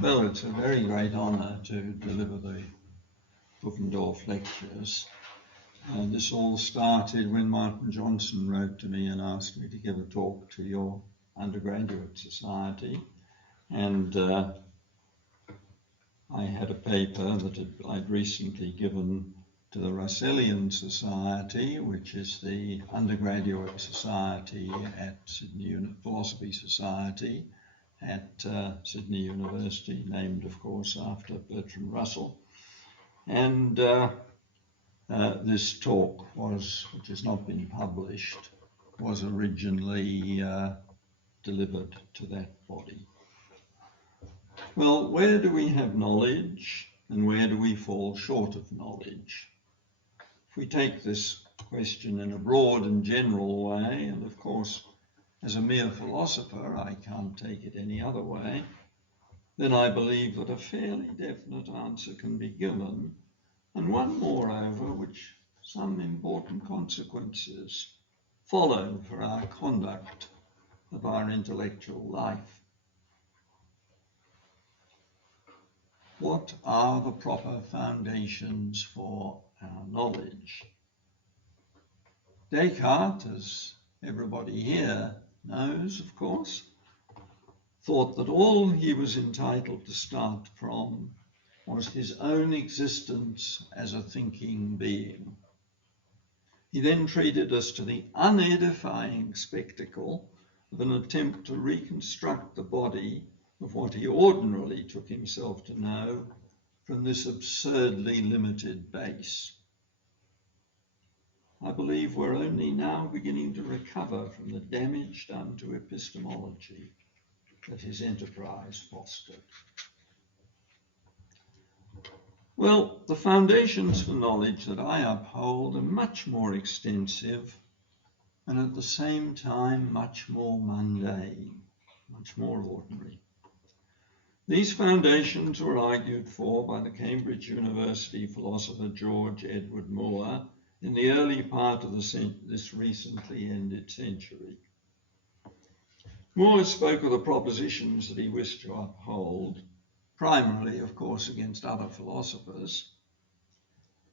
Well, it's a very great honour to deliver the Pufendorf lectures. This all started when Martin Johnson wrote to me and asked me to give a talk to your undergraduate society. And I had a paper that I'd recently given to the Russellian Society, which is the undergraduate society at Sydney Philosophy Society at Sydney University, named, of course, after Bertrand Russell. And this talk which has not been published, was originally delivered to that body. Well, where do we have knowledge and where do we fall short of knowledge? If we take this question in a broad and general way, and of course, as a mere philosopher, I can't take it any other way, then I believe that a fairly definite answer can be given, and one moreover, which some important consequences follow for our conduct of our intellectual life. What are the proper foundations for our knowledge? Descartes, as everybody here knows, of course, thought that all he was entitled to start from was his own existence as a thinking being. He then treated us to the unedifying spectacle of an attempt to reconstruct the body of what he ordinarily took himself to know from this absurdly limited base. I believe we're only now beginning to recover from the damage done to epistemology that his enterprise fostered. Well, the foundations for knowledge that I uphold are much more extensive and at the same time much more mundane, much more ordinary. These foundations were argued for by the Cambridge University philosopher George Edward Moore in the early part of this recently ended century. Moore spoke of the propositions that he wished to uphold, primarily, of course, against other philosophers,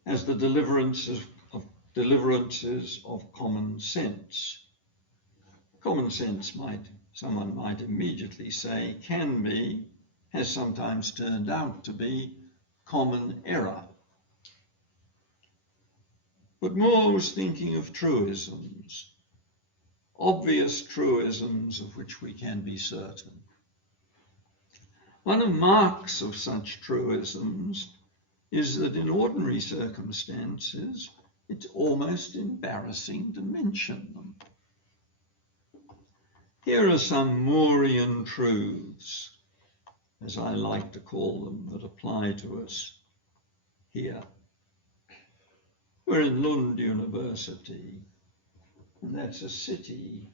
as the deliverances of common sense. Common sense, someone might immediately say, has sometimes turned out to be common error. But Moore was thinking of truisms, obvious truisms of which we can be certain. One of the marks of such truisms is that in ordinary circumstances, it's almost embarrassing to mention them. Here are some Moorean truths, as I like to call them, that apply to us here. We're in Lund University, and that's a city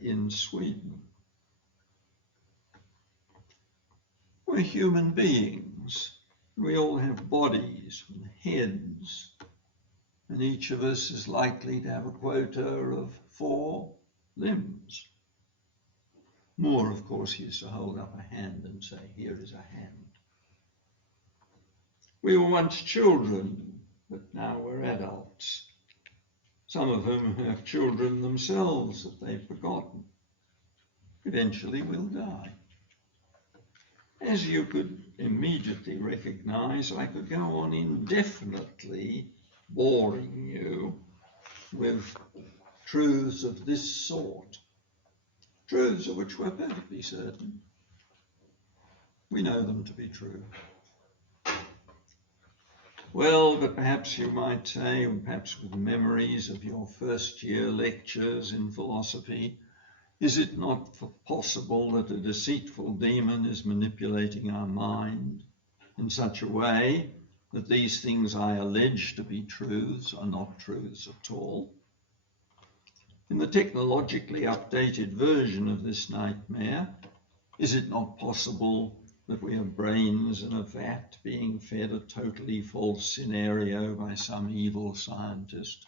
in Sweden. We're human beings. We all have bodies and heads, and each of us is likely to have a quota of 4 limbs. Moore, of course, used to hold up a hand and say, "Here is a hand." We were once children, but now we're adults, some of whom have children themselves that they've forgotten. Eventually we'll die. As you could immediately recognize, I could go on indefinitely boring you with truths of this sort, truths of which we're perfectly certain. We know them to be true. Well, but perhaps you might say, and perhaps with memories of your first year lectures in philosophy, is it not possible that a deceitful demon is manipulating our mind in such a way that these things I allege to be truths are not truths at all? In the technologically updated version of this nightmare, is it not possible that we have brains in a vat being fed a totally false scenario by some evil scientist?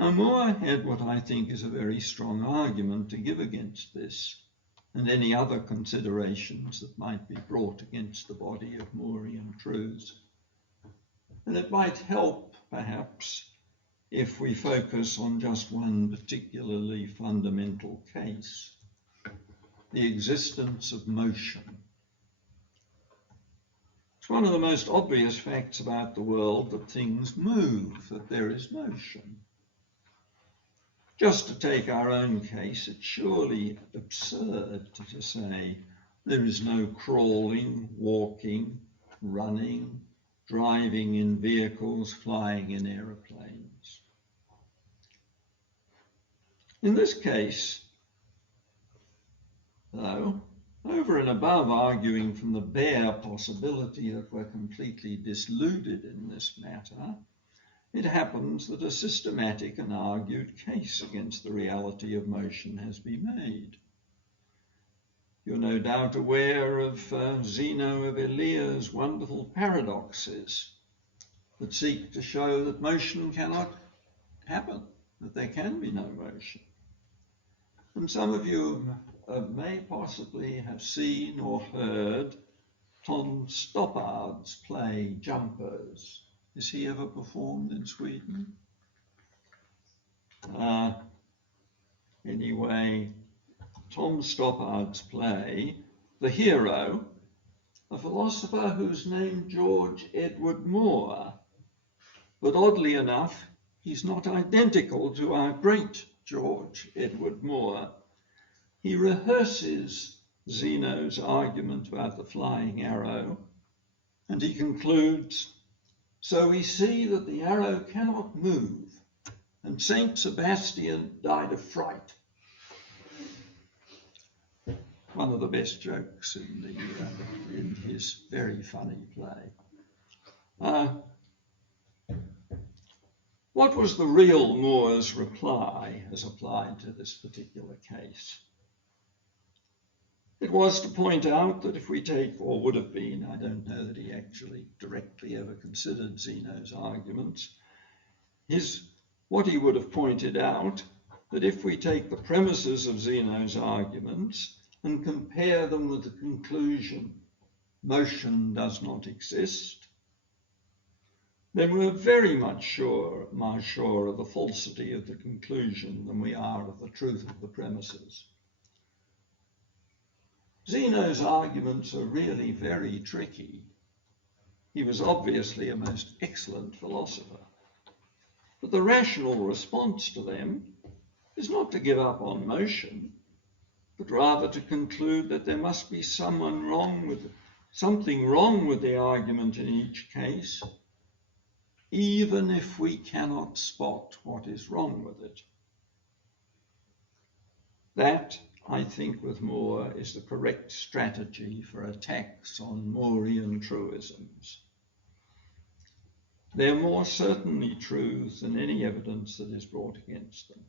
Now, Moore had what I think is a very strong argument to give against this and any other considerations that might be brought against the body of Moorean truths. And it might help, perhaps, if we focus on just one particularly fundamental case, the existence of motion. It's one of the most obvious facts about the world that things move, that there is motion. Just to take our own case, it's surely absurd to say there is no crawling, walking, running, driving in vehicles, flying in aeroplanes. In this case, though, over and above arguing from the bare possibility that we're completely deluded in this matter, it happens that a systematic and argued case against the reality of motion has been made. You're no doubt aware of Zeno of Elea's wonderful paradoxes that seek to show that motion cannot happen, that there can be no motion. And some of you may possibly have seen or heard Tom Stoppard's play Jumpers. Has he ever performed in Sweden? Anyway, Tom Stoppard's play, the hero, a philosopher who's named George Edward Moore, but oddly enough, he's not identical to our great George Edward Moore. He rehearses Zeno's argument about the flying arrow, and he concludes, "So we see that the arrow cannot move, and Saint Sebastian died of fright." One of the best jokes in his very funny play. What was the real Moore's reply as applied to this particular case? It was to point out that if we take, or would have been, I don't know that he actually directly ever considered Zeno's arguments, what he would have pointed out, that if we take the premises of Zeno's arguments and compare them with the conclusion, motion does not exist, then we're very much more sure of the falsity of the conclusion than we are of the truth of the premises. Zeno's arguments are really very tricky. He was obviously a most excellent philosopher, but the rational response to them is not to give up on motion, but rather to conclude that there must be something wrong with the argument in each case, even if we cannot spot what is wrong with it. That, I think, with Moore, is the correct strategy for attacks on Moorean truisms. They're more certainly true than any evidence that is brought against them.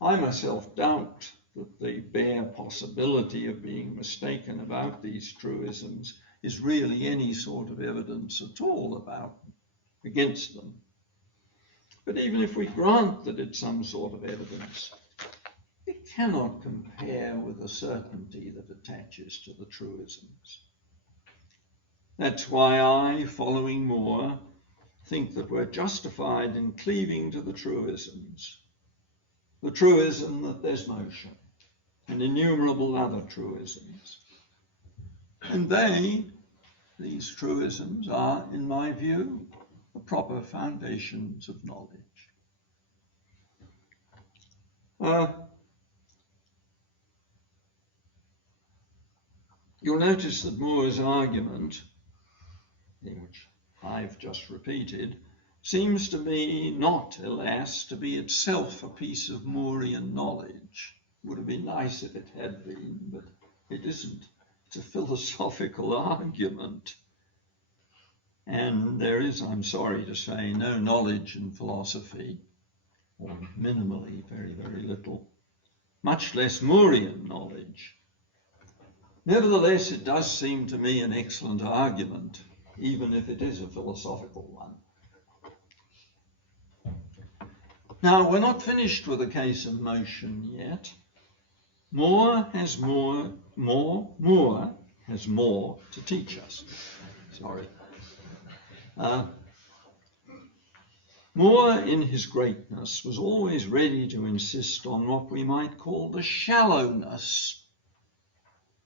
I myself doubt that the bare possibility of being mistaken about these truisms is really any sort of evidence at all against them. But even if we grant that it's some sort of evidence, it cannot compare with the certainty that attaches to the truisms. That's why I, following Moore, think that we're justified in cleaving to the truisms. The truism that there's motion, and innumerable other truisms. And these truisms are, in my view, the proper foundations of knowledge. You'll notice that Moore's argument, which I've just repeated, seems to me not, alas, to be itself a piece of Moorean knowledge. Would have been nice if it had been, but it isn't. It's a philosophical argument. And there is, I'm sorry to say, no knowledge in philosophy, or minimally, very, very little, much less Moorean knowledge. Nevertheless, it does seem to me an excellent argument, even if it is a philosophical one. Now, we're not finished with the case of motion yet. Moore has more to teach us. Sorry. Moore, in his greatness, was always ready to insist on what we might call the shallowness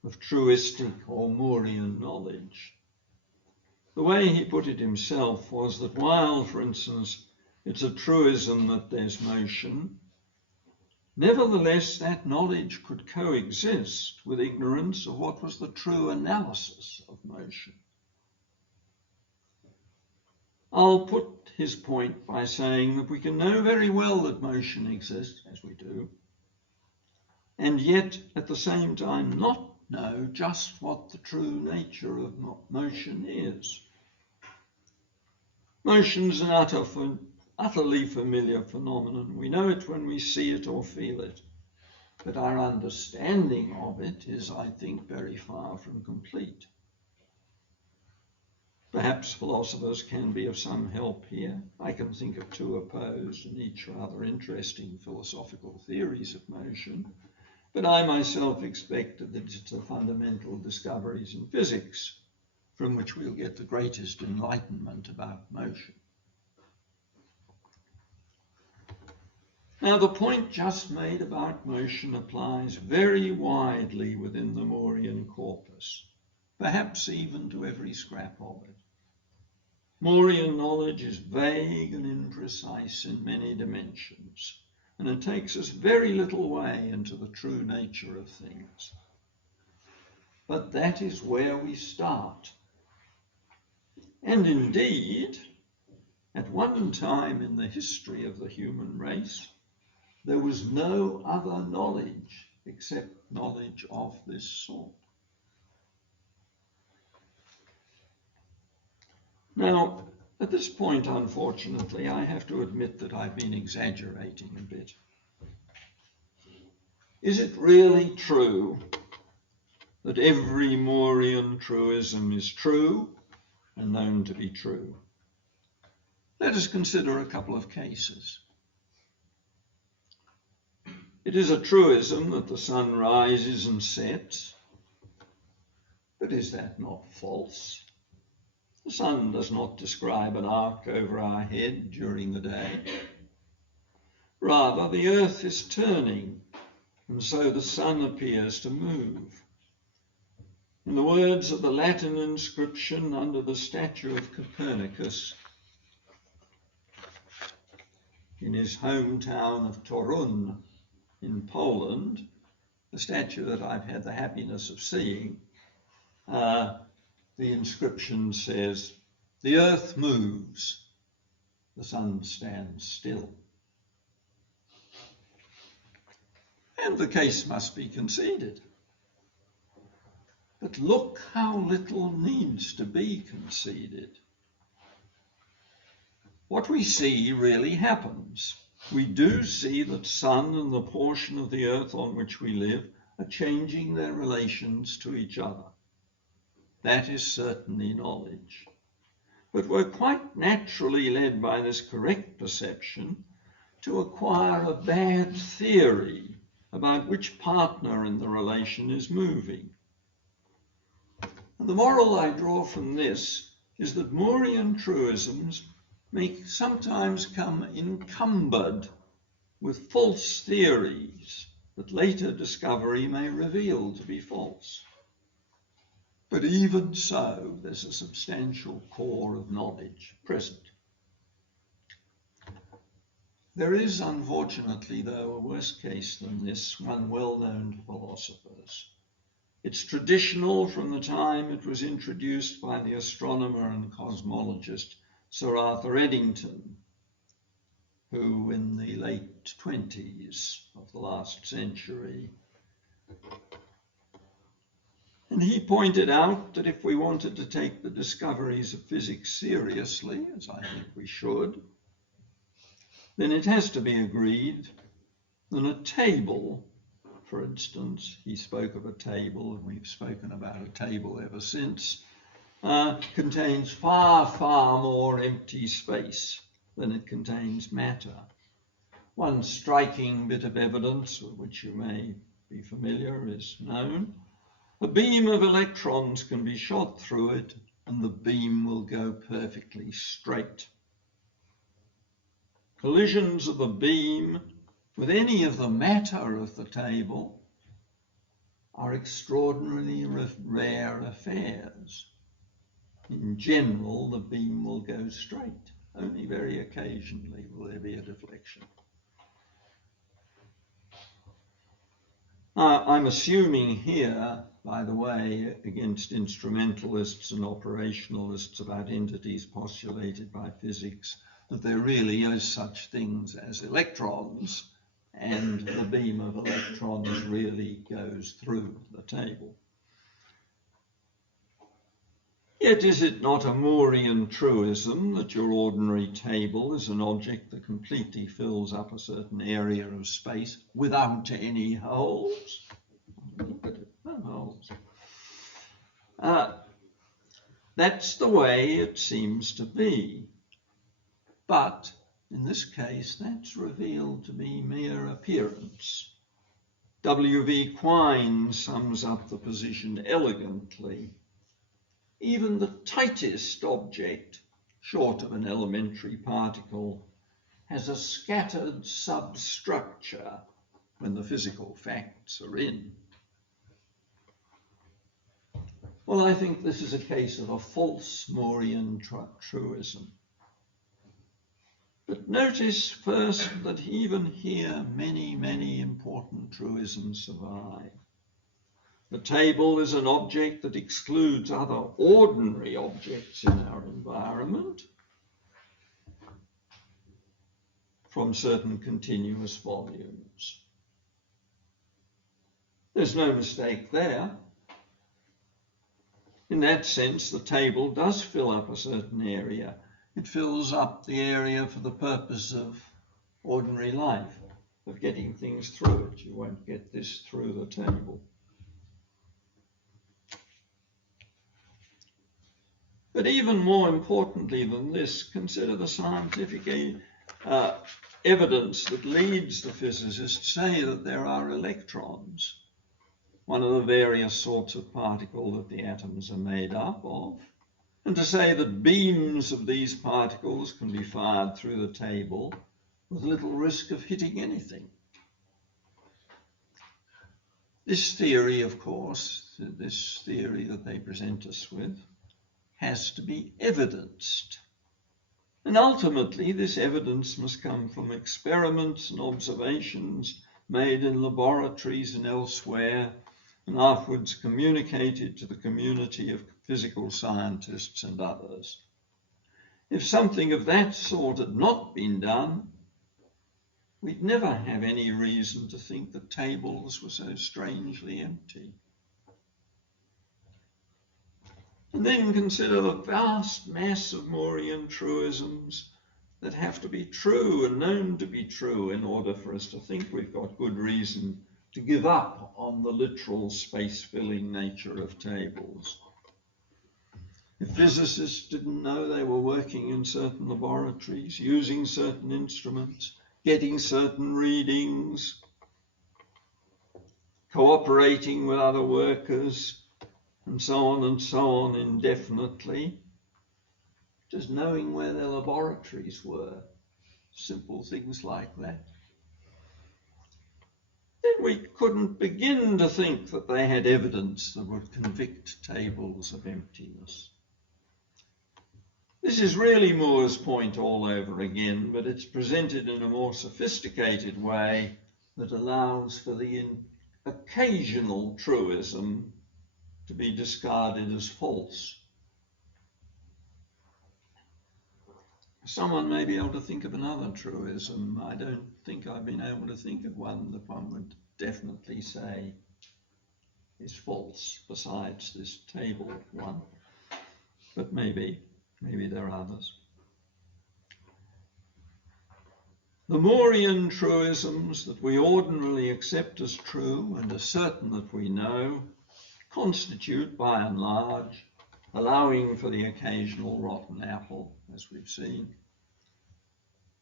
of truistic or Moorean knowledge. The way he put it himself was that while, for instance, it's a truism that there's motion, nevertheless that knowledge could coexist with ignorance of what was the true analysis of motion. I'll put his point by saying that we can know very well that motion exists, as we do, and yet at the same time not know just what the true nature of motion is. Motion's an utterly familiar phenomenon. We know it when we see it or feel it, but our understanding of it is, I think, very far from complete. Perhaps philosophers can be of some help here. I can think of two opposed and each rather interesting philosophical theories of motion, but I myself expect that it's the fundamental discoveries in physics from which we'll get the greatest enlightenment about motion. Now, the point just made about motion applies very widely within the Moorean corpus, perhaps even to every scrap of it. Moorean knowledge is vague and imprecise in many dimensions, and it takes us very little way into the true nature of things. But that is where we start. And indeed, at one time in the history of the human race, there was no other knowledge except knowledge of this sort. Now, at this point, unfortunately, I have to admit that I've been exaggerating a bit. Is it really true that every Moorean truism is true and known to be true? Let us consider a couple of cases. It is a truism that the sun rises and sets, but is that not false? The sun does not describe an arc over our head during the day. Rather, the earth is turning, and so the sun appears to move. In the words of the Latin inscription under the statue of Copernicus, in his hometown of Torun in Poland, the statue that I've had the happiness of seeing, the inscription says, "The earth moves, the sun stands still." And the case must be conceded. But look how little needs to be conceded. What we see really happens. We do see that sun and the portion of the earth on which we live are changing their relations to each other. That is certainly knowledge. But we're quite naturally led by this correct perception to acquire a bad theory about which partner in the relation is moving. And the moral I draw from this is that Moorean truisms may sometimes come encumbered with false theories that later discovery may reveal to be false. But even so, there's a substantial core of knowledge present. There is, unfortunately, though, a worse case than this, one well known to philosophers. It's traditional from the time it was introduced by the astronomer and cosmologist Sir Arthur Eddington, who in the late 20s of the last century, and he pointed out that if we wanted to take the discoveries of physics seriously, as I think we should, then it has to be agreed that a table, for instance, he spoke of a table, and we've spoken about a table ever since, contains far, far more empty space than it contains matter. One striking bit of evidence with which you may be familiar is known. A beam of electrons can be shot through it and the beam will go perfectly straight. Collisions of the beam with any of the matter of the table are extraordinarily rare affairs. In general, the beam will go straight. Only very occasionally will there be a deflection. I'm assuming here, by the way, against instrumentalists and operationalists about entities postulated by physics, that there really is such things as electrons, and the beam of electrons really goes through the table. Yet is it not a Moorean truism that your ordinary table is an object that completely fills up a certain area of space without any holes? Look at it, no holes. That's the way it seems to be. But in this case, that's revealed to be mere appearance. W.V. Quine sums up the position elegantly. Even the tightest object, short of an elementary particle, has a scattered substructure when the physical facts are in. Well, I think this is a case of a false Moorean truism. But notice first that even here many, many important truisms survive. The table is an object that excludes other ordinary objects in our environment from certain continuous volumes. There's no mistake there. In that sense, the table does fill up a certain area. It fills up the area for the purpose of ordinary life, of getting things through it. You won't get this through the table. But even more importantly than this, consider the scientific evidence that leads the physicists to say that there are electrons, one of the various sorts of particle that the atoms are made up of, and to say that beams of these particles can be fired through the table with little risk of hitting anything. This theory, of course, this theory that they present us with, has to be evidenced. And ultimately, this evidence must come from experiments and observations made in laboratories and elsewhere, and afterwards communicated to the community of physical scientists and others. If something of that sort had not been done, we'd never have any reason to think that tables were so strangely empty. And then consider the vast mass of Moorean truisms that have to be true and known to be true in order for us to think we've got good reason to give up on the literal space-filling nature of tables. If physicists didn't know they were working in certain laboratories, using certain instruments, getting certain readings, cooperating with other workers, and so on indefinitely, just knowing where their laboratories were, simple things like that, then we couldn't begin to think that they had evidence that would convict tables of emptiness. This is really Moore's point all over again, but it's presented in a more sophisticated way that allows for the occasional truism to be discarded as false. Someone may be able to think of another truism. I don't think I've been able to think of one that one would definitely say is false, besides this table one. But maybe there are others. The Moorean truisms that we ordinarily accept as true and are certain that we know constitute, by and large, allowing for the occasional rotten apple, as we've seen,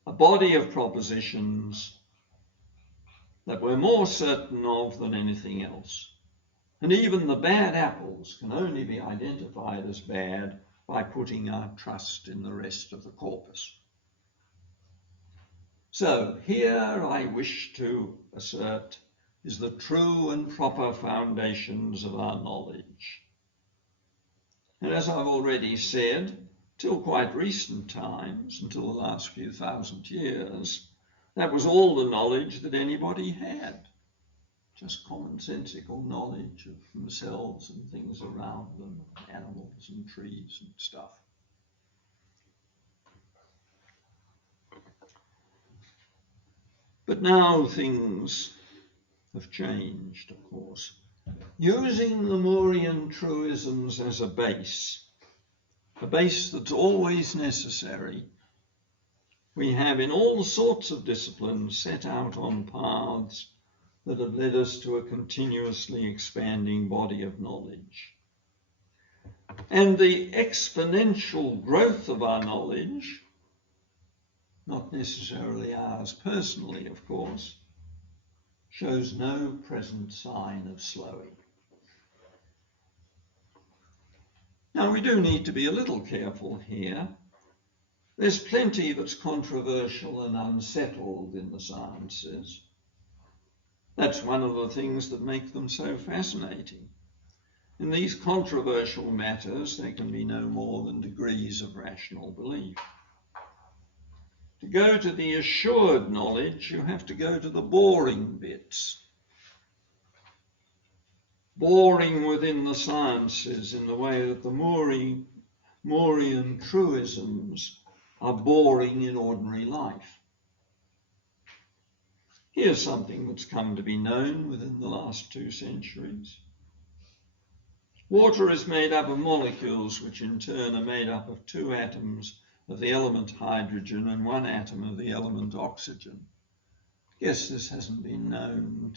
a body of propositions that we're more certain of than anything else. And even the bad apples can only be identified as bad by putting our trust in the rest of the corpus. So here I wish to assert is the true and proper foundations of our knowledge. And as I've already said, till quite recent times, until the last few thousand years, that was all the knowledge that anybody had. Just commonsensical knowledge of themselves and things around them, animals and trees and stuff. But now things have changed, of course. Using the Moorian truisms as a base that's always necessary, we have in all sorts of disciplines set out on paths that have led us to a continuously expanding body of knowledge. And the exponential growth of our knowledge, not necessarily ours personally, of course, shows no present sign of slowing. Now, we do need to be a little careful here. There's plenty that's controversial and unsettled in the sciences. That's one of the things that make them so fascinating. In these controversial matters, there can be no more than degrees of rational belief. To go to the assured knowledge, you have to go to the boring bits. Boring within the sciences in the way that the Moorian truisms are boring in ordinary life. Here's something that's come to be known within the last 2 centuries. Water is made up of molecules which in turn are made up of 2 atoms of the element hydrogen and 1 atom of the element oxygen. Guess this hasn't been known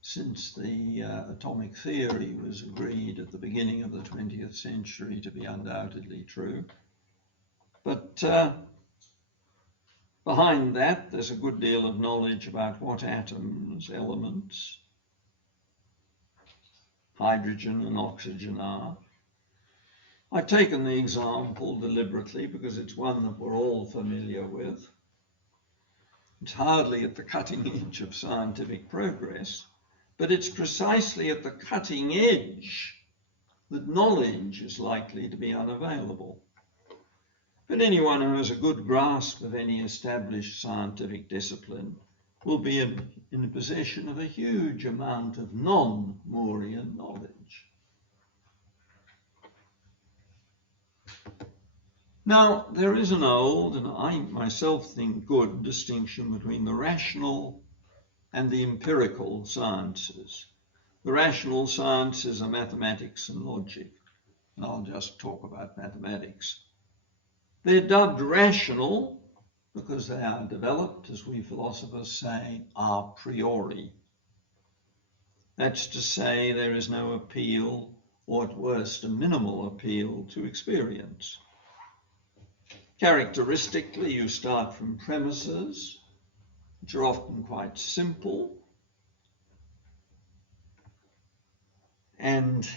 since the atomic theory was agreed at the beginning of the 20th century to be undoubtedly true. But behind that, there's a good deal of knowledge about what atoms, elements, hydrogen and oxygen are. I've taken the example deliberately because it's one that we're all familiar with. It's hardly at the cutting edge of scientific progress, but it's precisely at the cutting edge that knowledge is likely to be unavailable. But anyone who has a good grasp of any established scientific discipline will be in possession of a huge amount of non-Moorian knowledge. Now, there is an old, and I myself think good, distinction between the rational and the empirical sciences. The rational sciences are mathematics and logic, and I'll just talk about mathematics. They're dubbed rational because they are developed, as we philosophers say, a priori. That's to say, there is no appeal, or at worst a minimal appeal, to experience. Characteristically, you start from premises, which are often quite simple, and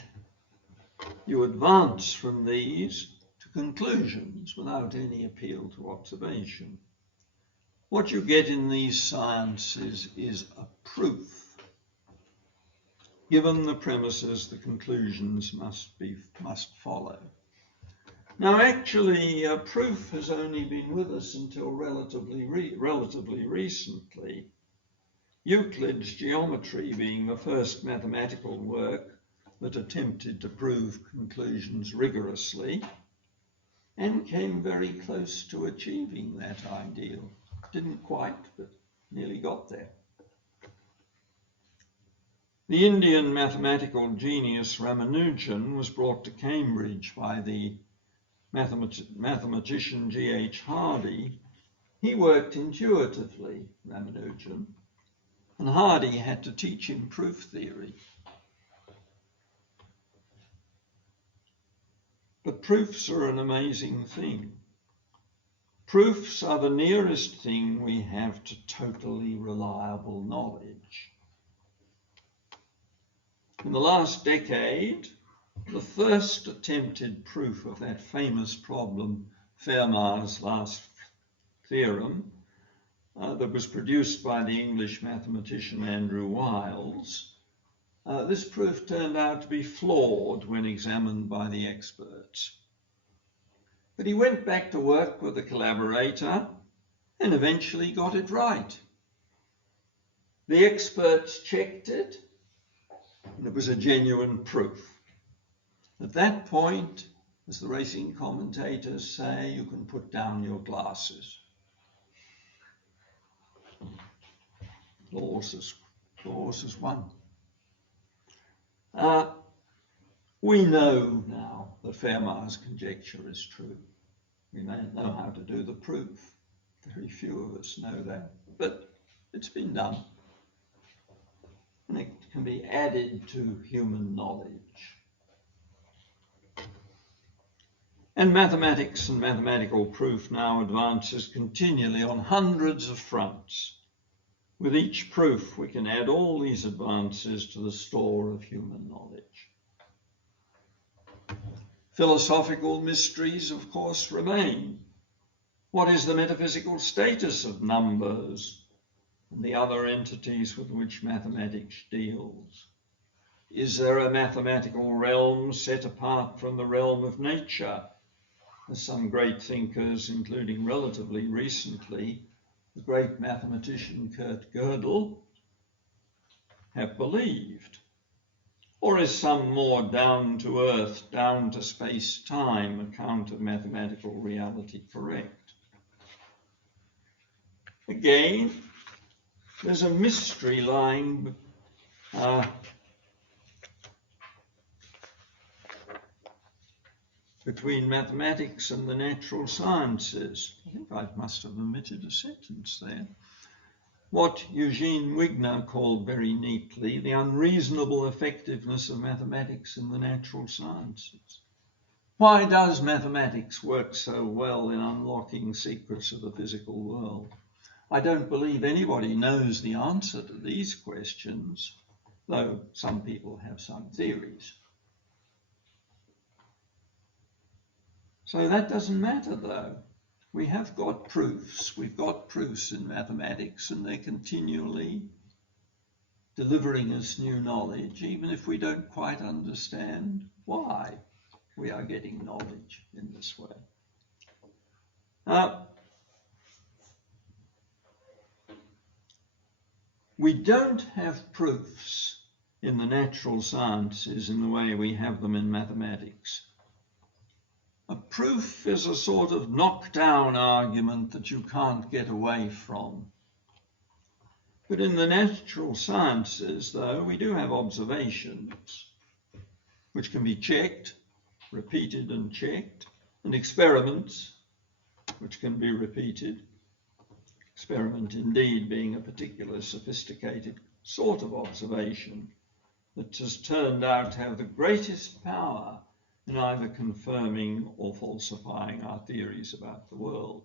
you advance from these to conclusions without any appeal to observation. What you get in these sciences is a proof. Given the premises, the conclusions must follow. Now, actually, proof has only been with us until relatively recently. Euclid's geometry being the first mathematical work that attempted to prove conclusions rigorously and came very close to achieving that ideal. Didn't quite, but nearly got there. The Indian mathematical genius Ramanujan was brought to Cambridge by the mathematician G.H. Hardy. He worked intuitively, Ramanujan, and Hardy had to teach him proof theory. But proofs are an amazing thing. Proofs are the nearest thing we have to totally reliable knowledge. In the last decade, the first attempted proof of that famous problem, Fermat's last theorem, that was produced by the English mathematician Andrew Wiles, this proof turned out to be flawed when examined by the experts. But he went back to work with a collaborator and eventually got it right. The experts checked it, and it was a genuine proof. At that point, as the racing commentators say, you can put down your glasses. The horse has won. We know now that Fermat's conjecture is true. We don't know how to do the proof. Very few of us know that, but it's been done. And it can be added to human knowledge. And mathematics and mathematical proof now advances continually on hundreds of fronts. With each proof, we can add all these advances to the store of human knowledge. Philosophical mysteries, of course, remain. What is the metaphysical status of numbers and the other entities with which mathematics deals? Is there a mathematical realm set apart from the realm of nature, as some great thinkers, including relatively recently, the great mathematician Kurt Gödel, have believed? Or is some more down-to-earth, down-to-space-time account of mathematical reality correct? Again, there's a mystery lying between mathematics and the natural sciences. I think I must have omitted a sentence there. What Eugene Wigner called very neatly the unreasonable effectiveness of mathematics in the natural sciences. Why does mathematics work so well in unlocking secrets of the physical world? I don't believe anybody knows the answer to these questions, though some people have some theories. So that doesn't matter, though. We have got proofs. We've got proofs in mathematics, and they're continually delivering us new knowledge, even if we don't quite understand why we are getting knowledge in this way. We don't have proofs in the natural sciences in the way we have them in mathematics. A proof is a sort of knockdown argument that you can't get away from. But in the natural sciences, though, we do have observations which can be checked, repeated and checked, and experiments which can be repeated. Experiment indeed being a particular sophisticated sort of observation that has turned out to have the greatest power in either confirming or falsifying our theories about the world.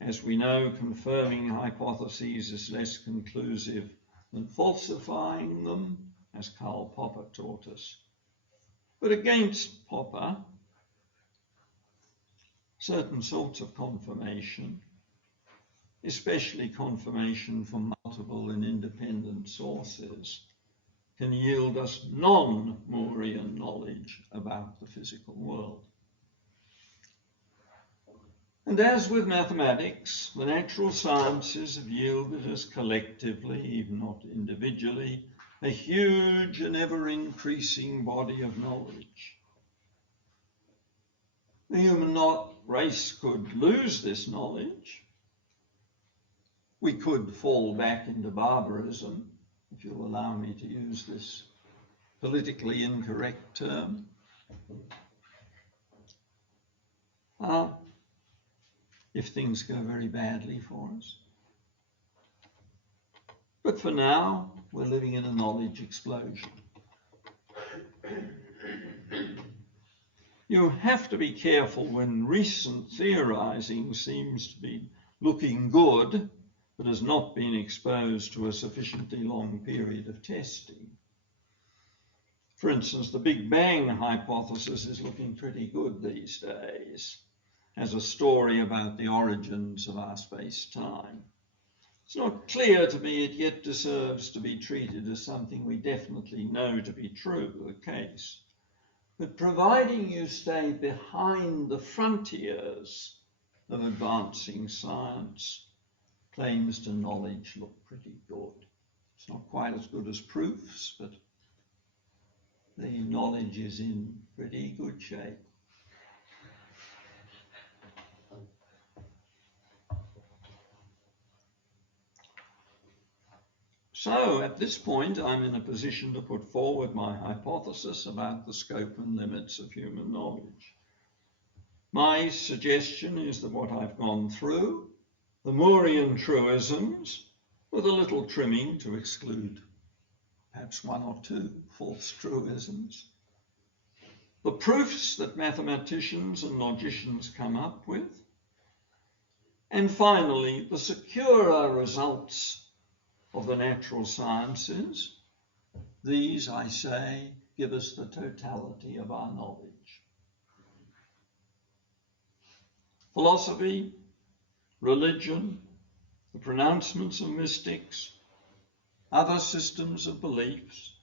As we know, confirming hypotheses is less conclusive than falsifying them, as Karl Popper taught us. But against Popper, certain sorts of confirmation, especially confirmation from multiple and independent sources, can yield us non-Moorian knowledge about the physical world. And as with mathematics, the natural sciences have yielded us collectively, even not individually, a huge and ever-increasing body of knowledge. The human race could lose this knowledge. We could fall back into barbarism, if you'll allow me to use this politically incorrect term. If things go very badly for us. But for now, we're living in a knowledge explosion. You have to be careful when recent theorizing seems to be looking good, but has not been exposed to a sufficiently long period of testing. For instance, the Big Bang hypothesis is looking pretty good these days as a story about the origins of our space-time. It's not clear to me it yet deserves to be treated as something we definitely know to be true, the case. But providing you stay behind the frontiers of advancing science, claims to knowledge look pretty good. It's not quite as good as proofs, but the knowledge is in pretty good shape. So at this point, I'm in a position to put forward my hypothesis about the scope and limits of human knowledge. My suggestion is that what I've gone through, the Moorean truisms, with a little trimming to exclude perhaps one or two false truisms, the proofs that mathematicians and logicians come up with, and finally, the securer results of the natural sciences. These, I say, give us the totality of our knowledge. Philosophy, religion, the pronouncements of mystics, other systems of beliefs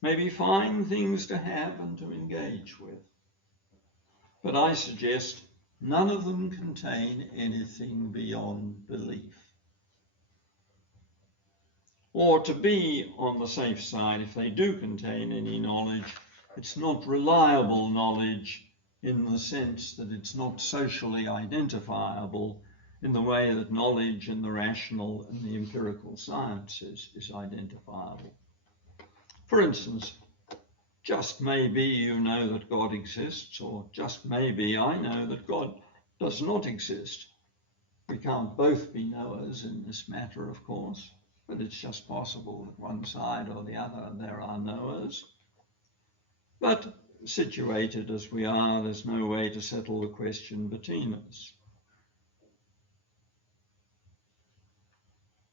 may be fine things to have and to engage with, but I suggest none of them contain anything beyond belief. Or to be on the safe side, if they do contain any knowledge, it's not reliable knowledge in the sense that it's not socially identifiable in the way that knowledge in the rational and the empirical sciences is identifiable. For instance, just maybe you know that God exists, or just maybe I know that God does not exist. We can't both be knowers in this matter, of course. But it's just possible that one side or the other there are knowers. But situated as we are, there's no way to settle the question between us.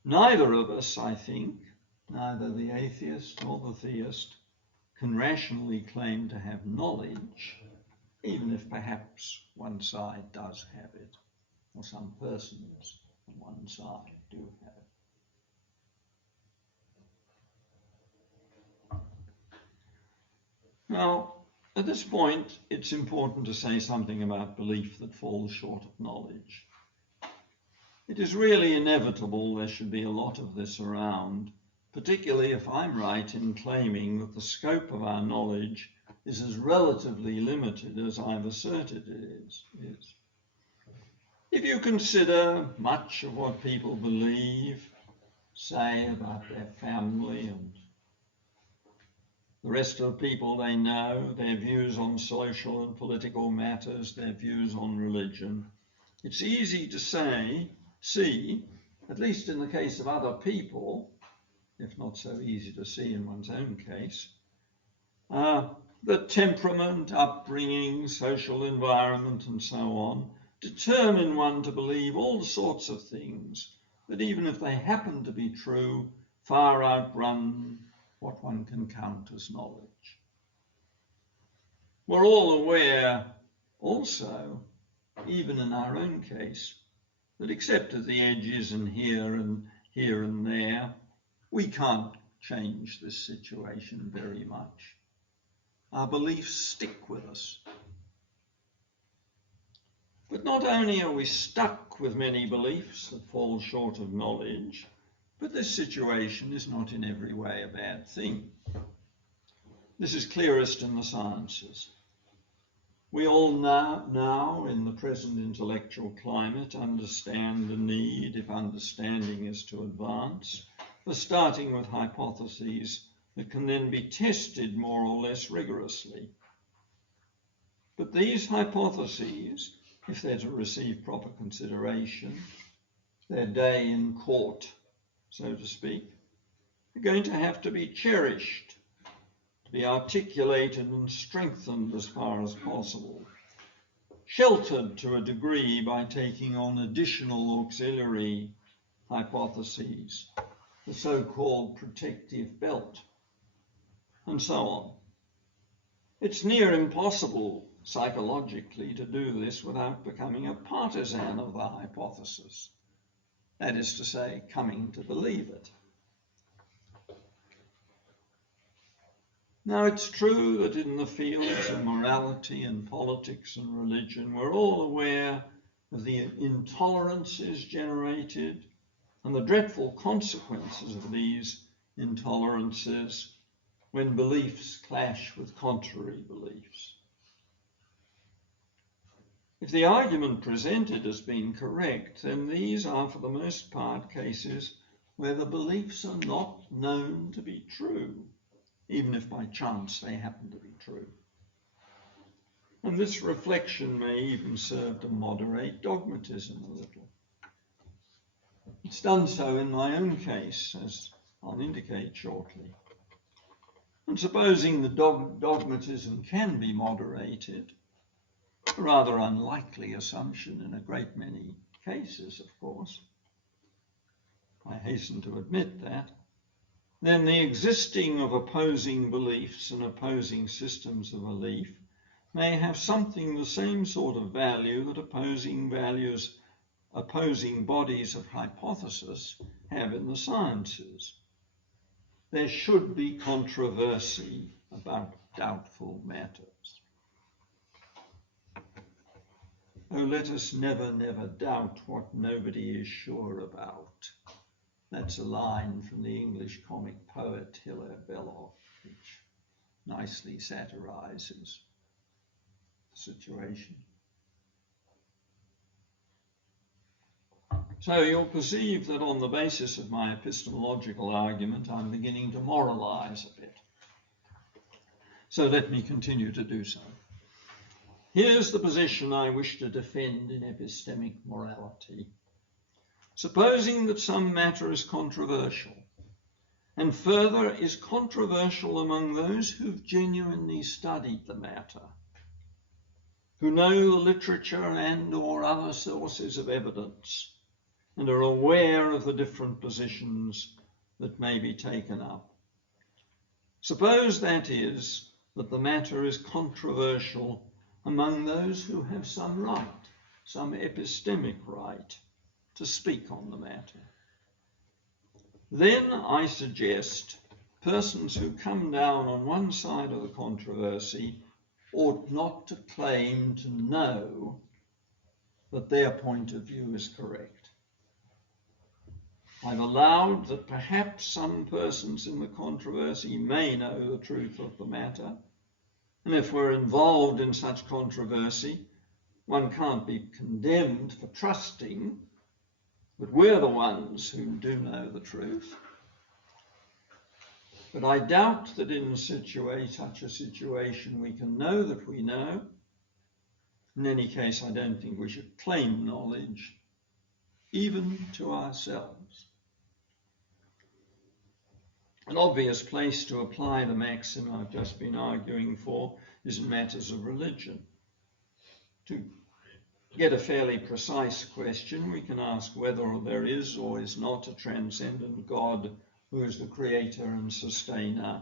Neither of us, I think, neither the atheist nor the theist, can rationally claim to have knowledge, even if perhaps one side does have it, or some persons on one side do have it. Now, at this point, it's important to say something about belief that falls short of knowledge. It is really inevitable there should be a lot of this around, particularly if I'm right in claiming that the scope of our knowledge is as relatively limited as I've asserted it is. If you consider much of what people believe, say about their family and the rest of the people they know, their views on social and political matters, their views on religion, it's easy to see, at least in the case of other people, if not so easy to see in one's own case, that temperament, upbringing, social environment, and so on, determine one to believe all sorts of things that, even if they happen to be true, far outrun what one can count as knowledge. We're all aware also, even in our own case, that except at the edges and here and there, we can't change this situation very much. Our beliefs stick with us. But not only are we stuck with many beliefs that fall short of knowledge, but this situation is not in every way a bad thing. This is clearest in the sciences. We all now, in the present intellectual climate, understand the need, if understanding is to advance, for starting with hypotheses that can then be tested more or less rigorously. But these hypotheses, if they're to receive proper consideration, their day in court, so to speak, are going to have to be cherished, to be articulated and strengthened as far as possible, sheltered to a degree by taking on additional auxiliary hypotheses, the so-called protective belt, and so on. It's near impossible psychologically to do this without becoming a partisan of the hypothesis, that is to say, coming to believe it. Now, it's true that in the fields of morality and politics and religion, we're all aware of the intolerances generated and the dreadful consequences of these intolerances when beliefs clash with contrary beliefs. If the argument presented has been correct, then these are for the most part cases where the beliefs are not known to be true, even if by chance they happen to be true. And this reflection may even serve to moderate dogmatism a little. It's done so in my own case, as I'll indicate shortly. And supposing the dogmatism can be moderated, a rather unlikely assumption in a great many cases, of course, I hasten to admit that, then the existing of opposing beliefs and opposing systems of belief may have something the same sort of value that opposing bodies of hypothesis have in the sciences. There should be controversy about doubtful matters. Oh, let us never, never doubt what nobody is sure about. That's a line from the English comic poet Hilaire Belloc, which nicely satirizes the situation. So you'll perceive that on the basis of my epistemological argument, I'm beginning to moralize a bit. So let me continue to do so. Here's the position I wish to defend in epistemic morality. Supposing that some matter is controversial, and further is controversial among those who've genuinely studied the matter, who know the literature and or other sources of evidence, and are aware of the different positions that may be taken up. Suppose, that is, that the matter is controversial among those who have some right, some epistemic right, to speak on the matter. Then I suggest persons who come down on one side of the controversy ought not to claim to know that their point of view is correct. I've allowed that perhaps some persons in the controversy may know the truth of the matter, and if we're involved in such controversy, one can't be condemned for trusting that we're the ones who do know the truth. But I doubt that in such a situation we can know that we know. In any case, I don't think we should claim knowledge, even to ourselves. An obvious place to apply the maxim I've just been arguing for is in matters of religion. To get a fairly precise question, we can ask whether there is or is not a transcendent God who is the creator and sustainer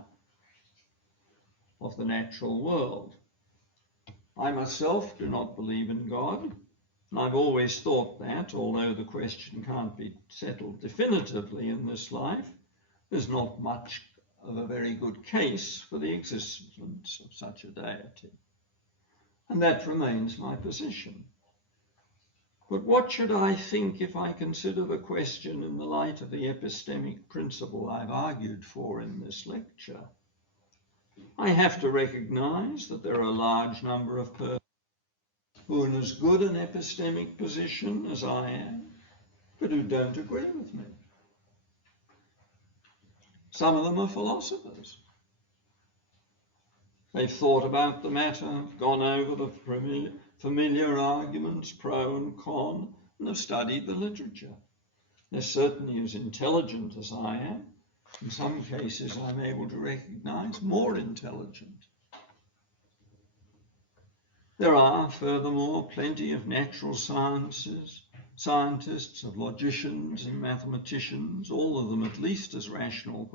of the natural world. I myself do not believe in God, and I've always thought that, although the question can't be settled definitively in this life, there's not much of a very good case for the existence of such a deity. And that remains my position. But what should I think if I consider the question in the light of the epistemic principle I've argued for in this lecture? I have to recognize that there are a large number of persons who are in as good an epistemic position as I am, but who don't agree with me. Some of them are philosophers. They've thought about the matter, gone over the familiar arguments, pro and con, and have studied the literature. They're certainly as intelligent as I am, In some cases, I'm able to recognize more intelligent. There are, furthermore, plenty of natural scientists, of logicians and mathematicians, all of them at least as rational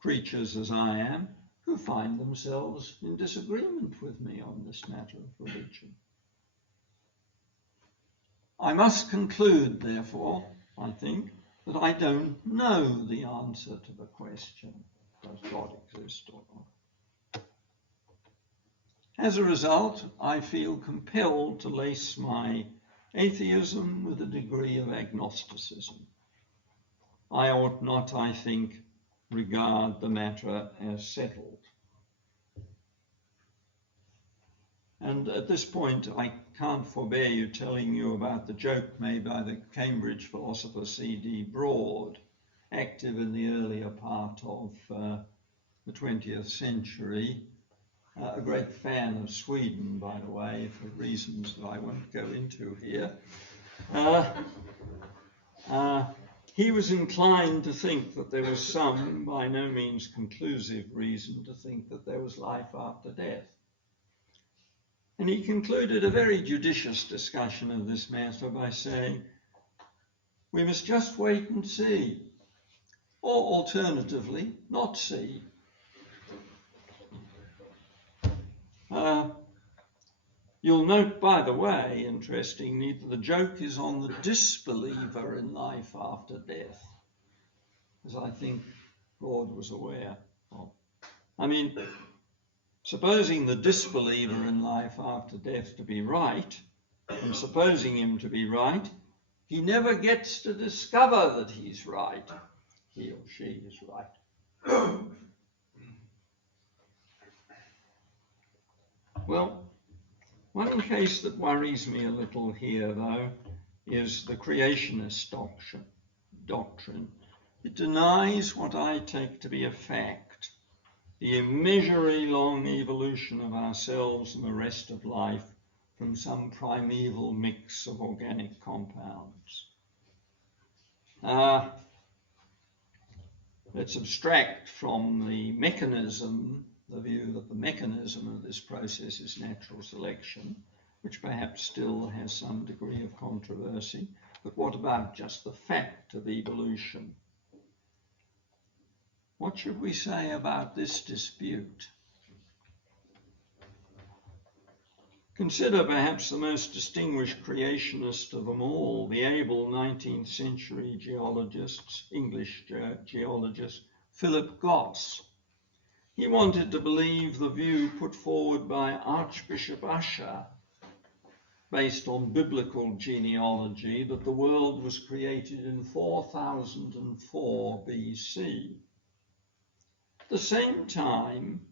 creatures as I am, who find themselves in disagreement with me on this matter of religion. I must conclude, therefore, I think, that I don't know the answer to the question, does God exist or not? As a result, I feel compelled to lace my atheism with a degree of agnosticism. I ought not, I think, regard the matter as settled. And at this point, I can't forbear telling you about the joke made by the Cambridge philosopher C.D. Broad, active in the earlier part of the 20th century, a great fan of Sweden, by the way, for reasons that I won't go into here. He was inclined to think that there was some, by no means conclusive, reason to think that there was life after death. And he concluded a very judicious discussion of this matter by saying, we must just wait and see, or alternatively, not see. You'll note, by the way, interestingly, that the joke is on the disbeliever in life after death, as I think Broad was aware of. I mean, supposing the disbeliever in life after death to be right, and supposing him to be right, he never gets to discover that he's right. He or she is right. Well, one case that worries me a little here, though, is the creationist doctrine. It denies what I take to be a fact, the immeasurably long evolution of ourselves and the rest of life from some primeval mix of organic compounds. Let's abstract from the mechanism, the view that the mechanism of this process is natural selection, which perhaps still has some degree of controversy. But what about just the fact of evolution? What should we say about this dispute? Consider perhaps the most distinguished creationist of them all, the able 19th century English geologist, Philip Goss. He wanted to believe the view put forward by Archbishop Usher, based on biblical genealogy, that the world was created in 4004 BC. At the same time,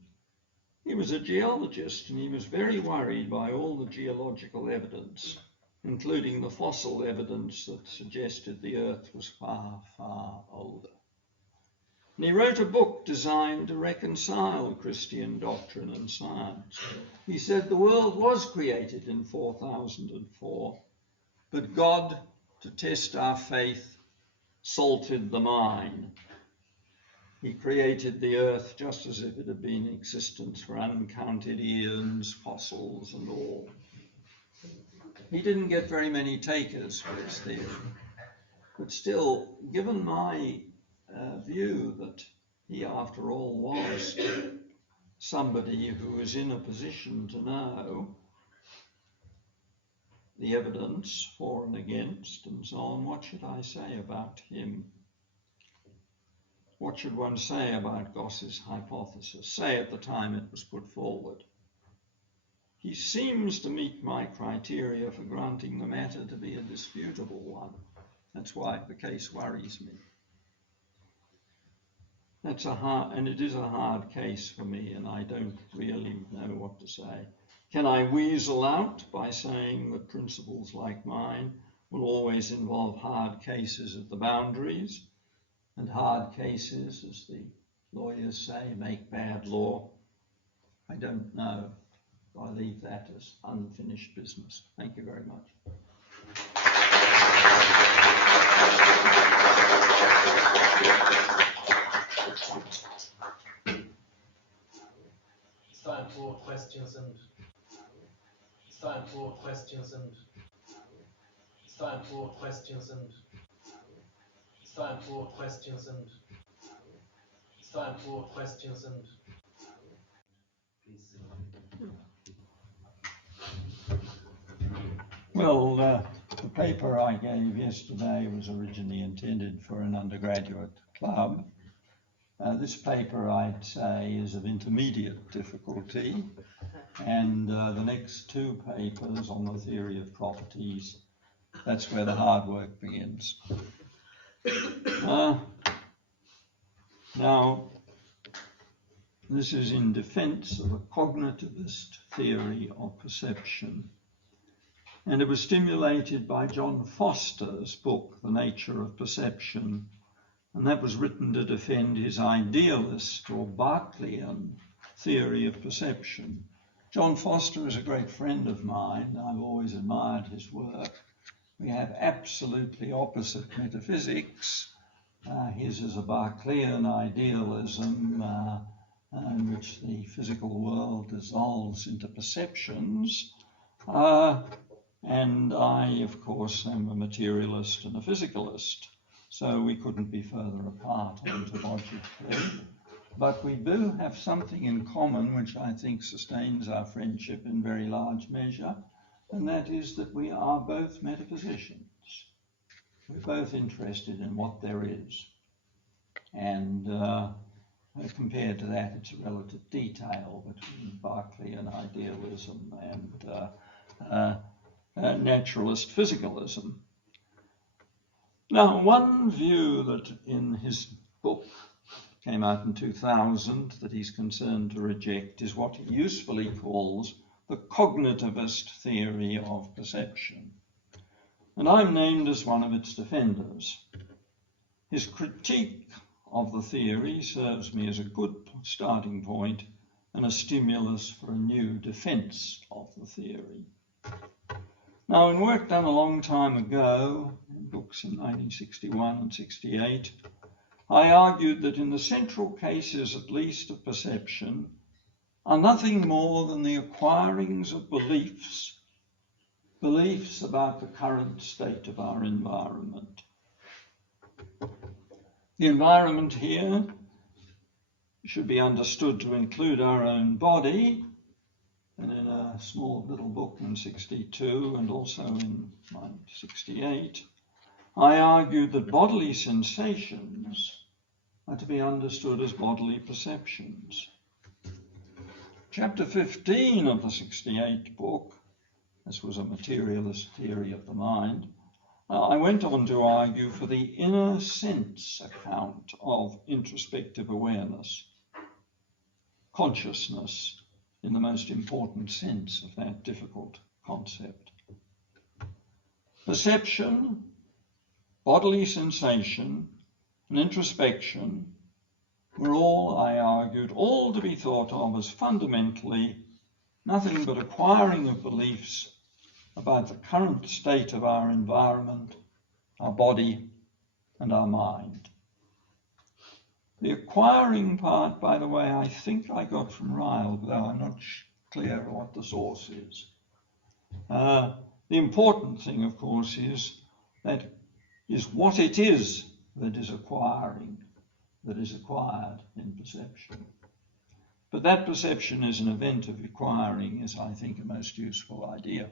he was a geologist, and he was very worried by all the geological evidence, including the fossil evidence that suggested the Earth was far, far older. And he wrote a book designed to reconcile Christian doctrine and science. He said the world was created in 4004, but God, to test our faith, salted the mine. He created the earth just as if it had been in existence for uncounted eons, fossils and all. He didn't get very many takers for his theory. But still, given my view that he, after all, was somebody who was in a position to know the evidence for and against and so on, what should I say about him? What should one say about Goss's hypothesis, say at the time it was put forward? He seems to meet my criteria for granting the matter to be a disputable one. That's why the case worries me. It is a hard case for me, and I don't really know what to say. Can I weasel out by saying that principles like mine will always involve hard cases at the boundaries, and hard cases, as the lawyers say, make bad law? I don't know. I leave that as unfinished business. Thank you very much. questions and it's time for questions and it's time for questions and it's time for questions and it's time for questions and please. Well, the paper I gave yesterday was originally intended for an undergraduate club. This paper, I'd say, is of intermediate difficulty, and the next two papers on the theory of properties, that's where the hard work begins. Now, this is in defense of a cognitivist theory of perception, and it was stimulated by John Foster's book, The Nature of Perception, and that was written to defend his idealist or Berkeleyan theory of perception. John Foster is a great friend of mine. I've always admired his work. We have absolutely opposite metaphysics. His is a Berkeleyan idealism in which the physical world dissolves into perceptions. And I, of course, am a materialist and a physicalist. So we couldn't be further apart ontologically. But we do have something in common which I think sustains our friendship in very large measure, and that is that we are both metaphysicians. We're both interested in what there is. And compared to that, it's a relative detail between Berkeleyan idealism and naturalist physicalism. Now, one view that in his book came out in 2000 that he's concerned to reject is what he usefully calls the cognitivist theory of perception. And I'm named as one of its defenders. His critique of the theory serves me as a good starting point and a stimulus for a new defense of the theory. Now, in work done a long time ago, in books in 1961 and 68, I argued that in the central cases, at least, of perception, are nothing more than the acquirings of beliefs about the current state of our environment. The environment here should be understood to include our own body, and in a small little book in 62 and also in 68, I argued that bodily sensations are to be understood as bodily perceptions. Chapter 15 of the 68 book, this was a materialist theory of the mind, I went on to argue for the inner sense account of introspective awareness, consciousness, in the most important sense of that difficult concept. Perception, bodily sensation, and introspection were all, I argued, all to be thought of as fundamentally nothing but acquiring of beliefs about the current state of our environment, our body, and our mind. The acquiring part, by the way, I think I got from Ryle, though I'm not clear what the source is. The important thing, of course, is what it is that is acquiring, that is acquired in perception. But that perception is an event of acquiring is, I think, a most useful idea.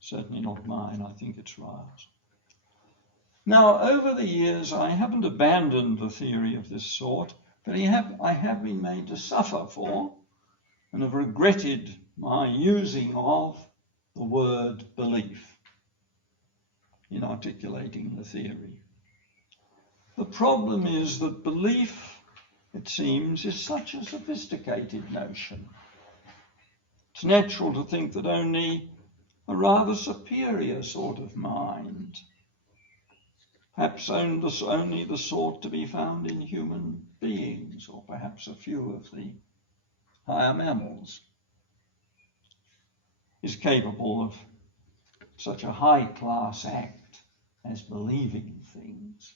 Certainly not mine, I think it's Ryle's. Now, over the years, I haven't abandoned the theory of this sort, but I have been made to suffer for and have regretted my using of the word belief in articulating the theory. The problem is that belief, it seems, is such a sophisticated notion. It's natural to think that only a rather superior sort of mind, perhaps only the sort to be found in human beings, or perhaps a few of the higher mammals, is capable of such a high-class act as believing things.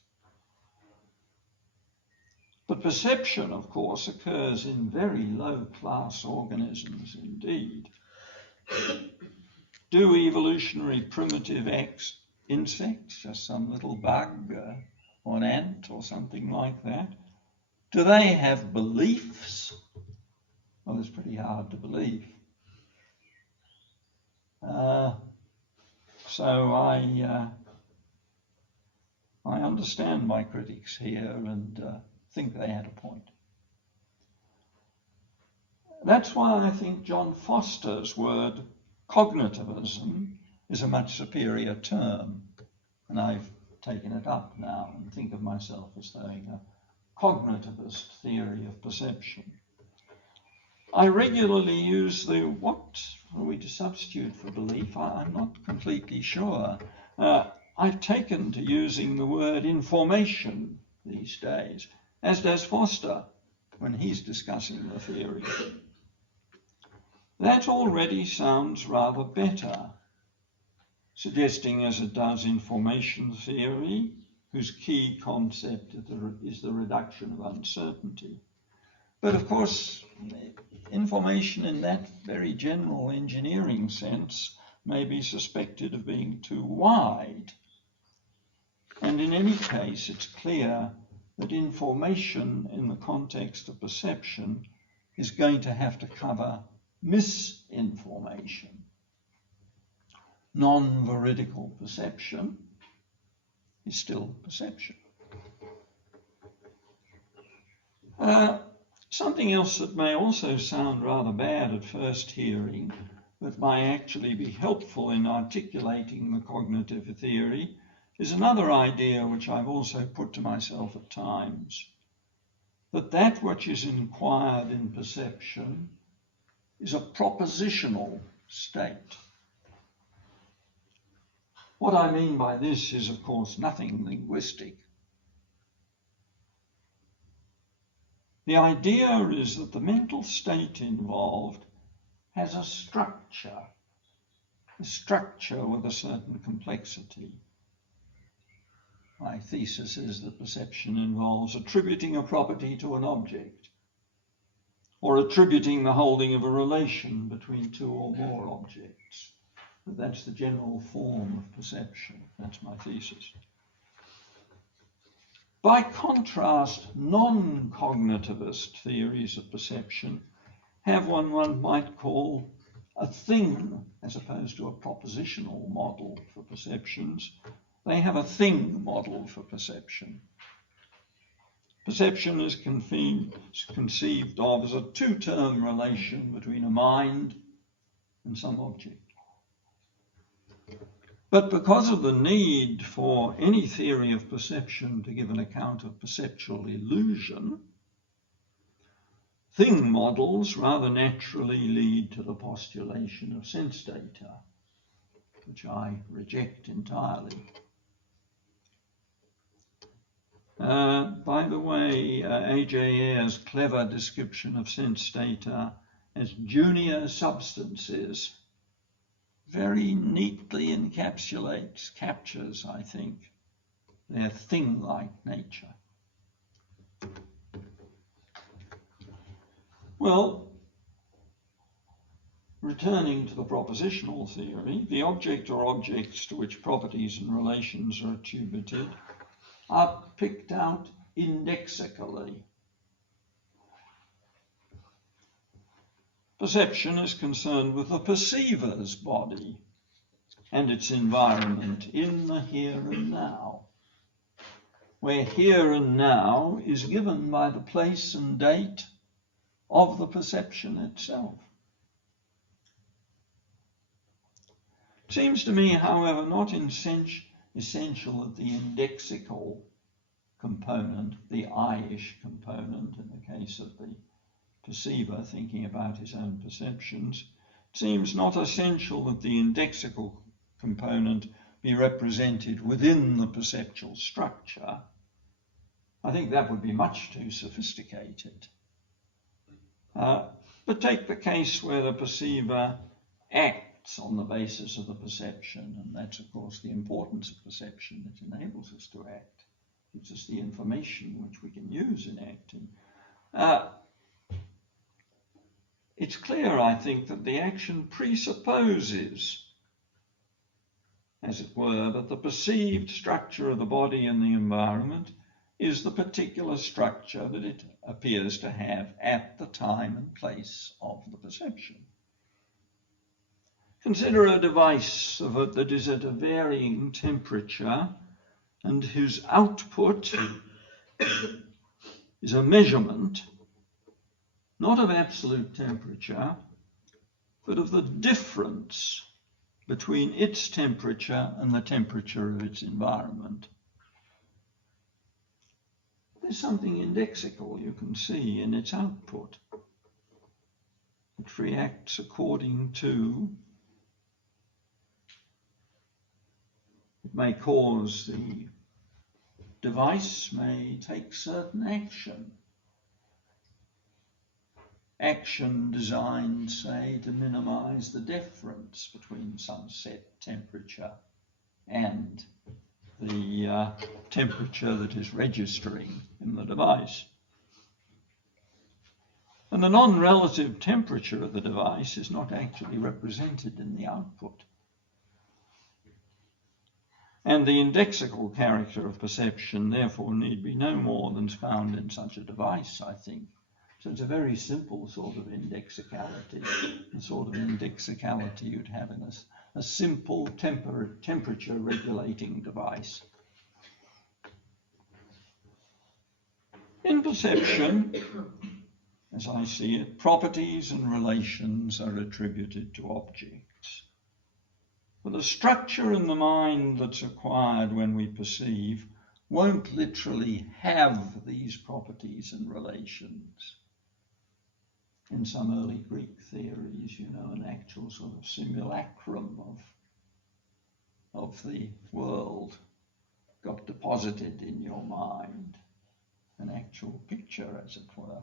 But But perception, of course, occurs in very low-class organisms indeed. Do evolutionary primitive insects, just some little bug or an ant or something like that, do they have beliefs? Well, it's pretty hard to believe. So I understand my critics here and think they had a point. That's why I think John Foster's word cognitivism is a much superior term, and I've taken it up now and think of myself as having a cognitivist theory of perception. I regularly use the, what are we to substitute for belief? I'm not completely sure. I've taken to using the word information these days, as does Foster when he's discussing the theory. That already sounds rather better, suggesting as it does information theory, whose key concept is the reduction of uncertainty. But of course, information in that very general engineering sense may be suspected of being too wide. And in any case, it's clear that information in the context of perception is going to have to cover misinformation. Non-veridical perception is still perception. Something else that may also sound rather bad at first hearing, but may actually be helpful in articulating the cognitive theory, is another idea which I've also put to myself at times, that which is inquired in perception is a propositional state. What I mean by this is, of course, nothing linguistic. The idea is that the mental state involved has a structure with a certain complexity. My thesis is that perception involves attributing a property to an object, or attributing the holding of a relation between two or more objects. But that's the general form of perception. That's my thesis. By contrast, non-cognitivist theories of perception have what one might call a thing, as opposed to a propositional model for perceptions. They have a thing model for perception. Perception is conceived of as a two-term relation between a mind and some object. But because of the need for any theory of perception to give an account of perceptual illusion, thing models rather naturally lead to the postulation of sense data, which I reject entirely. By the way, A.J. Ayer's clever description of sense data as junior substances very neatly captures, I think, their thing-like nature. Well, returning to the propositional theory, the object or objects to which properties and relations are attributed are picked out indexically. Perception is concerned with the perceiver's body and its environment in the here and now, where here and now is given by the place and date of the perception itself. It seems to me, however, not essential that the indexical component, the I-ish component in the case of the perceiver thinking about his own perceptions, it seems not essential that the indexical component be represented within the perceptual structure. I think that would be much too sophisticated. But take the case where the perceiver acts on the basis of the perception, and that's of course the importance of perception. It enables us to act. gives us the information which we can use in acting. It's clear, I think, that the action presupposes, as it were, that the perceived structure of the body and the environment is the particular structure that it appears to have at the time and place of the perception. Consider a device that is at a varying temperature and whose output is a measurement, not of absolute temperature, but of the difference between its temperature and the temperature of its environment. There's something indexical, you can see, in its output. It reacts according to, it may cause the device may take certain action. Action designed, say, to minimize the difference between some set temperature and the temperature that is registering in the device. And the non-relative temperature of the device is not actually represented in the output. And the indexical character of perception, therefore, need be no more than is found in such a device, I think. So it's a very simple sort of indexicality, the sort of indexicality you'd have in a simple temperature regulating device. In perception, as I see it, properties and relations are attributed to objects. But the structure in the mind that's acquired when we perceive won't literally have these properties and relations. In some early Greek theories, you know, an actual sort of simulacrum of the world got deposited in your mind, an actual picture, as it were.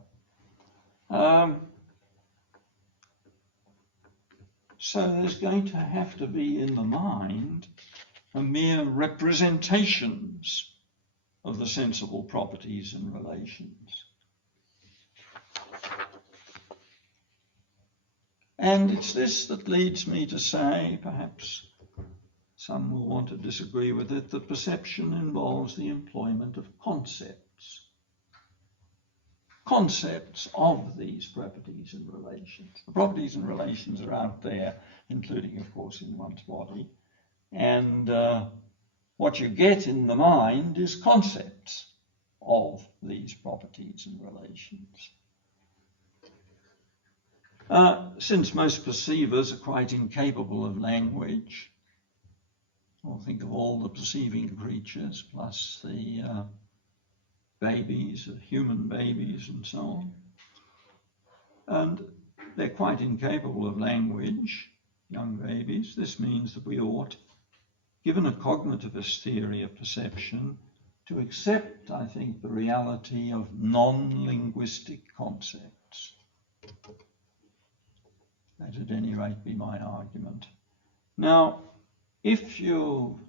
So there's going to have to be in the mind a mere representations of the sensible properties and relations. And it's this that leads me to say, perhaps some will want to disagree with it, that perception involves the employment of concepts. Concepts of these properties and relations. The properties and relations are out there, including, of course, in one's body. And what you get in the mind is concepts of these properties and relations. Since most perceivers are quite incapable of language, or think of all the perceiving creatures, plus the babies, human babies and so on, and they're quite incapable of language, young babies. This means that we ought, given a cognitivist theory of perception, to accept, I think, the reality of non-linguistic concepts. That at any rate be my argument. Now, if you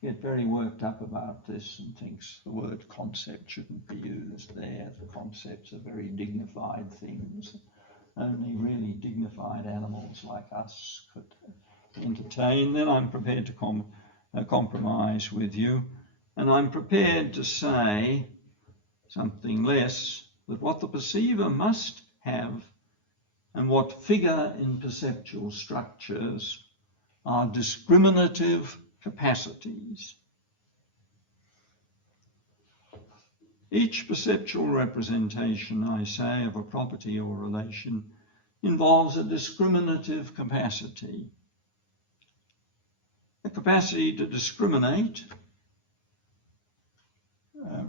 get very worked up about this and thinks the word concept shouldn't be used there, the concepts are very dignified things, only really dignified animals like us could entertain, then I'm prepared to compromise with you, and I'm prepared to say something less, that what the perceiver must have and what figure in perceptual structures are discriminative capacities. Each perceptual representation, I say, of a property or relation involves a discriminative capacity. A capacity to discriminate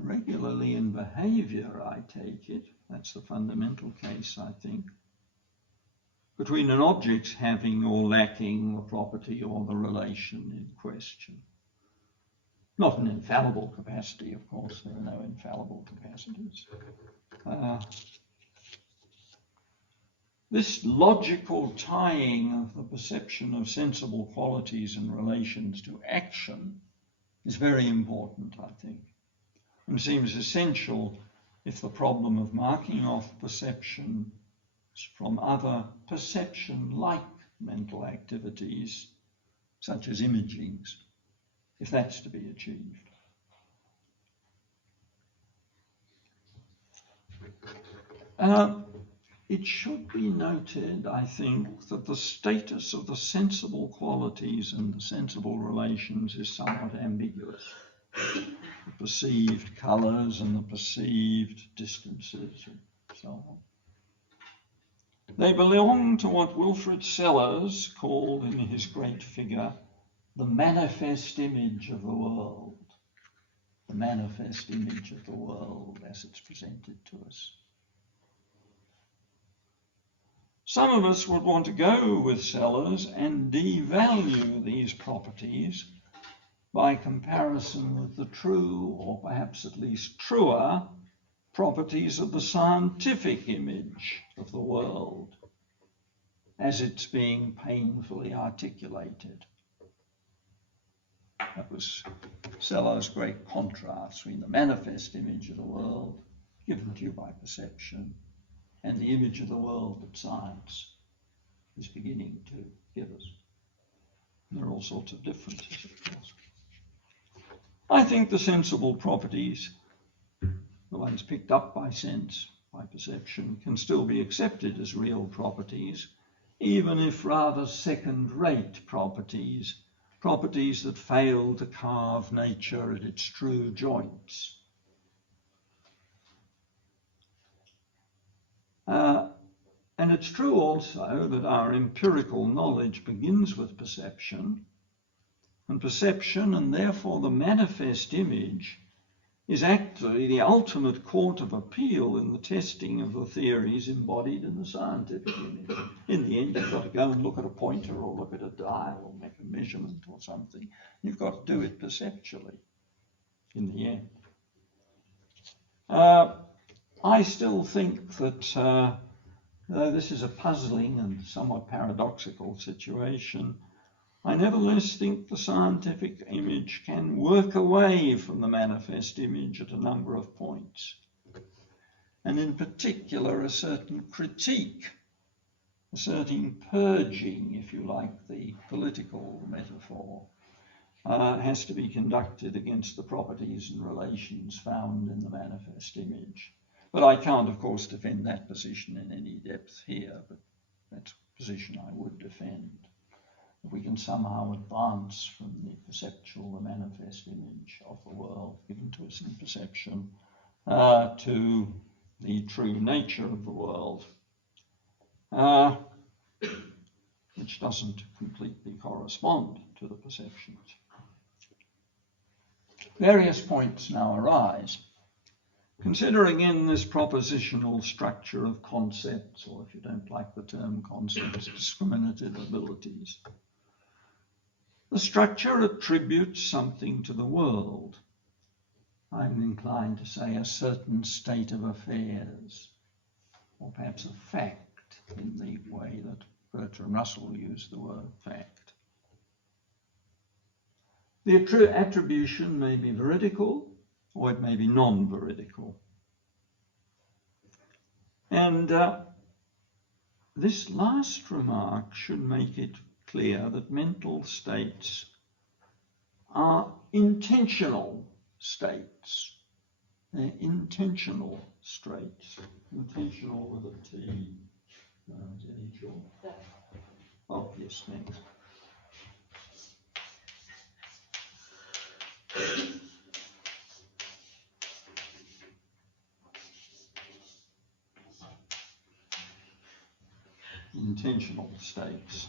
regularly in behavior, I take it. That's the fundamental case, I think, between an object's having or lacking the property or the relation in question. Not an infallible capacity, of course. There are no infallible capacities. This logical tying of the perception of sensible qualities and relations to action is very important, I think. and seems essential if the problem of marking off perception from other perception-like mental activities, such as imagings, if that's to be achieved. It should be noted, I think, that the status of the sensible qualities and the sensible relations is somewhat ambiguous. The perceived colours and the perceived distances and so on. They belong to what Wilfrid Sellars called in his great figure the manifest image of the world. The manifest image of the world as it's presented to us. Some of us would want to go with Sellars and devalue these properties by comparison with the true, or perhaps at least truer, properties of the scientific image of the world as it's being painfully articulated. That was Sellars' great contrast between the manifest image of the world given to you by perception and the image of the world that science is beginning to give us. And there are all sorts of differences, of course. I think the sensible properties, the ones picked up by sense, by perception, can still be accepted as real properties, even if rather second-rate properties, properties that fail to carve nature at its true joints. And it's true also that our empirical knowledge begins with perception, and perception, and therefore the manifest image, is actually the ultimate court of appeal in the testing of the theories embodied in the scientific image. In the end, you've got to go and look at a pointer or look at a dial or make a measurement or something. You've got to do it perceptually in the end. I still think that though this is a puzzling and somewhat paradoxical situation, I nevertheless think the scientific image can work away from the manifest image at a number of points. And in particular, a certain critique, a certain purging, if you like, the political metaphor, has to be conducted against the properties and relations found in the manifest image. But I can't, of course, defend that position in any depth here, but that's a position I would defend. If we can somehow advance from the perceptual, the manifest image of the world given to us in perception, to the true nature of the world, which doesn't completely correspond to the perceptions. Various points now arise. Consider again this propositional structure of concepts, or if you don't like the term concepts, discriminative abilities. The structure attributes something to the world. I'm inclined to say a certain state of affairs, or perhaps a fact in the way that Bertrand Russell used the word fact. The attribution may be veridical, or it may be non-veridical. And this last remark should make it clear that mental states are intentional states. They're intentional states. Intentional with a T. Is any sure? Oh, yes, thanks. Intentional states.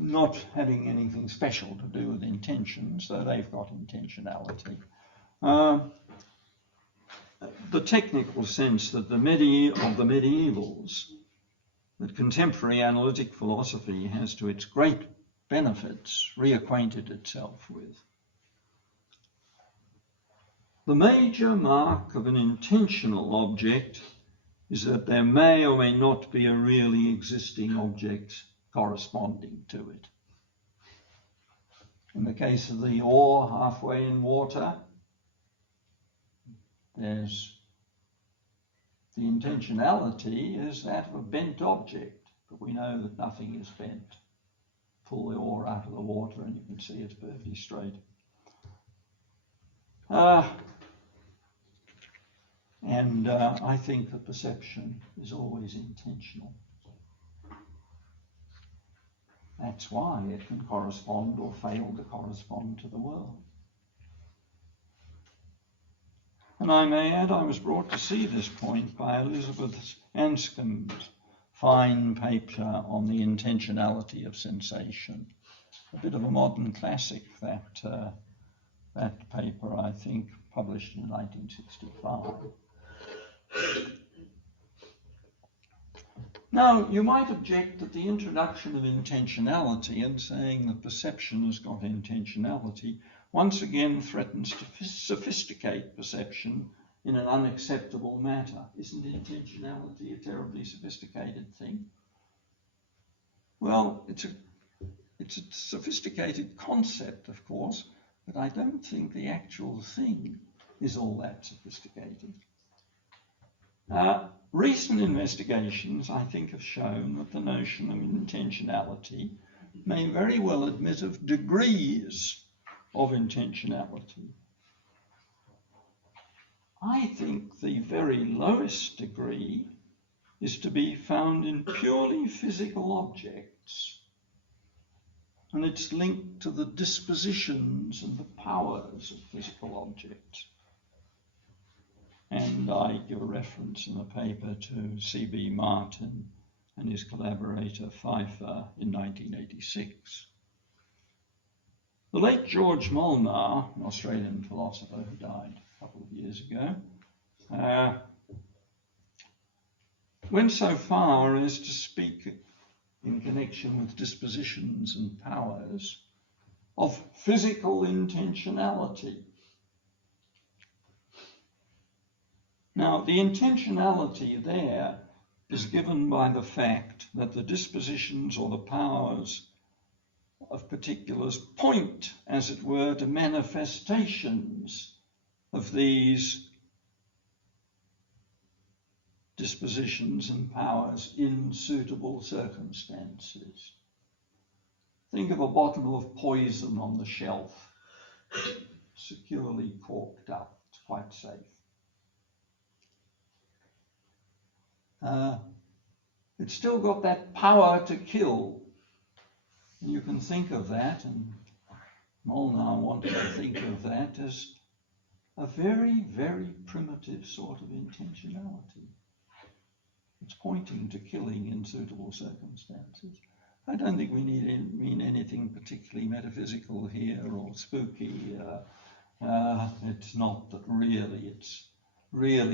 Not having anything special to do with intentions, though they've got intentionality. The technical sense that the medievals, that contemporary analytic philosophy has to its great benefits reacquainted itself with. The major mark of an intentional object is that there may or may not be a really existing object corresponding to it. In the case of the oar halfway in water, there's the intentionality is that of a bent object, but we know that nothing is bent. Pull the oar out of the water and you can see it's perfectly straight. I think that perception is always intentional. That's why it can correspond or fail to correspond to the world. And I may add, I was brought to see this point by Elizabeth Anscombe's fine paper on the intentionality of sensation. A bit of a modern classic, that paper, I think, published in 1965. Now, you might object that the introduction of intentionality and saying that perception has got intentionality once again threatens to sophisticate perception in an unacceptable matter. Isn't intentionality a terribly sophisticated thing? Well, it's a sophisticated concept, of course, but I don't think the actual thing is all that sophisticated. Recent investigations, I think, have shown that the notion of intentionality may very well admit of degrees of intentionality. I think the very lowest degree is to be found in purely physical objects, and it's linked to the dispositions and the powers of physical objects. And I give a reference in the paper to C.B. Martin and his collaborator Pfeiffer in 1986. The late George Molnar, an Australian philosopher who died a couple of years ago, went so far as to speak in connection with dispositions and powers of physical intentionality. Now, the intentionality there is given by the fact that the dispositions or the powers of particulars point, as it were, to manifestations of these dispositions and powers in suitable circumstances. Think of a bottle of poison on the shelf, securely corked up. It's quite safe. It's still got that power to kill. And you can think of that, and Molnar wanted to think of that as a very, very primitive sort of intentionality. It's pointing to killing in suitable circumstances. I don't think we mean anything particularly metaphysical here or spooky. It's not that really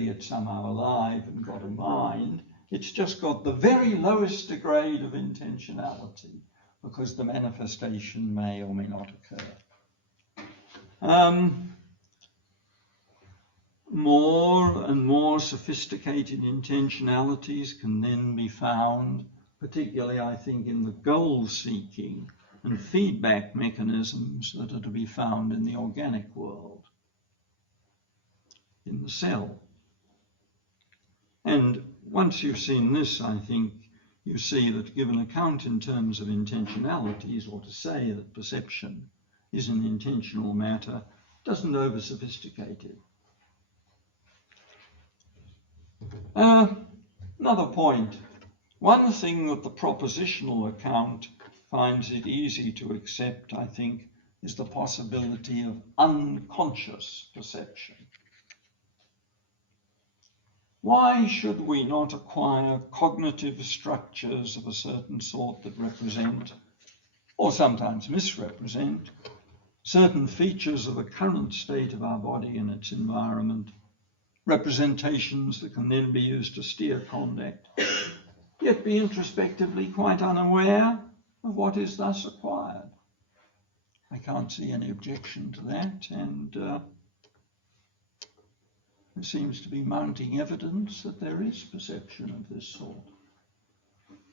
it's somehow alive and got a mind. It's just got the very lowest degree of intentionality, because the manifestation may or may not occur. More and more sophisticated intentionalities can then be found, particularly I think in the goal-seeking and feedback mechanisms that are to be found in the organic world, in the cell. And once you've seen this, I think you see that given account in terms of intentionalities, or to say that perception is an intentional matter, doesn't over-sophisticate it. Another point. One thing that the propositional account finds it easy to accept, I think, is the possibility of unconscious perception. Why should we not acquire cognitive structures of a certain sort that represent, or sometimes misrepresent, certain features of the current state of our body and its environment, representations that can then be used to steer conduct, yet be introspectively quite unaware of what is thus acquired? I can't see any objection to that, and there seems to be mounting evidence that there is perception of this sort.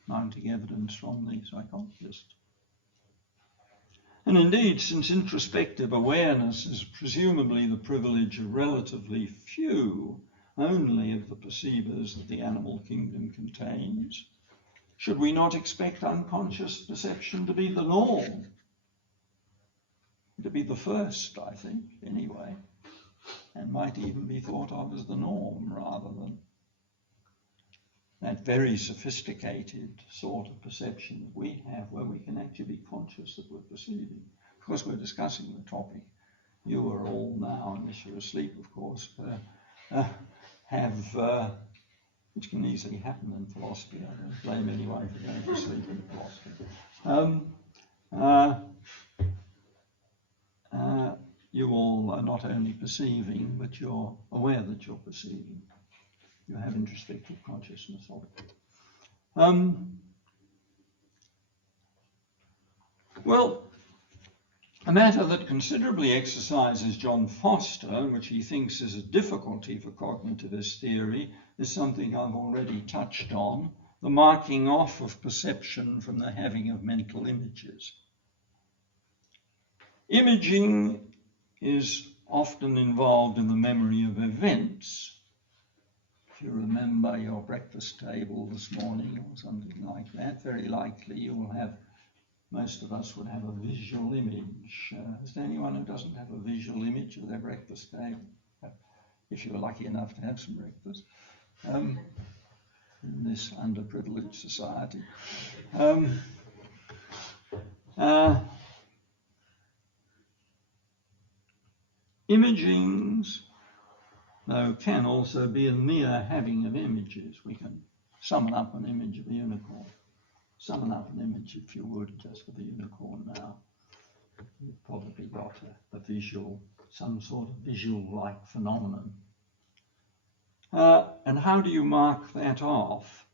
Mounting evidence from the psychologist. And indeed, since introspective awareness is presumably the privilege of relatively few, only of the perceivers that the animal kingdom contains, should we not expect unconscious perception to be the norm? To be the first, I think, anyway, and might even be thought of as the norm rather than that very sophisticated sort of perception that we have where we can actually be conscious that we're perceiving. Of course, we're discussing the topic. You are all now, unless you're asleep, of course, which can easily happen in philosophy. I don't blame anyone for going to sleep in philosophy. You all are not only perceiving, but you're aware that you're perceiving. You have introspective consciousness of it. Well, a matter that considerably exercises John Foster, and which he thinks is a difficulty for cognitivist theory, is something I've already touched on, the marking off of perception from the having of mental images. Imaging is often involved in the memory of events. If you remember your breakfast table this morning or something like that, very likely you will have, most of us would have a visual image. Is there anyone who doesn't have a visual image of their breakfast table? If you're lucky enough to have some breakfast in this underprivileged society. Imagings, though, can also be a mere having of images. We can summon up an image of a unicorn. Summon up an image, if you would, just of a unicorn now. You've probably got a visual, some sort of visual-like phenomenon. And how do you mark that off?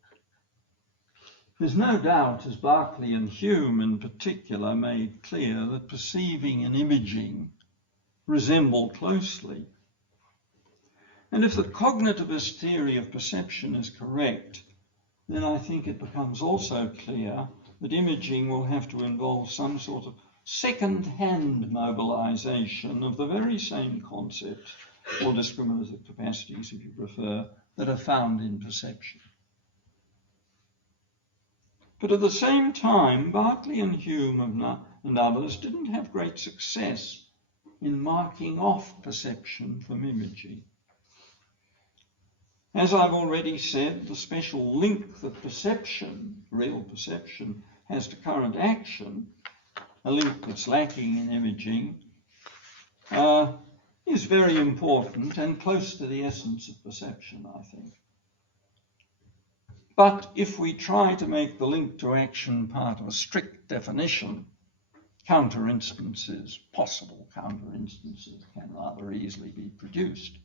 There's no doubt, as Berkeley and Hume in particular made clear, that perceiving and imaging resemble closely. And if the cognitivist theory of perception is correct, then I think it becomes also clear that imaging will have to involve some sort of second-hand mobilization of the very same concepts or discriminative capacities, if you prefer, that are found in perception. But at the same time, Berkeley and Hume and others didn't have great success in marking off perception from imaging. As I've already said, the special link that perception, real perception, has to current action, a link that's lacking in imaging, is very important and close to the essence of perception, I think. But if we try to make the link to action part of a strict definition, counter-instances, possible counter-instances, can rather easily be produced.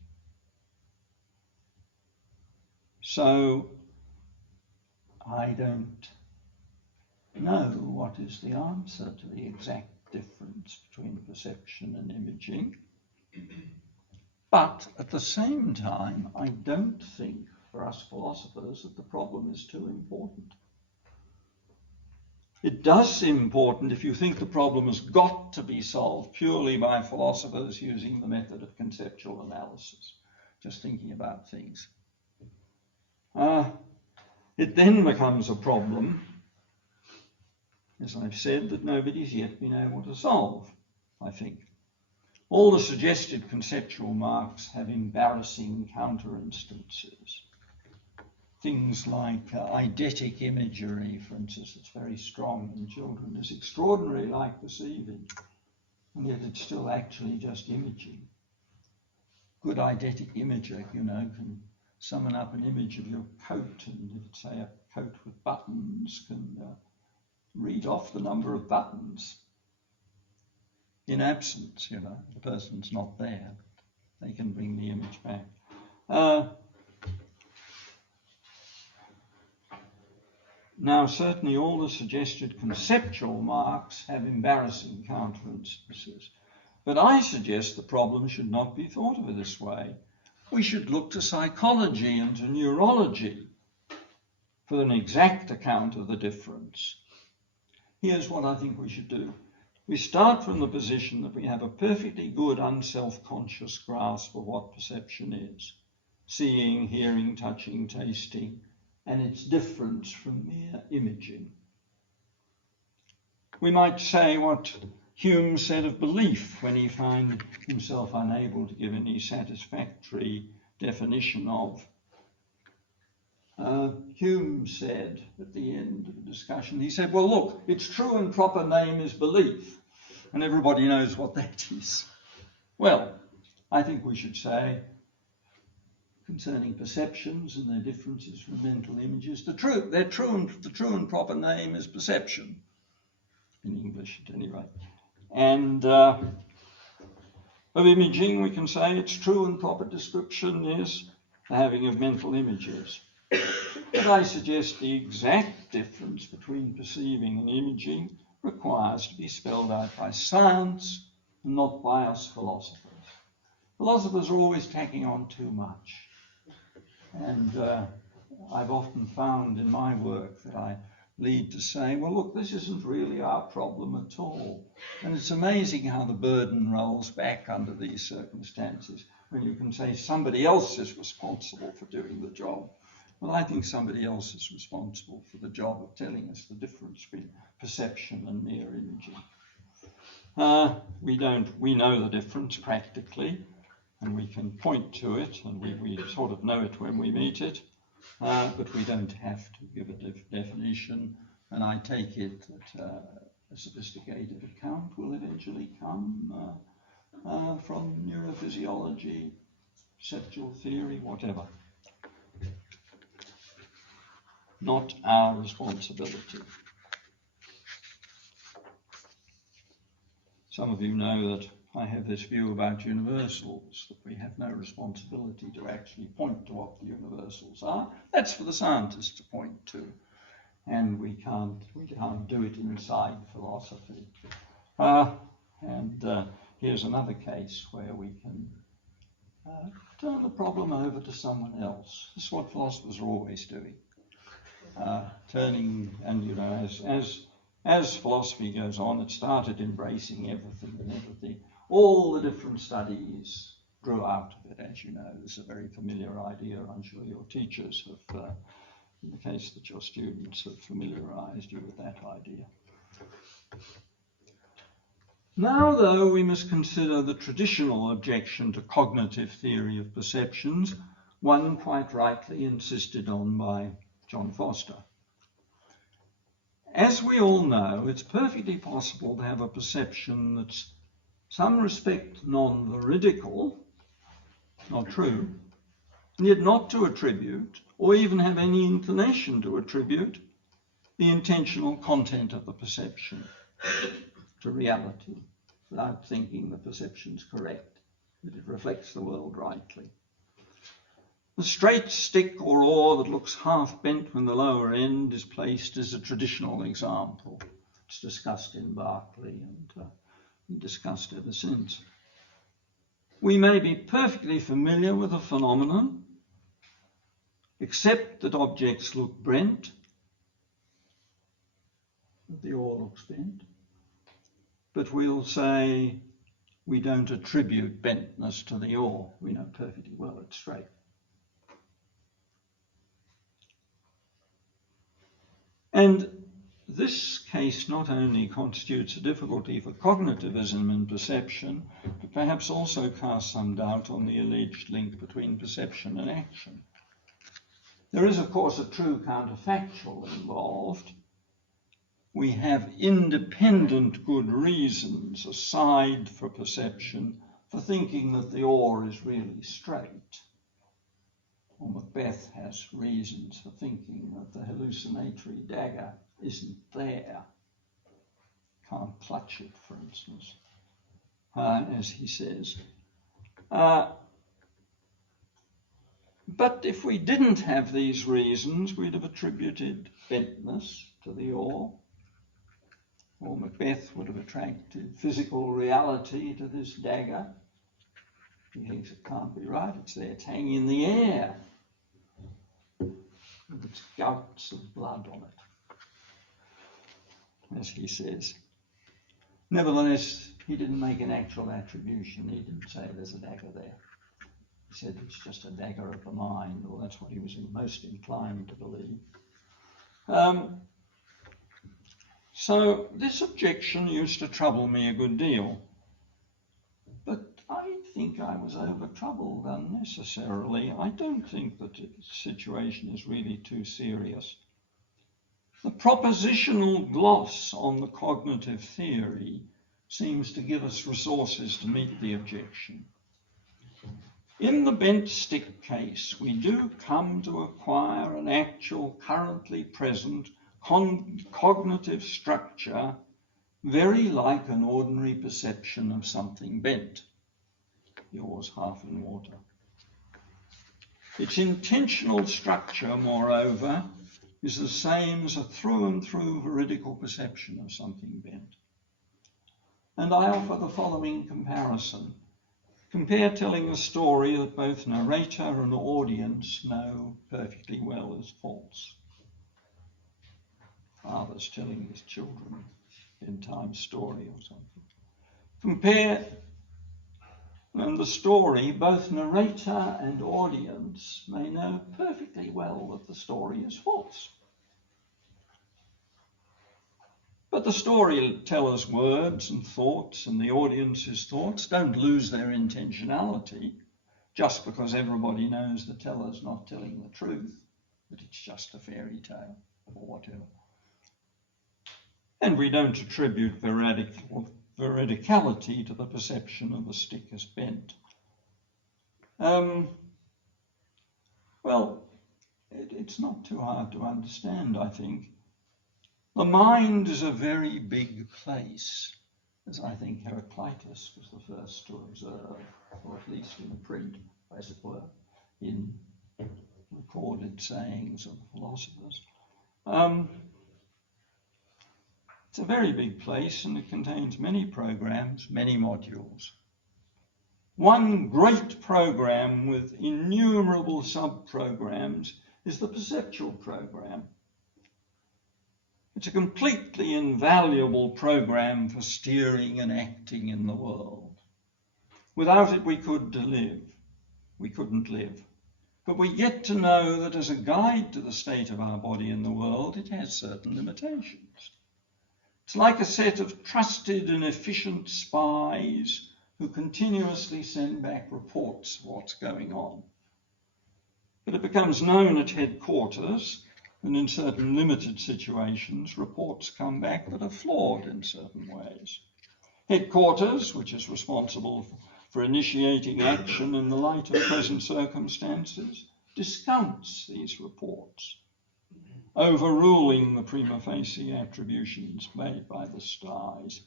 So I don't know what is the answer to the exact difference between perception and imaging. But at the same time, I don't think for us philosophers that the problem is too important. It does seem important if you think the problem has got to be solved purely by philosophers using the method of conceptual analysis, just thinking about things. It then becomes a problem, as I've said, that nobody's yet been able to solve, I think. All the suggested conceptual marks have embarrassing counter-instances. Things like eidetic imagery, for instance, it's very strong in children, is extraordinarily like perceiving, and yet it's still actually just imaging. Good eidetic imager, can summon up an image of your coat, and if it's, say, a coat with buttons, can read off the number of buttons in absence, the person's not there. They can bring the image back. Now, certainly all the suggested conceptual marks have embarrassing counter-instances. But I suggest the problem should not be thought of this way. We should look to psychology and to neurology for an exact account of the difference. Here's what I think we should do. We start from the position that we have a perfectly good unself-conscious grasp of what perception is. Seeing, hearing, touching, tasting, and its difference from mere imaging. We might say what Hume said of belief when he found himself unable to give any satisfactory definition of. Hume said at the end of the discussion, he said, well, look, its true and proper name is belief, and everybody knows what that is. Well, I think we should say, concerning perceptions and their differences from mental images, the true and proper name is perception, in English at any rate. And of imaging, we can say its true and proper description is the having of mental images. But I suggest the exact difference between perceiving and imaging requires to be spelled out by science and not by us philosophers. Philosophers are always tacking on too much. And I've often found in my work that I lead to say, well, look, this isn't really our problem at all. And it's amazing how the burden rolls back under these circumstances when you can say somebody else is responsible for doing the job. Well, I think somebody else is responsible for the job of telling us the difference between perception and mere imaging. We know the difference practically, and we can point to it, and we sort of know it when we meet it, but we don't have to give a definition, and I take it that a sophisticated account will eventually come from neurophysiology, perceptual theory, whatever. Not our responsibility. Some of you know that I have this view about universals, that we have no responsibility to actually point to what the universals are. That's for the scientists to point to, and we can't do it inside philosophy. Here's another case where we can turn the problem over to someone else. This is what philosophers are always doing. Turning, and you know, as philosophy goes on, it started embracing everything. All the different studies grew out of it, as you know. This is a very familiar idea. I'm sure your teachers have, in the case that your students have familiarized you with that idea. Now, though, we must consider the traditional objection to cognitive theory of perceptions, one quite rightly insisted on by John Foster. As we all know, it's perfectly possible to have a perception that's some respect non-veridical, not true, and yet not to attribute, or even have any inclination to attribute, the intentional content of the perception to reality, without thinking the perception's correct, that it reflects the world rightly. The straight stick or oar that looks half bent when the lower end is placed is a traditional example. It's discussed in Berkeley and discussed ever since. We may be perfectly familiar with the phenomenon, except that objects look bent, that the oar looks bent, but we'll say we don't attribute bentness to the oar. We know perfectly well it's straight. And this case not only constitutes a difficulty for cognitivism and perception, but perhaps also casts some doubt on the alleged link between perception and action. There is, of course, a true counterfactual involved. We have independent good reasons aside for perception for thinking that the oar is really straight. Or Macbeth has reasons for thinking that the hallucinatory dagger isn't there. Can't clutch it, for instance, as he says. But if we didn't have these reasons, we'd have attributed bentness to the oar, or Macbeth would have attributed physical reality to this dagger. He thinks it can't be right, it's there, it's hanging in the air, with its gouts of blood on it, as he says. Nevertheless, he didn't make an actual attribution. He didn't say there's a dagger there. He said it's just a dagger of the mind, or that's what he was most inclined to believe. So this objection used to trouble me a good deal. But I think I was over-troubled unnecessarily. I don't think that the situation is really too serious. The propositional gloss on the cognitive theory seems to give us resources to meet the objection. In the bent stick case, we do come to acquire an actual, currently present cognitive structure very like an ordinary perception of something bent. Yours half in water. Its intentional structure, moreover, is the same as a through and through veridical perception of something bent. And I offer the following comparison. Compare telling a story that both narrator and audience know perfectly well is false. Father's telling his children a bedtime story or something. Compare and the story, both narrator and audience may know perfectly well that the story is false. But the storyteller's words and thoughts and the audience's thoughts don't lose their intentionality just because everybody knows the teller's not telling the truth, that it's just a fairy tale or whatever. And we don't attribute veridicality to the perception of the stick as bent. Well, it's not too hard to understand, I think. The mind is a very big place, as I think Heraclitus was the first to observe, or at least in print, as it were, in recorded sayings of the philosophers. It's a very big place, and it contains many programs, many modules. One great program with innumerable sub-programs is the perceptual program. It's a completely invaluable program for steering and acting in the world. Without it, we couldn't live. But we get to know that as a guide to the state of our body in the world, it has certain limitations. It's like a set of trusted and efficient spies who continuously send back reports of what's going on. But it becomes known at headquarters, and in certain limited situations, reports come back that are flawed in certain ways. Headquarters, which is responsible for initiating action in the light of present circumstances, discounts these reports, overruling the prima facie attributions made by the spies.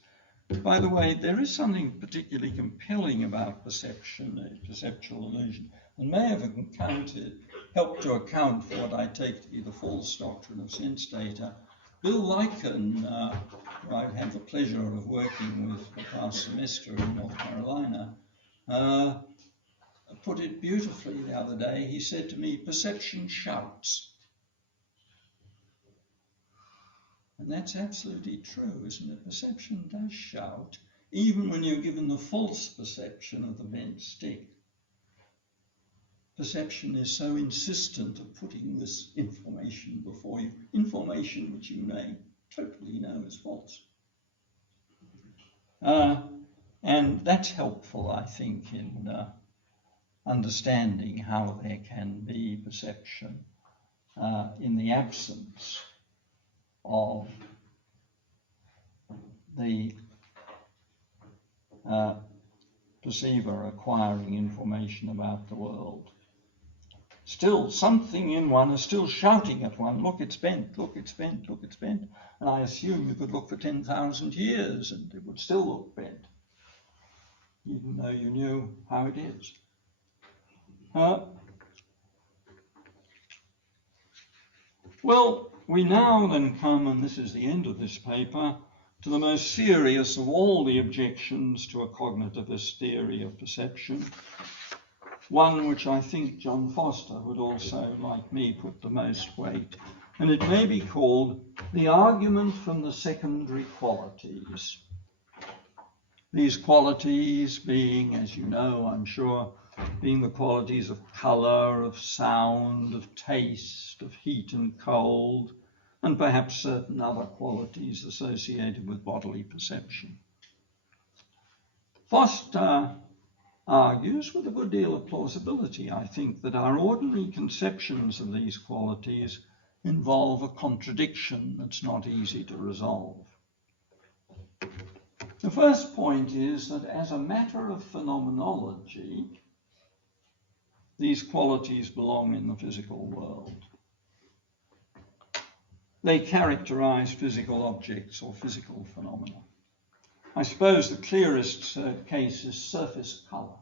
By the way, there is something particularly compelling about perception, a perceptual illusion, and may have helped to account for what I take to be the false doctrine of sense data. Bill Lycan, who I've had the pleasure of working with the past semester in North Carolina, put it beautifully the other day. He said to me, perception shouts. And that's absolutely true, isn't it? Perception does shout, even when you're given the false perception of the bent stick. Perception is so insistent of putting this information before you, information which you may totally know is false. And that's helpful, I think, in understanding how there can be perception in the absence of the perceiver acquiring information about the world. Still, something in one is still shouting at one, look, it's bent, look, it's bent, look, it's bent. And I assume you could look for 10,000 years and it would still look bent, even though you knew how it is. Well, we now then come, and this is the end of this paper, to the most serious of all the objections to a cognitivist theory of perception, one which I think John Foster would also, like me, put the most weight. And it may be called the argument from the secondary qualities. These qualities being, as you know, I'm sure, being the qualities of colour, of sound, of taste, of heat and cold, and perhaps certain other qualities associated with bodily perception. Foster argues with a good deal of plausibility, I think, that our ordinary conceptions of these qualities involve a contradiction that's not easy to resolve. The first point is that as a matter of phenomenology, these qualities belong in the physical world. They characterize physical objects or physical phenomena. I suppose the clearest case is surface colour.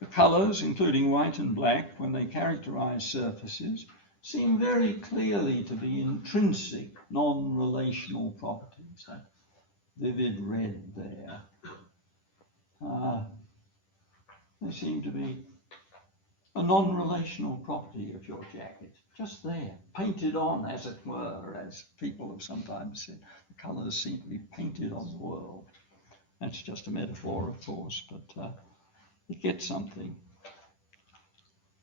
The colours, including white and black, when they characterize surfaces, seem very clearly to be intrinsic, non-relational properties. That vivid red there. They seem to be a non-relational property of your jacket, just there, painted on, as it were, as people have sometimes said. The colours seem to be painted on the world. That's just a metaphor, of course, but it gets something.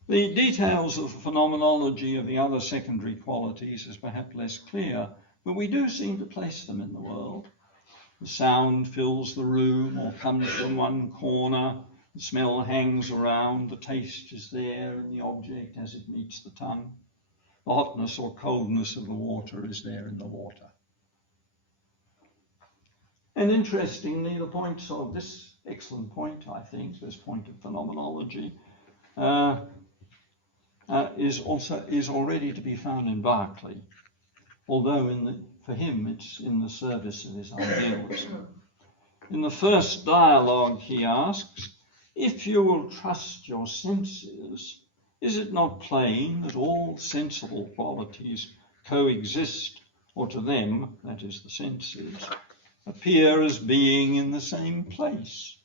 The details of the phenomenology of the other secondary qualities is perhaps less clear, but we do seem to place them in the world. The sound fills the room or comes from one corner. The smell hangs around. The taste is there in the object as it meets the tongue. The hotness or coldness of the water is there in the water. And interestingly, the points of this excellent point, I think, this point of phenomenology, is already to be found in Berkeley, although for him it's in the service of his idealism. In the first dialogue he asks, if you will trust your senses, is it not plain that all sensible qualities coexist, or to them, that is the senses, appear as being in the same place?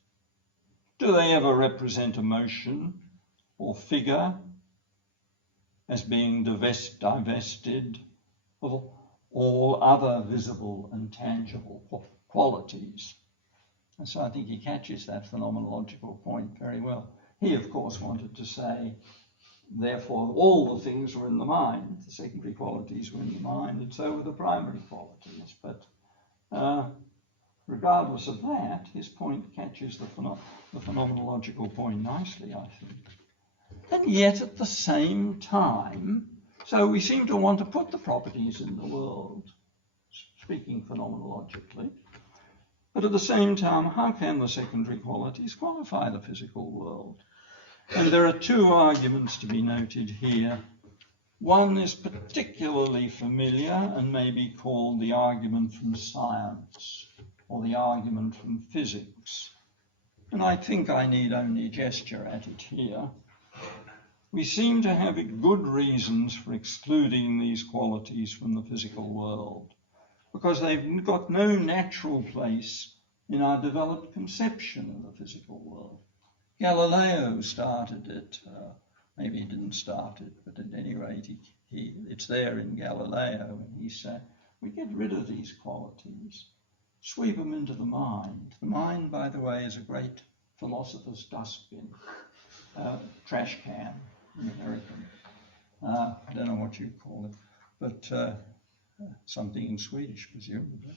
Do they ever represent emotion or figure as being divested of all other visible and tangible qualities? And so I think he catches that phenomenological point very well. He, of course, wanted to say, therefore, all the things were in the mind, the secondary qualities were in the mind, and so were the primary qualities. But regardless of that, his point catches the phenomenological point nicely, I think. And yet, at the same time, so we seem to want to put the properties in the world, speaking phenomenologically, but at the same time, how can the secondary qualities qualify the physical world? And there are two arguments to be noted here. One is particularly familiar and may be called the argument from science or the argument from physics. And I think I need only gesture at it here. We seem to have good reasons for excluding these qualities from the physical world, because they've got no natural place in our developed conception of the physical world. Galileo started it, maybe he didn't start it, but at any rate, it's there in Galileo, and he said, we get rid of these qualities, sweep them into the mind. The mind, by the way, is a great philosopher's dustbin, trash can in American. I don't know what you call it, but something in Swedish, presumably.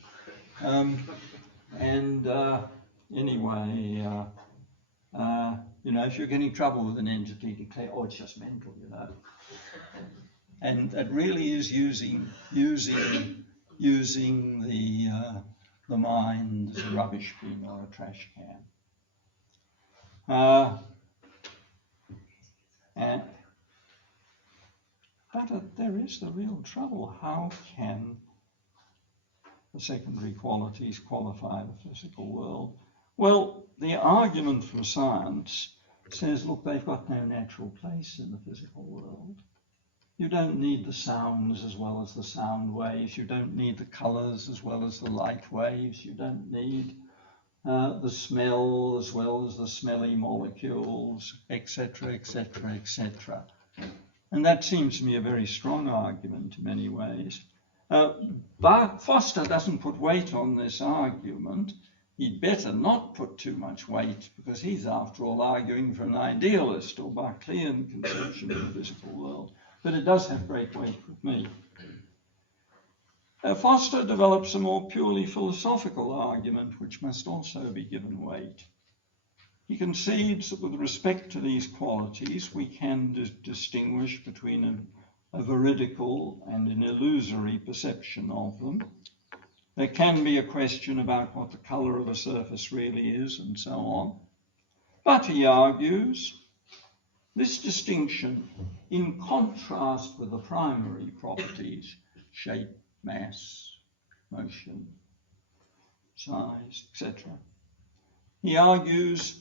Anyway, if you're getting trouble with an entity, declare, oh, it's just mental, And that really is using the mind as a rubbish bin or a trash can. But there is the real trouble. How can the secondary qualities qualify the physical world? Well, the argument from science says, look, they've got no natural place in the physical world. You don't need the sounds as well as the sound waves. You don't need the colours as well as the light waves. You don't need the smell as well as the smelly molecules, etc., etc., etc. And that seems to me a very strong argument in many ways. But Foster doesn't put weight on this argument. He'd better not put too much weight, because he's, after all, arguing for an idealist or Berkeleyan conception of the physical world. But it does have great weight with me. Foster develops a more purely philosophical argument, which must also be given weight. He concedes that with respect to these qualities, we can distinguish between a veridical and an illusory perception of them. There can be a question about what the colour of a surface really is, and so on. But he argues this distinction, in contrast with the primary properties, shape, mass, motion, size, etc. He argues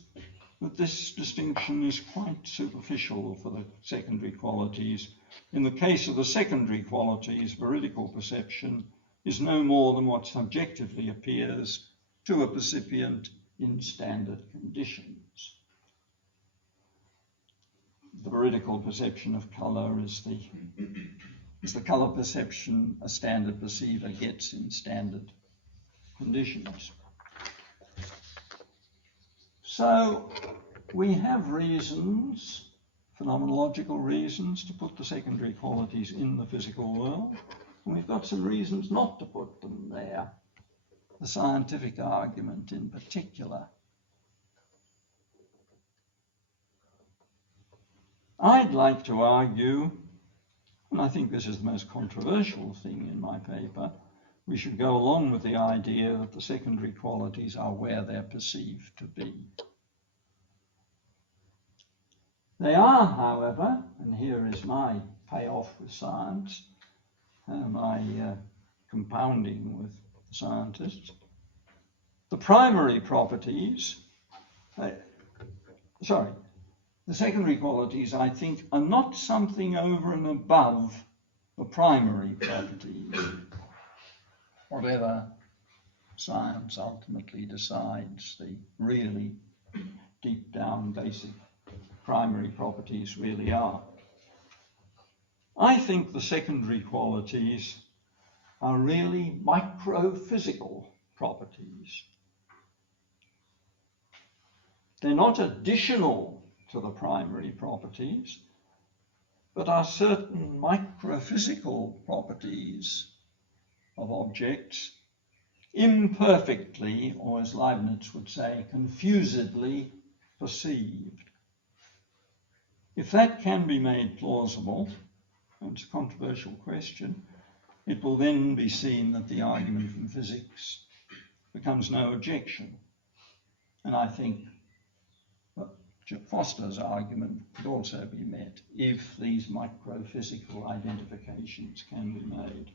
that this distinction is quite superficial for the secondary qualities. In the case of the secondary qualities, veridical perception is no more than what subjectively appears to a percipient in standard conditions. The veridical perception of colour is the colour perception a standard perceiver gets in standard conditions. So we have reasons, phenomenological reasons, to put the secondary qualities in the physical world, and we've got some reasons not to put them there, the scientific argument in particular. I'd like to argue, and I think this is the most controversial thing in my paper, we should go along with the idea that the secondary qualities are where they're perceived to be. They are, however, and here is my payoff with science, my compounding with the scientists, the primary properties, the secondary qualities, I think, are not something over and above the primary properties, whatever science ultimately decides the really deep down basic primary properties really are. I think the secondary qualities are really microphysical properties. They're not additional to the primary properties, but are certain microphysical properties of objects, imperfectly, or as Leibniz would say, confusedly perceived. If that can be made plausible, and it's a controversial question, it will then be seen that the argument from physics becomes no objection. And I think Foster's argument could also be met if these microphysical identifications can be made.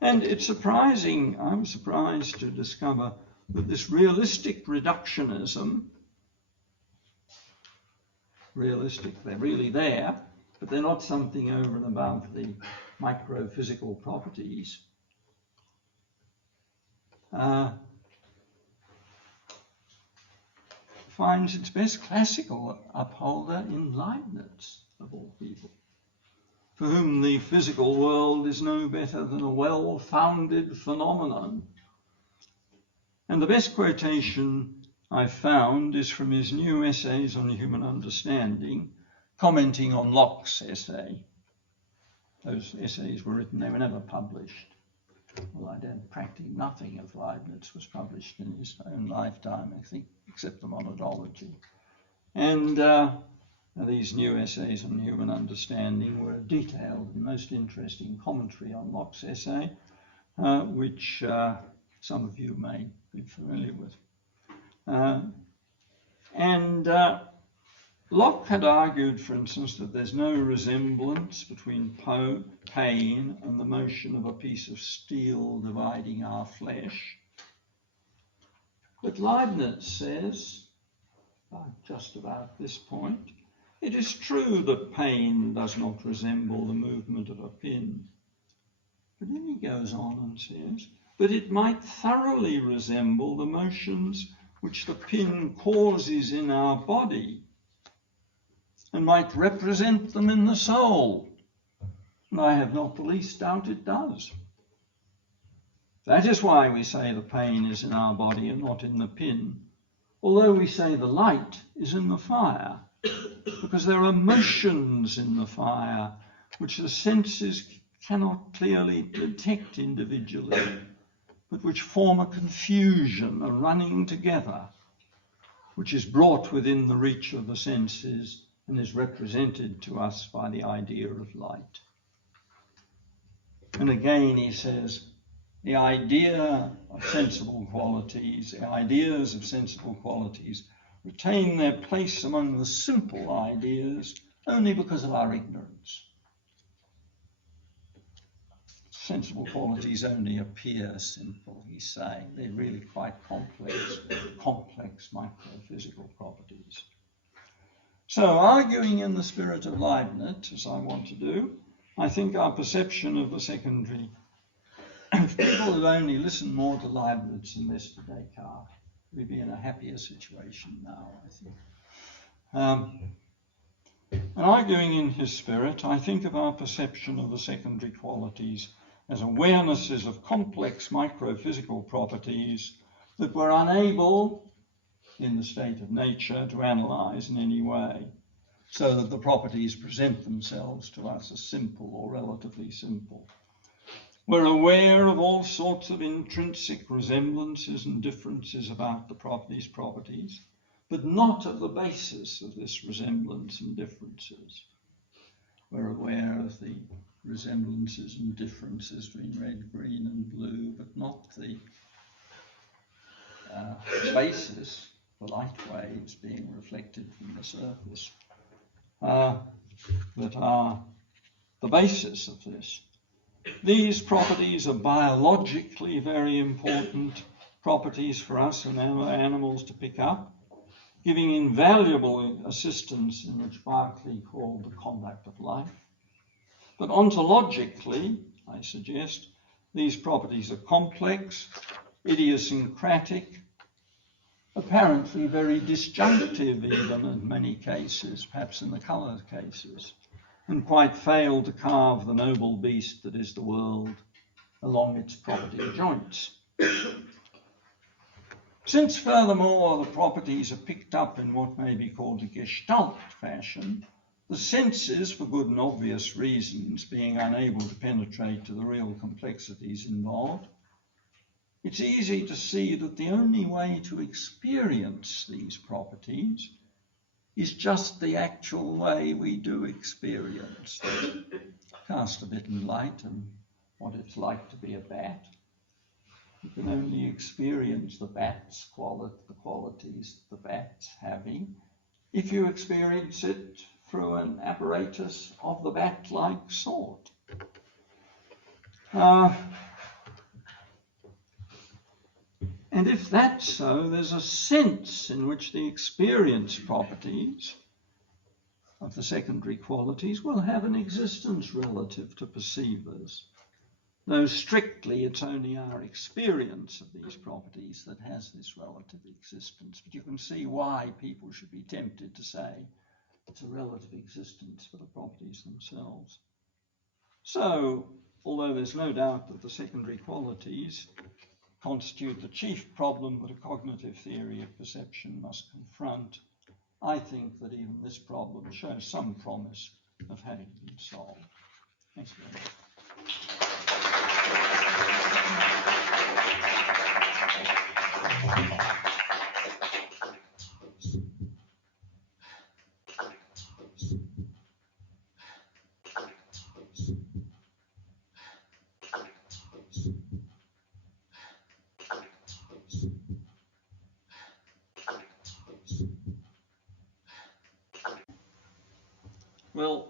And it's surprising, I'm surprised to discover that this realistic reductionism, they're really there, but they're not something over and above the microphysical properties. Finds its best classical upholder in Leibniz, of all people, for whom the physical world is no better than a well-founded phenomenon. And the best quotation I've found is from his new essays on human understanding, commenting on Locke's essay. Those essays were written, they were never published. Well, practically nothing of Leibniz was published in his own lifetime, I think, except the monadology. And these new essays on human understanding were a detailed and most interesting commentary on Locke's essay, which some of you may be familiar with. Locke had argued, for instance, that there's no resemblance between pain and the motion of a piece of steel dividing our flesh. But Leibniz says, just about this point, it is true that pain does not resemble the movement of a pin. But then he goes on and says, but it might thoroughly resemble the motions which the pin causes in our body, and might represent them in the soul. And I have not the least doubt it does. That is why we say the pain is in our body and not in the pin, although we say the light is in the fire, because there are motions in the fire which the senses cannot clearly detect individually, but which form a confusion, a running together, which is brought within the reach of the senses and is represented to us by the idea of light. And again he says, the idea of sensible qualities, the ideas of sensible qualities retain their place among the simple ideas only because of our ignorance. Sensible qualities only appear simple, he's saying. They're really quite complex microphysical properties. So, arguing in the spirit of Leibniz, as I want to do, I think our perception of the secondary, if people had only listened more to Leibniz and less to Descartes, we'd be in a happier situation now, I think. And arguing in his spirit, I think of our perception of the secondary qualities as awarenesses of complex microphysical properties that we're unable, in the state of nature, to analyze in any way, so that the properties present themselves to us as simple or relatively simple. We're aware of all sorts of intrinsic resemblances and differences about these properties, but not of the basis of this resemblance and differences. We're aware of the resemblances and differences between red, green and blue, but not the basis, the light waves being reflected from the surface, that are the basis of this. These properties are biologically very important properties for us and our animals to pick up, giving invaluable assistance in which Berkeley called the conduct of life. But ontologically, I suggest, these properties are complex, idiosyncratic, apparently very disjunctive even in many cases, perhaps in the colour cases, and quite fail to carve the noble beast that is the world along its property joints. Since furthermore the properties are picked up in what may be called a gestalt fashion, the senses, for good and obvious reasons, being unable to penetrate to the real complexities involved, it's easy to see that the only way to experience these properties is just the actual way we do experience them. Cast a bit of light on what it's like to be a bat. You can only experience the bat's the qualities the bat's having, if you experience it through an apparatus of the bat-like sort. And if that's so, there's a sense in which the experience properties of the secondary qualities will have an existence relative to perceivers, though strictly it's only our experience of these properties that has this relative existence. But you can see why people should be tempted to say it's a relative existence for the properties themselves. So, although there's no doubt that the secondary qualities constitute the chief problem that a cognitive theory of perception must confront, I think that even this problem shows some promise of having been solved. Thanks very much. Well,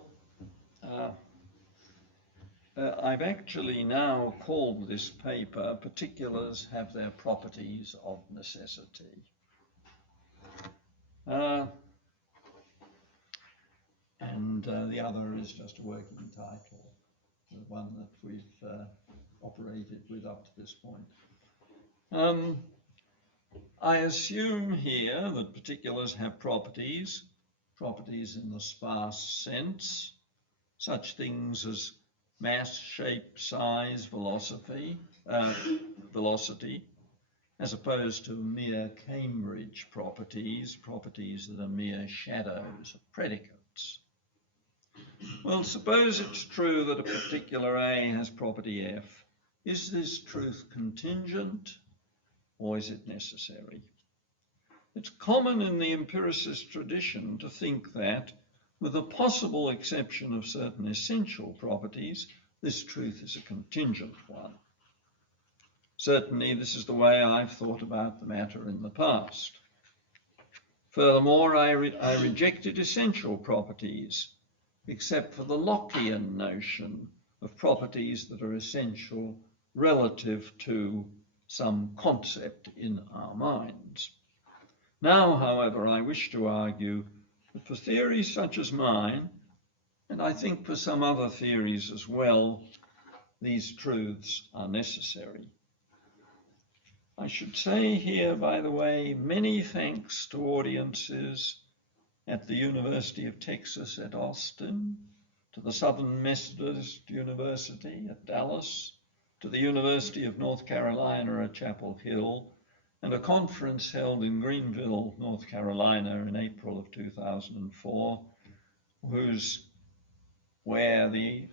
I've actually now called this paper Particulars Have Their Properties of Necessity. And the other is just a working title, the one that we've operated with up to this point. I assume here that particulars have properties in the sparse sense, such things as mass, shape, size, velocity, as opposed to mere Cambridge properties that are mere shadows of predicates. Well, suppose it's true that a particular A has property F. Is this truth contingent or is it necessary? It's common in the empiricist tradition to think that, with the possible exception of certain essential properties, this truth is a contingent one. Certainly, this is the way I've thought about the matter in the past. Furthermore, I rejected essential properties, except for the Lockean notion of properties that are essential relative to some concept in our minds. Now, however, I wish to argue that for theories such as mine, and I think for some other theories as well, these truths are necessary. I should say here, by the way, many thanks to audiences at the University of Texas at Austin, to the Southern Methodist University at Dallas, to the University of North Carolina at Chapel Hill, and a conference held in Greenville, North Carolina in April of 2004, where the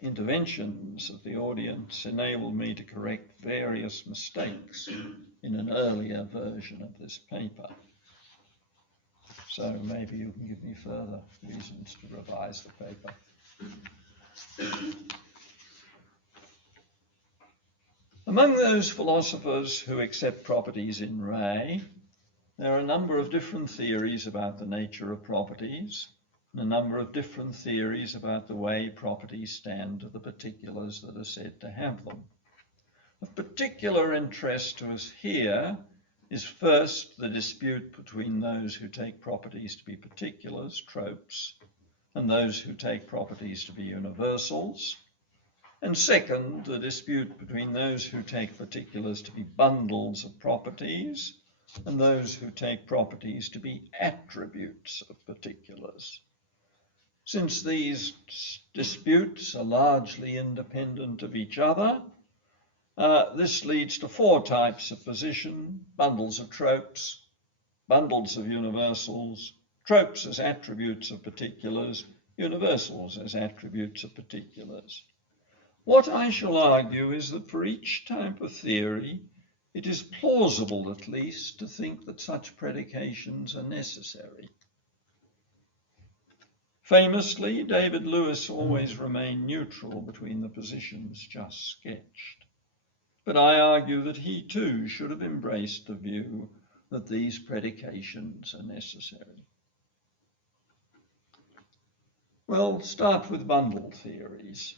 interventions of the audience enabled me to correct various mistakes in an earlier version of this paper. So maybe you can give me further reasons to revise the paper. Among those philosophers who accept properties in re, there are a number of different theories about the nature of properties, and a number of different theories about the way properties stand to the particulars that are said to have them. Of particular interest to us here is first the dispute between those who take properties to be particulars, tropes, and those who take properties to be universals, and second, the dispute between those who take particulars to be bundles of properties and those who take properties to be attributes of particulars. Since these disputes are largely independent of each other, this leads to four types of position: bundles of tropes, bundles of universals, tropes as attributes of particulars, universals as attributes of particulars. What I shall argue is that for each type of theory, it is plausible at least to think that such predications are necessary. Famously, David Lewis always remained neutral between the positions just sketched. But I argue that he too should have embraced the view that these predications are necessary. Well, start with bundle theories.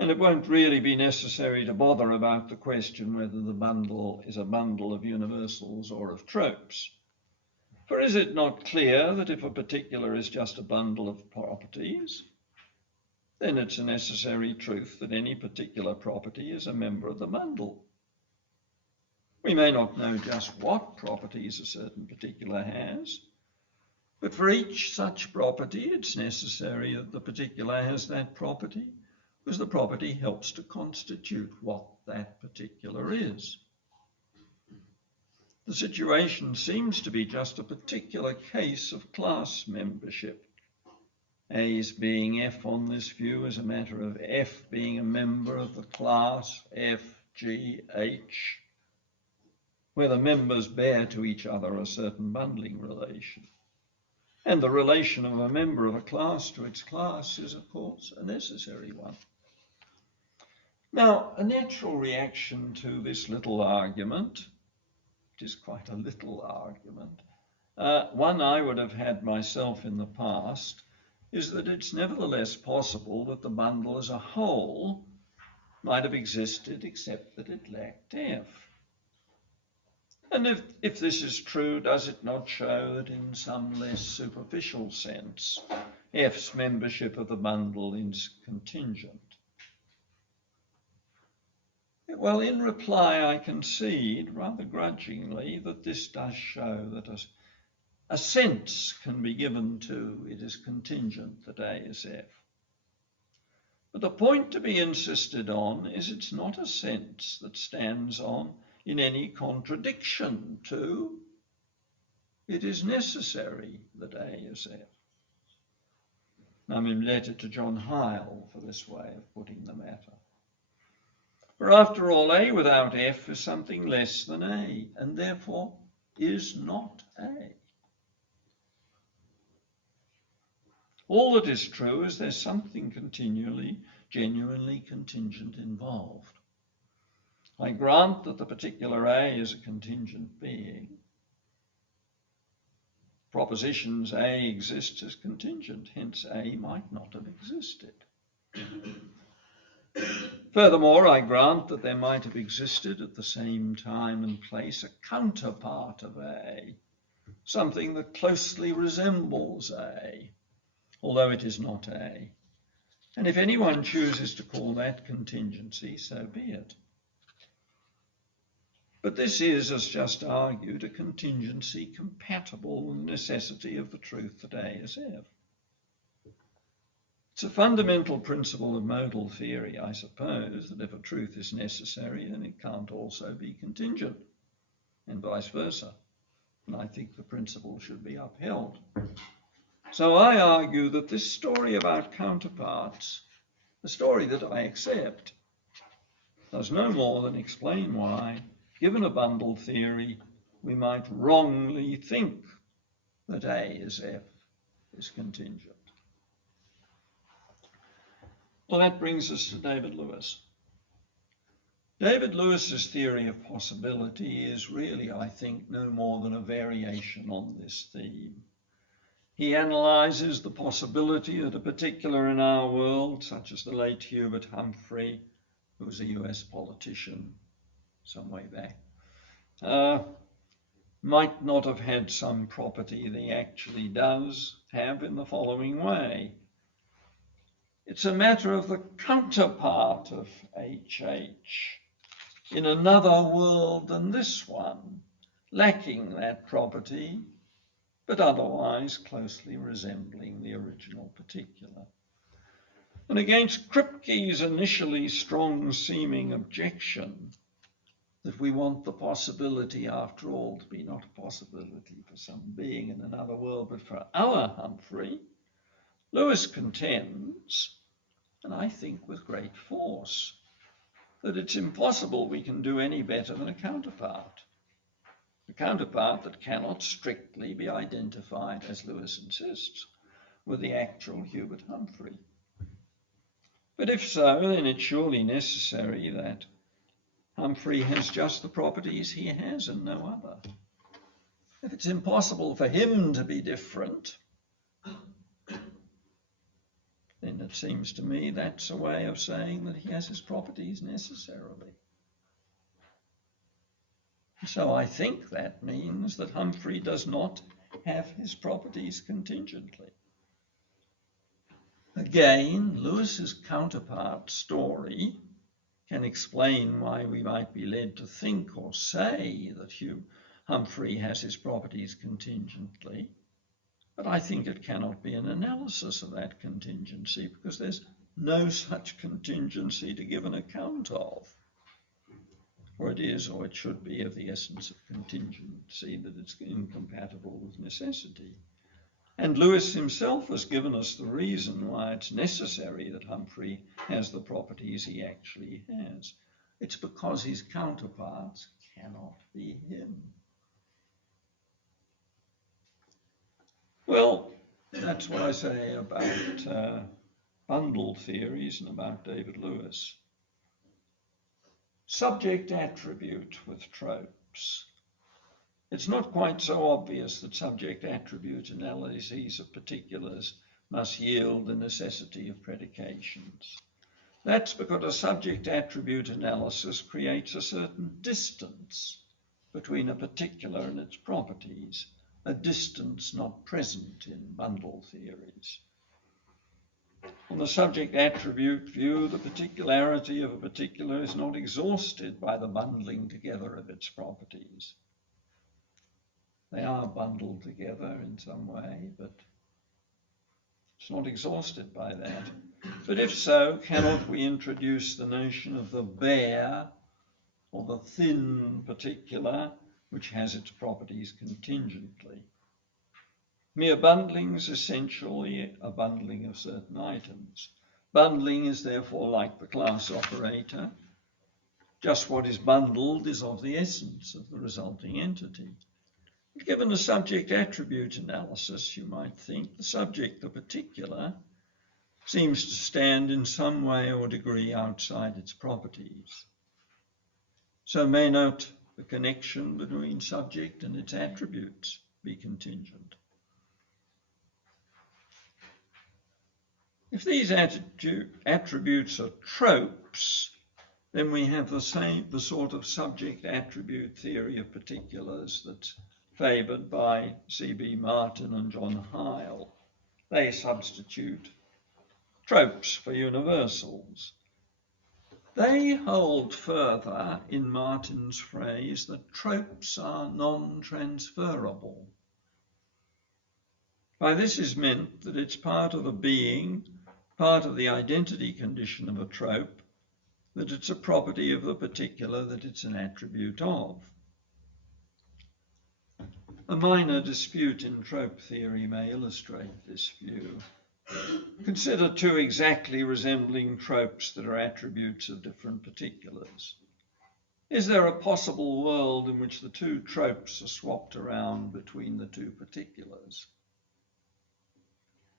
And it won't really be necessary to bother about the question whether the bundle is a bundle of universals or of tropes. For is it not clear that if a particular is just a bundle of properties, then it's a necessary truth that any particular property is a member of the bundle? We may not know just what properties a certain particular has, but for each such property, it's necessary that the particular has that property, because the property helps to constitute what that particular is. The situation seems to be just a particular case of class membership. A's being F on this view is a matter of F being a member of the class F, G, H, where the members bear to each other a certain bundling relation. And the relation of a member of a class to its class is, of course, a necessary one. Now, a natural reaction to this little argument, it is quite a little argument, one I would have had myself in the past, is that it's nevertheless possible that the bundle as a whole might have existed except that it lacked F. And if this is true, does it not show that in some less superficial sense, F's membership of the bundle is contingent? Well, in reply, I concede, rather grudgingly, that this does show that a sense can be given to it is contingent that A is F. But the point to be insisted on is it's not a sense that stands on in any contradiction to. It is necessary that A is F. I'm indebted to John Hyle for this way of putting the matter. For after all, A without F is something less than A, and therefore is not A. All that is true is there's something continually, genuinely contingent involved. I grant that the particular A is a contingent being. Propositions A exists as contingent, hence A might not have existed. Furthermore, I grant that there might have existed at the same time and place a counterpart of A, something that closely resembles A, although it is not A. And if anyone chooses to call that contingency, so be it. But this is, as just argued, a contingency compatible with the necessity of the truth that A is F. It's a fundamental principle of modal theory, I suppose, that if a truth is necessary, then it can't also be contingent, and vice versa. And I think the principle should be upheld. So I argue that this story about counterparts, a story that I accept, does no more than explain why, given a bundle theory, we might wrongly think that A is F is contingent. Well, that brings us to David Lewis. David Lewis's theory of possibility is really, I think, no more than a variation on this theme. He analyzes the possibility that a particular in our world, such as the late Hubert Humphrey, who was a US politician some way back, might not have had some property that he actually does have in the following way. It's a matter of the counterpart of HH in another world than this one, lacking that property, but otherwise closely resembling the original particular. And against Kripke's initially strong-seeming objection that we want the possibility, after all, to be not a possibility for some being in another world, but for our Humphrey, Lewis contends, and I think with great force, that it's impossible we can do any better than a counterpart that cannot strictly be identified, as Lewis insists, with the actual Hubert Humphrey. But if so, then it's surely necessary that Humphrey has just the properties he has and no other. If it's impossible for him to be different, then it seems to me that's a way of saying that he has his properties necessarily. So I think that means that Humphrey does not have his properties contingently. Again, Lewis's counterpart story can explain why we might be led to think or say that Humphrey has his properties contingently. But I think it cannot be an analysis of that contingency because there's no such contingency to give an account of. For it is, or it should be, of the essence of contingency that it's incompatible with necessity. And Lewis himself has given us the reason why it's necessary that Humphrey has the properties he actually has. It's because his counterparts cannot be him. Well, that's what I say about bundle theories and about David Lewis. Subject attribute with tropes. It's not quite so obvious that subject attribute analyses of particulars must yield the necessity of predications. That's because a subject attribute analysis creates a certain distance between a particular and its properties, a distance not present in bundle theories. On the subject attribute view, the particularity of a particular is not exhausted by the bundling together of its properties. They are bundled together in some way, but It's not exhausted by that. But if so, cannot we introduce the notion of the bare or the thin particular, which has its properties contingently? Mere bundling is essentially a bundling of certain items. Bundling is therefore like the class operator. Just what is bundled is of the essence of the resulting entity. Given a subject-attribute analysis, you might think the subject, the particular, seems to stand in some way or degree outside its properties. So may not the connection between subject and its attributes be contingent? If these attributes are tropes, then we have the sort of subject-attribute theory of particulars that's favoured by C.B. Martin and John Heil. They substitute tropes for universals. They hold further, in Martin's phrase, that tropes are non-transferable. By this is meant that it's part of the being, part of the identity condition of a trope, that it's a property of the particular that it's an attribute of. A minor dispute in trope theory may illustrate this view. Consider two exactly resembling tropes that are attributes of different particulars. Is there a possible world in which the two tropes are swapped around between the two particulars?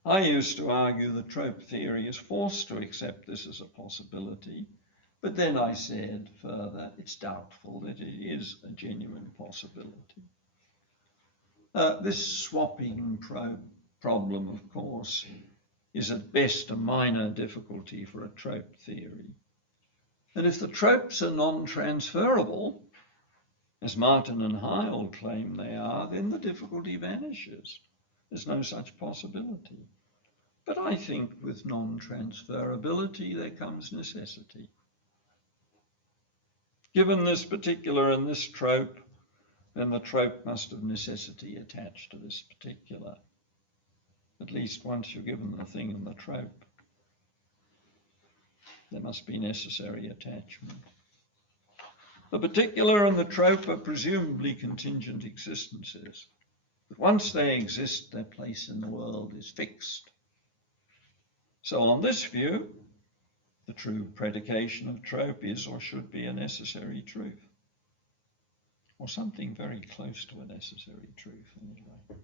I used to argue that trope theory is forced to accept this as a possibility, but then I said further, it's doubtful that it is a genuine possibility. This swapping problem, of course, is at best a minor difficulty for a trope theory. And if the tropes are non-transferable, as Martin and Heil claim they are, then the difficulty vanishes. There's no such possibility. But I think with non-transferability there comes necessity. Given this particular and this trope, then the trope must of necessity attach to this particular. At least once you're given the thing and the trope, there must be necessary attachment. The particular and the trope are presumably contingent existences, but once they exist, their place in the world is fixed. So on this view, the true predication of trope is or should be a necessary truth, or something very close to a necessary truth anyway.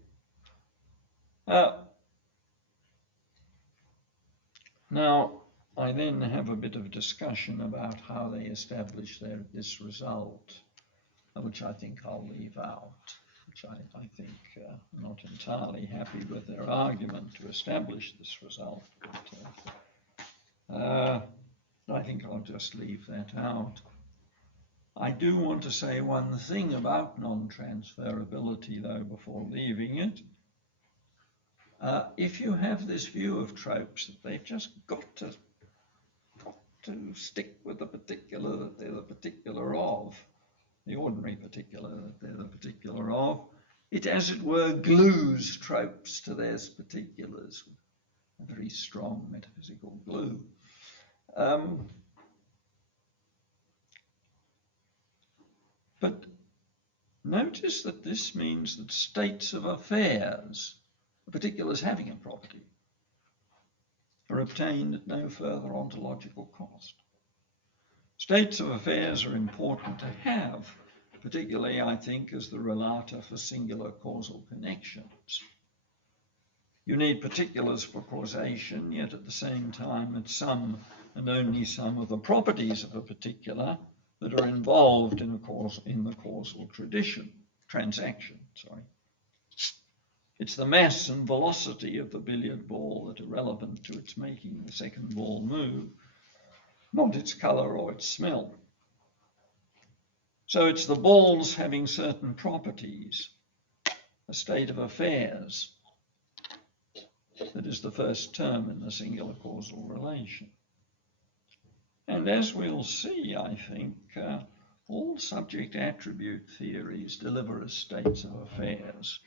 Now, I then have a bit of discussion about how they establish this result, which I think I'll leave out, which I think I'm not entirely happy with their argument to establish this result. But I think I'll just leave that out. I do want to say one thing about non-transferability, though, before leaving it. If you have this view of tropes that they've just got to stick with the particular that they're the particular of, the ordinary particular that they're the particular of, it, as it were, glues tropes to their particulars, a very strong metaphysical glue. But notice that this means that states of affairs, the particulars having a property, are obtained at no further ontological cost. States of affairs are important to have, particularly, I think, as the relator for singular causal connections. You need particulars for causation, yet at the same time it's some and only some of the properties of a particular that are involved in the causal transaction. It's the mass and velocity of the billiard ball that are relevant to its making the second ball move, not its colour or its smell. So it's the balls having certain properties, a state of affairs, that is the first term in the singular causal relation. And as we'll see, I think, all subject attribute theories deliver as states of affairs,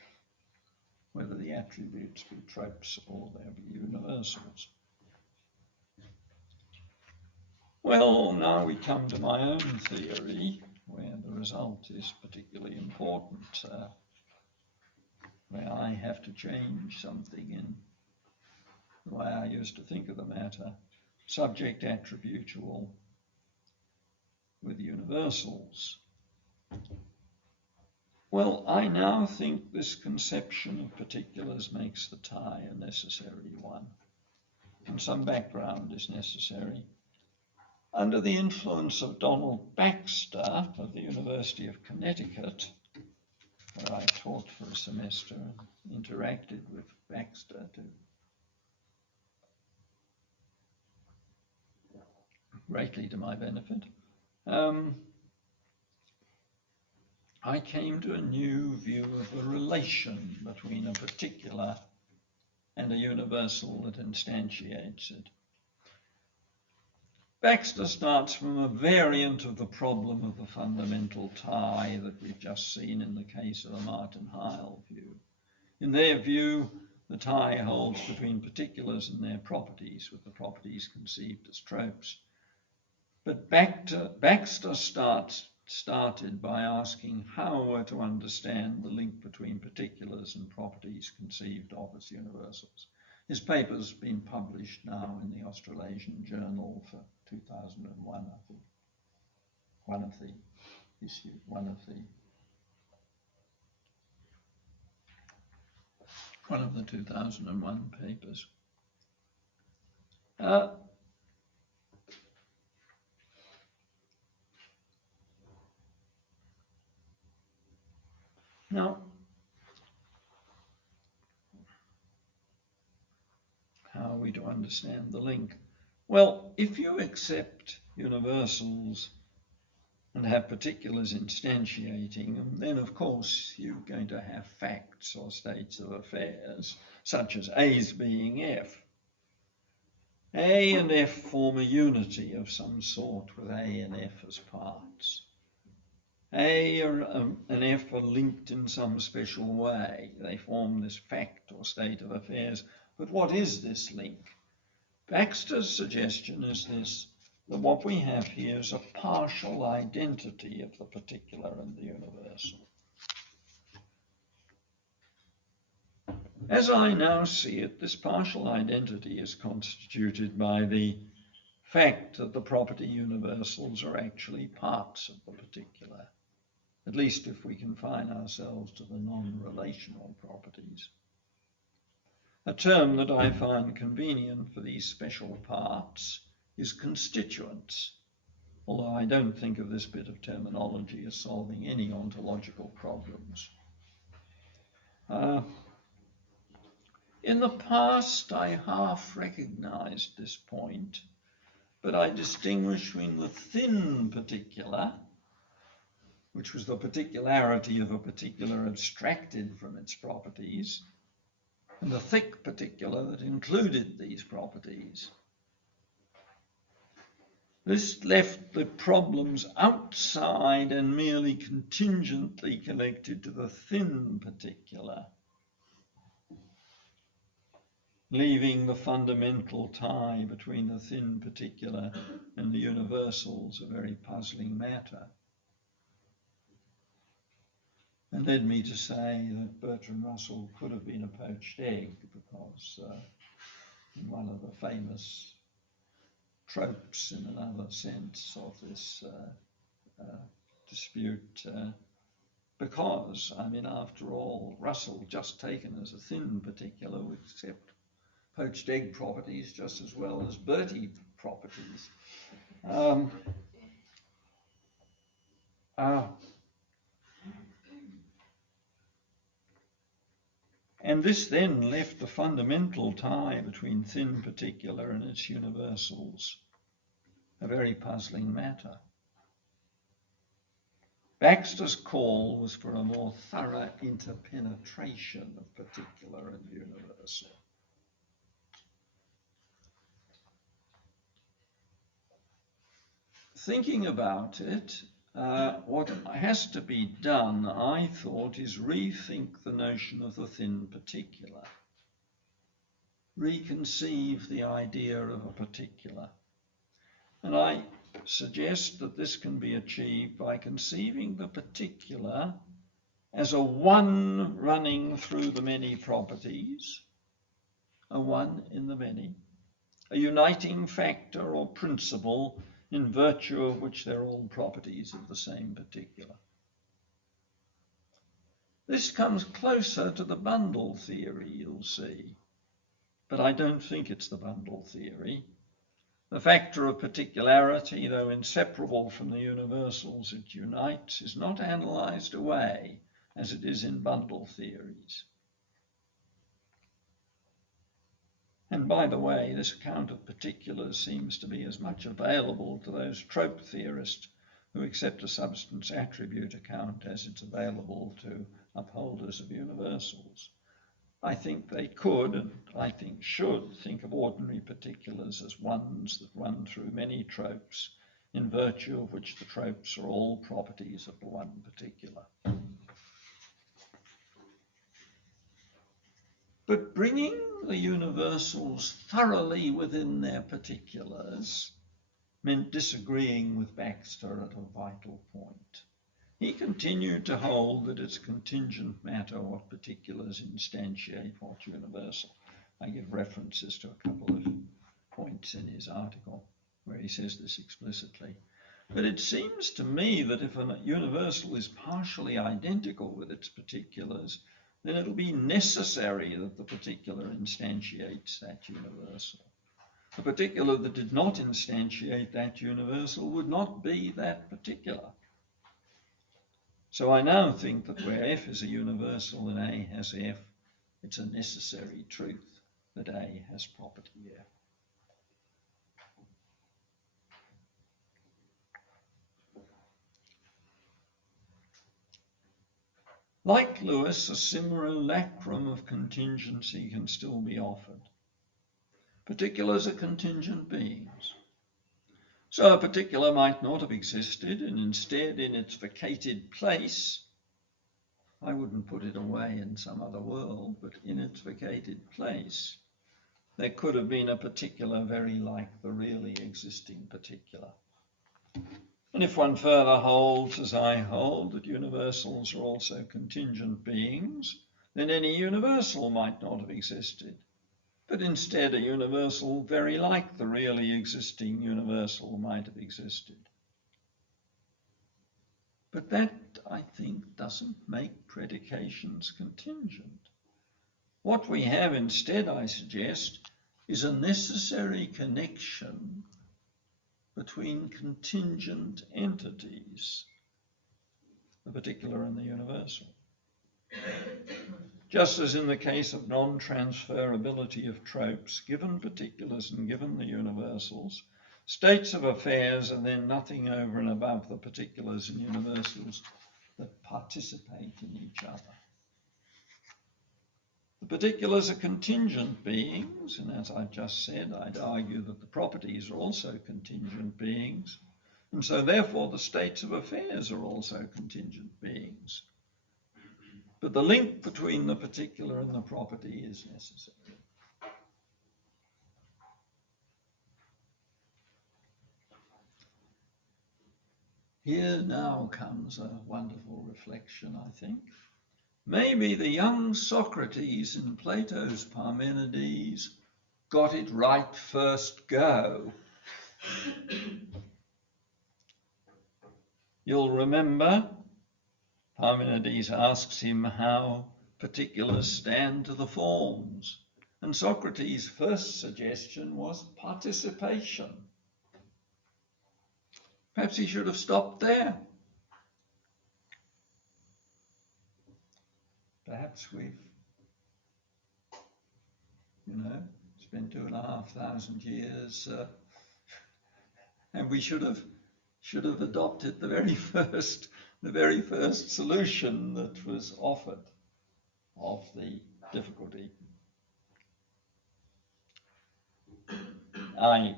whether the attributes be tropes or they'll be universals. Well, now we come to my own theory, where the result is particularly important, where I have to change something in the way I used to think of the matter, subject attributable with universals. Well, I now think this conception of particulars makes the tie a necessary one, and some background is necessary. Under the influence of Donald Baxter of the University of Connecticut, where I taught for a semester and interacted with Baxter greatly to my benefit, I came to a new view of the relation between a particular and a universal that instantiates it. Baxter starts from a variant of the problem of the fundamental tie that we've just seen in the case of the Martin Heil view. In their view, the tie holds between particulars and their properties, with the properties conceived as tropes. But Baxter started by asking how we're to understand the link between particulars and properties conceived of as universals. His paper's been published now in the Australasian Journal for 2001, I think. One of the 2001 papers. Now, how are we to understand the link? Well, if you accept universals and have particulars instantiating them, then of course you're going to have facts or states of affairs, such as A's being F. A and F form a unity of some sort with A and F as parts. A and F are linked in some special way. They form this fact or state of affairs. But what is this link? Baxter's suggestion is this, that what we have here is a partial identity of the particular and the universal. As I now see it, this partial identity is constituted by the fact that the property universals are actually parts of the particular, at least if we confine ourselves to the non-relational properties. A term that I find convenient for these special parts is constituents, although I don't think of this bit of terminology as solving any ontological problems. In the past, I half recognized this point, but I distinguished between the thin particular, which was the particularity of a particular abstracted from its properties, and the thick particular that included these properties. This left the problems outside and merely contingently connected to the thin particular, leaving the fundamental tie between the thin particular and the universals a very puzzling matter. And led me to say that Bertrand Russell could have been a poached egg, because in one of the famous tropes, in another sense, of this dispute, because, I mean, after all, Russell just taken as a thin particular would accept poached egg properties just as well as Bertie properties. And this then left the fundamental tie between thin particular and its universals a very puzzling matter. Baxter's call was for a more thorough interpenetration of particular and universal. Thinking about it, what has to be done, I thought, is rethink the notion of the thin particular. Reconceive the idea of a particular. And I suggest that this can be achieved by conceiving the particular as a one running through the many properties, a one in the many, a uniting factor or principle in virtue of which they're all properties of the same particular. This comes closer to the bundle theory, you'll see, but I don't think it's the bundle theory. The factor of particularity, though inseparable from the universals it unites, is not analysed away as it is in bundle theories. And by the way, this account of particulars seems to be as much available to those trope theorists who accept a substance attribute account as it's available to upholders of universals. I think they could, and I think should, think of ordinary particulars as ones that run through many tropes, in virtue of which the tropes are all properties of the one particular. But bringing the universals thoroughly within their particulars meant disagreeing with Baxter at a vital point. He continued to hold that it's contingent matter what particulars instantiate what universal. I give references to a couple of points in his article where he says this explicitly. But it seems to me that if a universal is partially identical with its particulars, then it'll be necessary that the particular instantiates that universal. A particular that did not instantiate that universal would not be that particular. So I now think that where F is a universal and A has F, it's a necessary truth that A has property F. Like Lewis, a simulacrum of contingency can still be offered. Particulars are contingent beings. So a particular might not have existed, and instead in its vacated place, I wouldn't put it away in some other world, but in its vacated place, there could have been a particular very like the really existing particular. And if one further holds, as I hold, that universals are also contingent beings, then any universal might not have existed, but instead a universal very like the really existing universal might have existed. But that, I think, doesn't make predications contingent. What we have instead, I suggest, is a necessary connection between contingent entities, the particular and the universal. Just as in the case of non-transferability of tropes, given particulars and given the universals, states of affairs are then nothing over and above the particulars and universals that participate in each other. The particulars are contingent beings, and as I've just said, I'd argue that the properties are also contingent beings, and so therefore the states of affairs are also contingent beings. But the link between the particular and the property is necessary. Here now comes a wonderful reflection, I think. Maybe the young Socrates in Plato's Parmenides got it right first go. You'll remember Parmenides asks him how particulars stand to the forms, and Socrates' first suggestion was participation. Perhaps he should have stopped there. Perhaps we've, spent 2,500 years, and we should have adopted the very first solution that was offered of the difficulty. I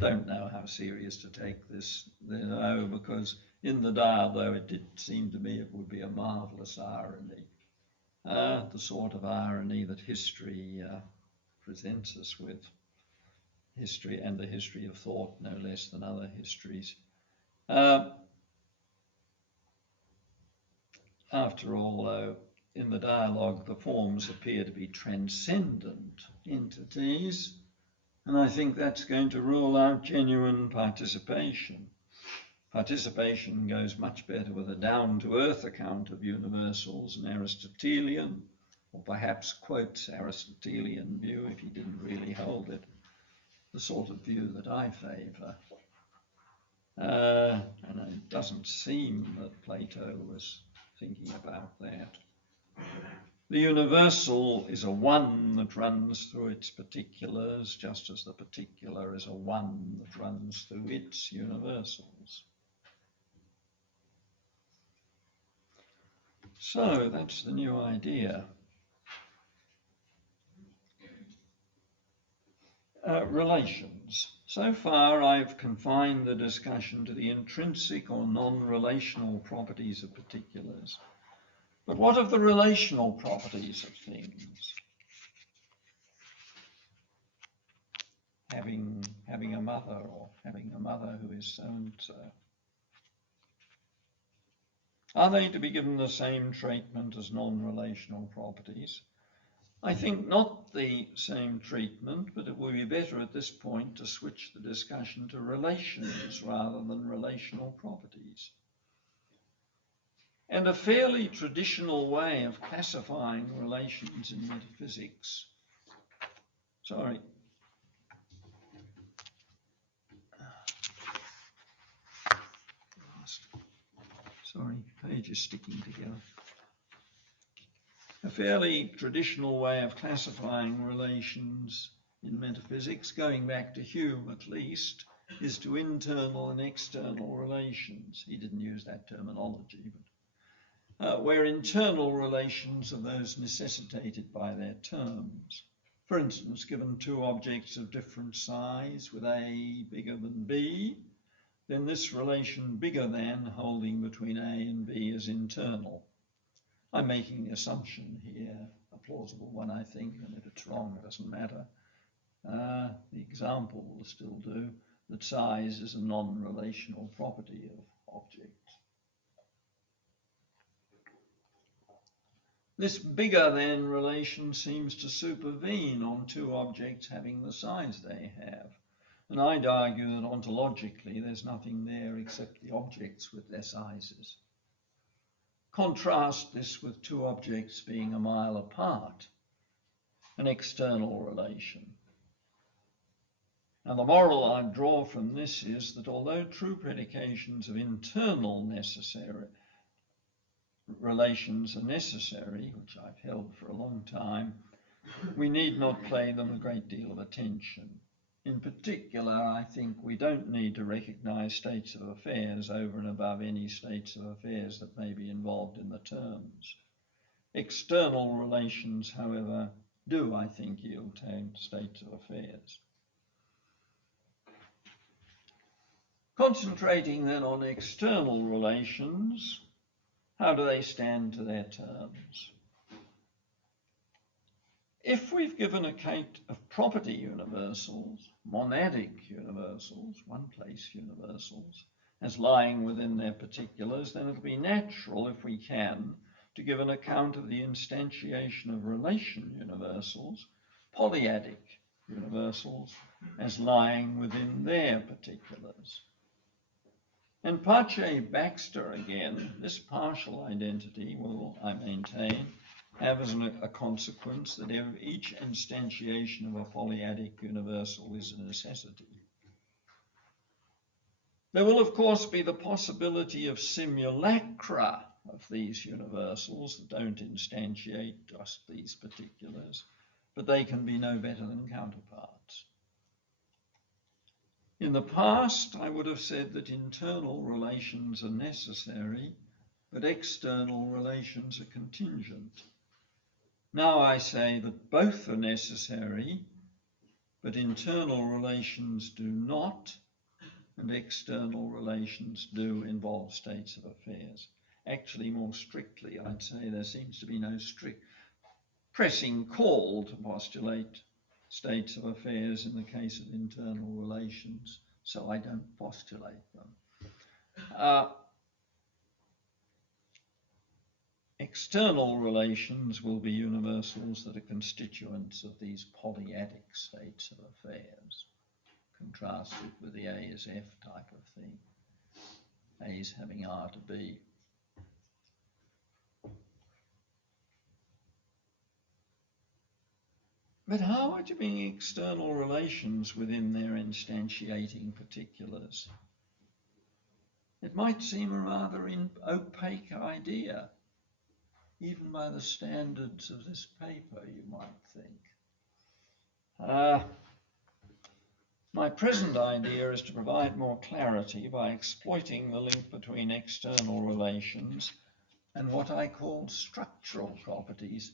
don't know how serious to take this, because In the dial, though, it did seem to me it would be a marvellous irony, the sort of irony that history presents us with. History and the history of thought, no less than other histories. After all, though, in the dialogue, the forms appear to be transcendent entities, and I think that's going to rule out genuine participation. Participation goes much better with a down-to-earth account of universals, an Aristotelian, or perhaps quotes Aristotelian view if he didn't really hold it, the sort of view that I favour. And it doesn't seem that Plato was thinking about that. The universal is a one that runs through its particulars, just as the particular is a one that runs through its universals. So that's the new idea. Relations. So far I've confined the discussion to the intrinsic or non-relational properties of particulars. But what of the relational properties of things? Having a mother, or having a mother who is so-and-so. Are they to be given the same treatment as non-relational properties? I think not the same treatment, but it will be better at this point to switch the discussion to relations rather than relational properties. And a fairly traditional way of classifying relations in metaphysics. Sorry, page is sticking together. A fairly traditional way of classifying relations in metaphysics, going back to Hume at least, is to internal and external relations. He didn't use that terminology, but where internal relations are those necessitated by their terms. For instance, given two objects of different size with A bigger than B, then this relation bigger than holding between A and B is internal. I'm making the assumption here, a plausible one I think, and if it's wrong it doesn't matter. The example will still do, that size is a non-relational property of objects. This bigger than relation seems to supervene on two objects having the size they have. And I'd argue that ontologically there's nothing there except the objects with their sizes. Contrast this with two objects being a mile apart, an external relation. Now the moral I draw from this is that although true predications of internal relations are necessary, which I've held for a long time, we need not pay them a great deal of attention. In particular, I think we don't need to recognise states of affairs over and above any states of affairs that may be involved in the terms. External relations, however, do, I think, yield states of affairs. Concentrating then on external relations, how do they stand to their terms? If we've given account of property universals, monadic universals, one-place universals, as lying within their particulars, then it'll be natural, if we can, to give an account of the instantiation of relation universals, polyadic universals, as lying within their particulars. And Pache Baxter, again, this partial identity will, I maintain, have as a consequence that each instantiation of a polyadic universal is a necessity. There will, of course, be the possibility of simulacra of these universals that don't instantiate just these particulars, but they can be no better than counterparts. In the past, I would have said that internal relations are necessary, but external relations are contingent. Now I say that both are necessary, but internal relations do not, and external relations do involve states of affairs. Actually, more strictly, I'd say there seems to be no strict pressing call to postulate states of affairs in the case of internal relations, so I don't postulate them. External relations will be universals that are constituents of these polyadic states of affairs, contrasted with the A is F type of thing, A's having R to B. But how are to be external relations within their instantiating particulars? It might seem a rather opaque idea, even by the standards of this paper, you might think. My present idea is to provide more clarity by exploiting the link between external relations and what I call structural properties.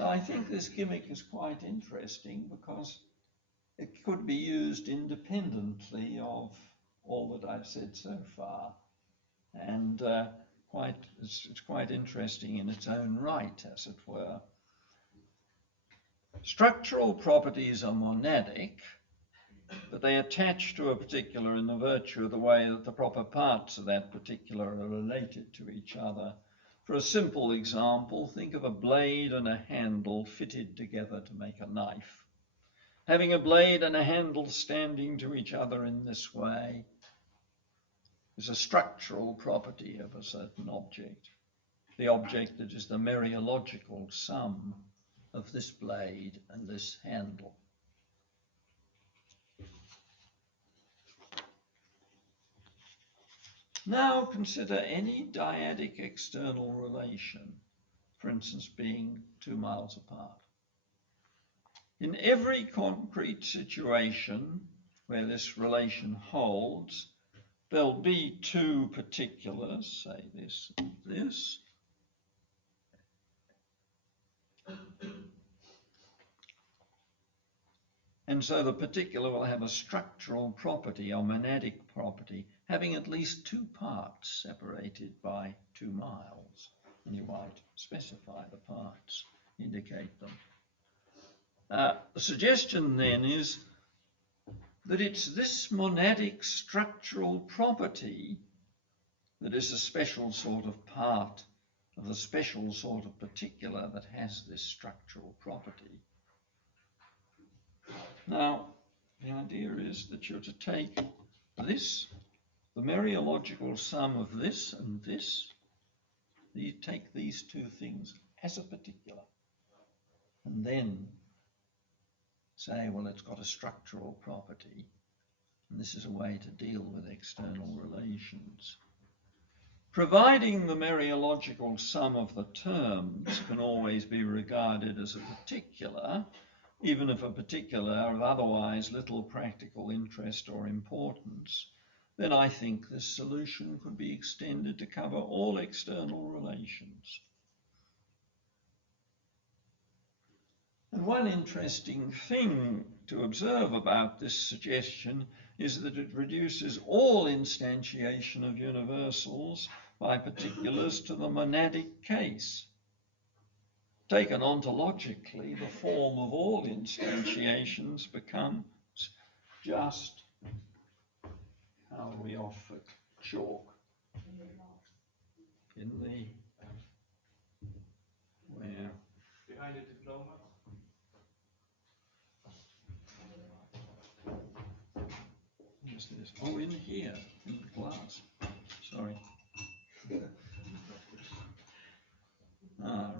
I think this gimmick is quite interesting because it could be used independently of all that I've said so far, and it's quite interesting in its own right, as it were. Structural properties are monadic, but they attach to a particular in the virtue of the way that the proper parts of that particular are related to each other. For a simple example, think of a blade and a handle fitted together to make a knife. Having a blade and a handle standing to each other in this way is a structural property of a certain object. The object that is the mereological sum of this blade and this handle. Now consider any dyadic external relation, for instance being 2 miles apart. In every concrete situation where this relation holds, there'll be 2 particulars, say this and this. And so the particular will have a structural property or monadic property, having at least 2 parts separated by 2 miles. And you might specify the parts, indicate them. The suggestion then is that it's this monadic structural property that is a special sort of part of the special sort of particular that has this structural property. Now, the idea is that you're to take this, the mereological sum of this and this, you take these 2 things as a particular, and then say, well, it's got a structural property, and this is a way to deal with external relations. Providing the mereological sum of the terms can always be regarded as a particular, even if a particular of otherwise little practical interest or importance, then I think this solution could be extended to cover all external relations. And one interesting thing to observe about this suggestion is that it reduces all instantiation of universals by particulars to the monadic case. Taken ontologically, the form of all instantiations becomes just, how are we off at chalk? In the, where? Behind the diploma. Where's this? Oh, in here, in the class. Sorry.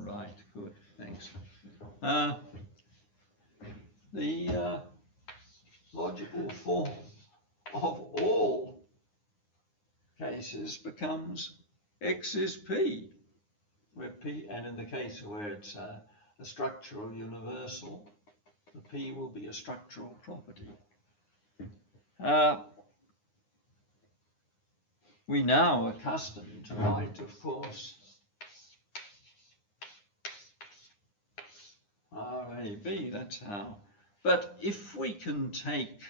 Right, good, thanks. The logical form of all cases becomes X is P, where P, and in the case where it's a structural universal, the P will be a structural property. We now are accustomed to write, of course, RAB, that's how. But if we can take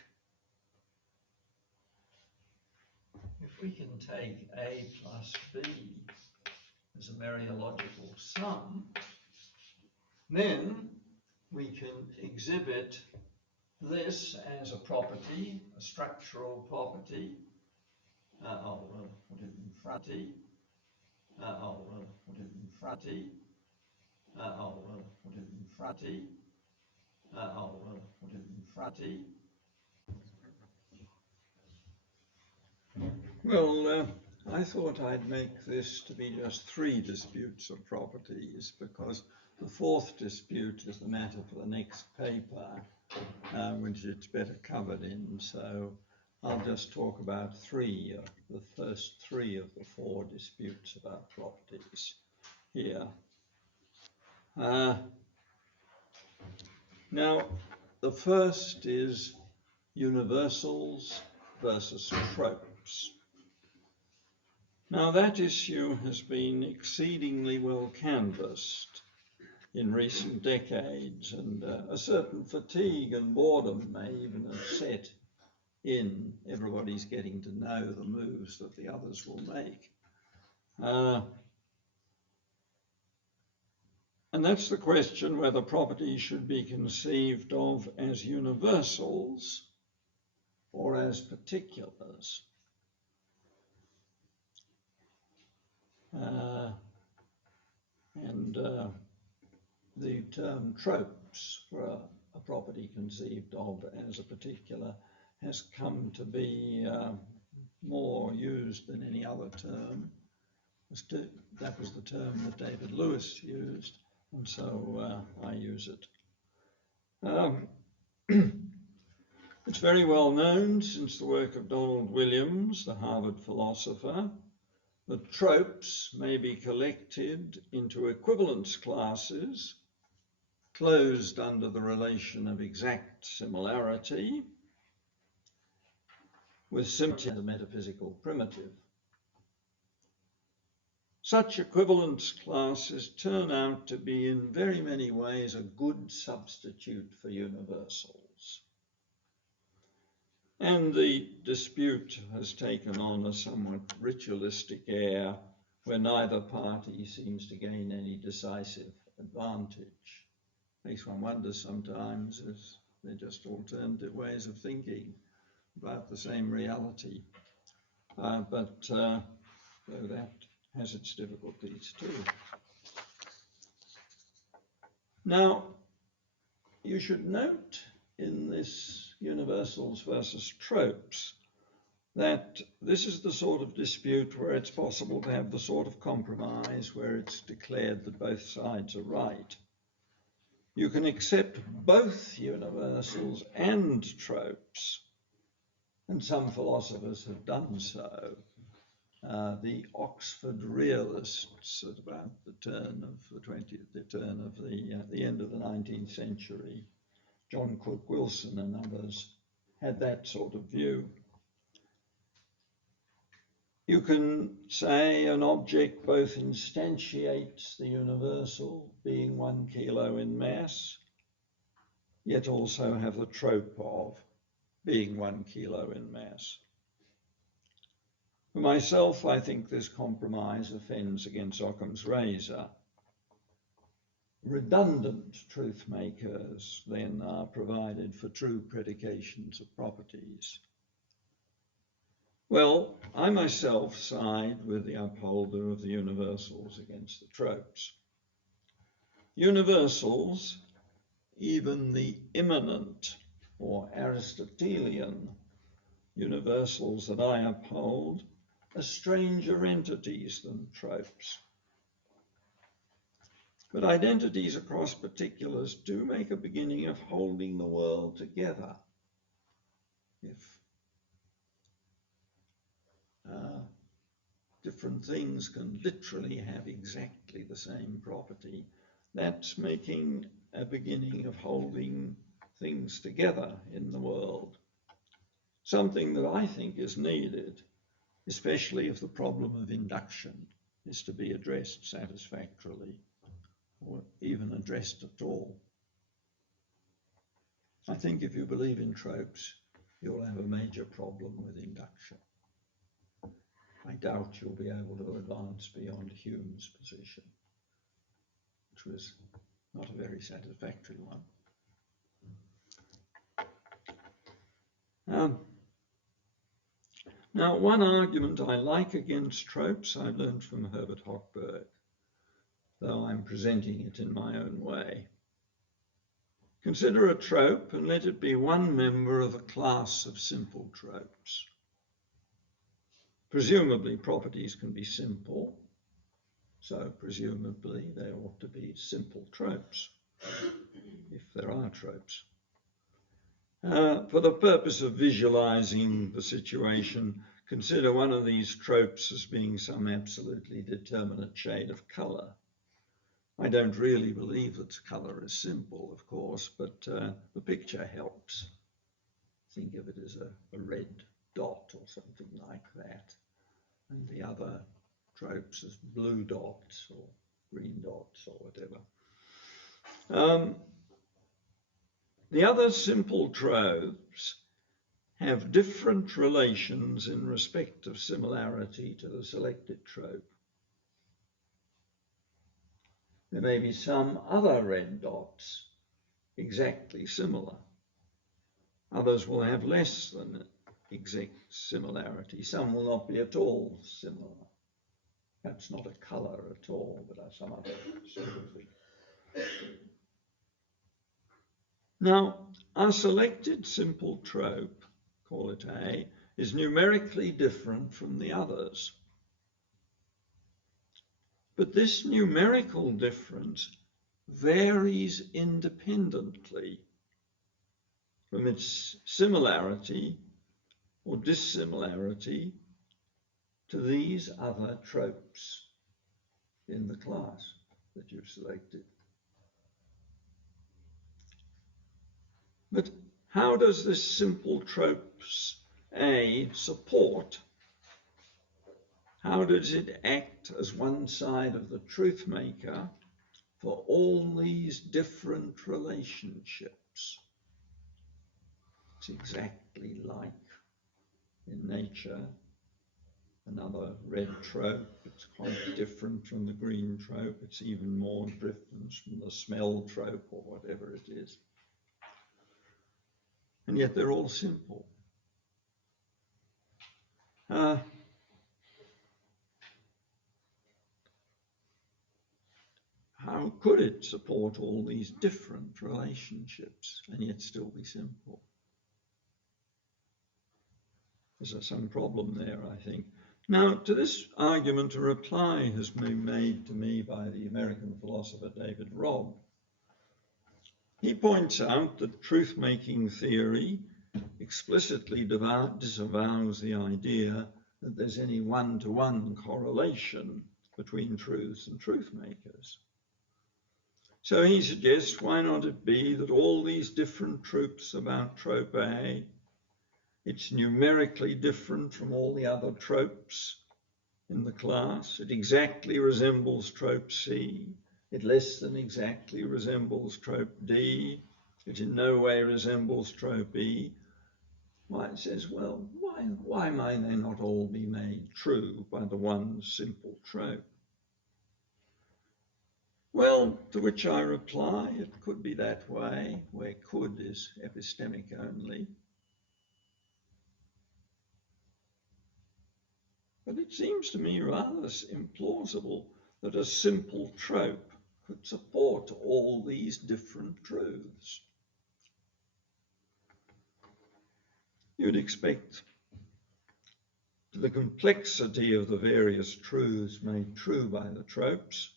if we can take A plus B as a mereological sum, then we can exhibit this as a property, a structural property. I'll put it in front. I'll put it in front. I'll put it in front. I'll put it in front. Well, I thought I'd make this to be just 3 disputes of properties, because the 4th dispute is the matter for the next paper, which it's better covered in. So I'll just talk about 3, the first 3 of the 4 disputes about properties here. Now, the first is universals versus tropes. Now, that issue has been exceedingly well canvassed in recent decades, and a certain fatigue and boredom may even have set in. Everybody's getting to know the moves that the others will make. And that's the question whether properties should be conceived of as universals or as particulars. The term tropes for a property conceived of as a particular has come to be more used than any other term. That was the term that David Lewis used, and so I use it. It's very well known since the work of Donald Williams, the Harvard philosopher, that tropes may be collected into equivalence classes closed under the relation of exact similarity, with similarity as a metaphysical primitive. Such equivalence classes turn out to be in very many ways a good substitute for universals. And the dispute has taken on a somewhat ritualistic air where neither party seems to gain any decisive advantage. Makes one wonder sometimes if they're just alternative ways of thinking about the same reality. But though that has its difficulties too. Now, you should note in this universals versus tropes that this is the sort of dispute where it's possible to have the sort of compromise where it's declared that both sides are right. You can accept both universals and tropes, and some philosophers have done so. The Oxford realists at about the turn of the end of the 19th century, John Cook Wilson and others, had that sort of view. You can say an object both instantiates the universal, being 1 kilo in mass, yet also have the trope of being 1 kilo in mass. For myself, I think this compromise offends against Occam's razor. Redundant truth makers then are provided for true predications of properties. Well, I myself side with the upholder of the universals against the tropes. Universals, even the immanent or Aristotelian universals that I uphold, are stranger entities than tropes. But identities across particulars do make a beginning of holding the world together. If different things can literally have exactly the same property, that's making a beginning of holding things together in the world. Something that I think is needed, especially if the problem of induction is to be addressed satisfactorily, or even addressed at all. I think if you believe in tropes, you'll have a major problem with induction. I doubt you'll be able to advance beyond Hume's position, which was not a very satisfactory one. Now, one argument I like against tropes I learned from Herbert Hochberg, though I'm presenting it in my own way. Consider a trope and let it be one member of a class of simple tropes. Presumably, properties can be simple, so presumably they ought to be simple tropes, if there are tropes. For the purpose of visualizing the situation, consider one of these tropes as being some absolutely determinate shade of color. I don't really believe that color is simple, of course, but the picture helps. Think of it as a red dot or something like that, and the other tropes as blue dots or green dots or whatever. The other simple tropes have different relations in respect of similarity to the selected trope. There may be some other red dots exactly similar. Others will have less than exact similarity. Some will not be at all similar. Perhaps not a colour at all, but some other sort of thing. Now, our selected simple trope, call it A, is numerically different from the others. But this numerical difference varies independently from its similarity or dissimilarity to these other tropes in the class that you've selected. But how does this simple tropes A support? How does it act as one side of the truth maker for all these different relationships? It's exactly like in nature. Another red trope, it's quite different from the green trope. It's even more different from the smell trope or whatever it is. And yet they're all simple. How could it support all these different relationships and yet still be simple? There's some problem there, I think. Now, to this argument, a reply has been made to me by the American philosopher David Robb. He points out that truth-making theory explicitly disavows the idea that there's any one-to-one correlation between truth and truth-makers. So he suggests, why not it be that all these different tropes about trope A, it's numerically different from all the other tropes in the class. It exactly resembles trope C. It less than exactly resembles trope D. It in no way resembles trope E. Why, it says, well, why might they not all be made true by the one simple trope? Well, to which I reply, it could be that way, where could is epistemic only. But it seems to me rather implausible that a simple trope could support all these different truths. You'd expect the complexity of the various truths made true by the tropes,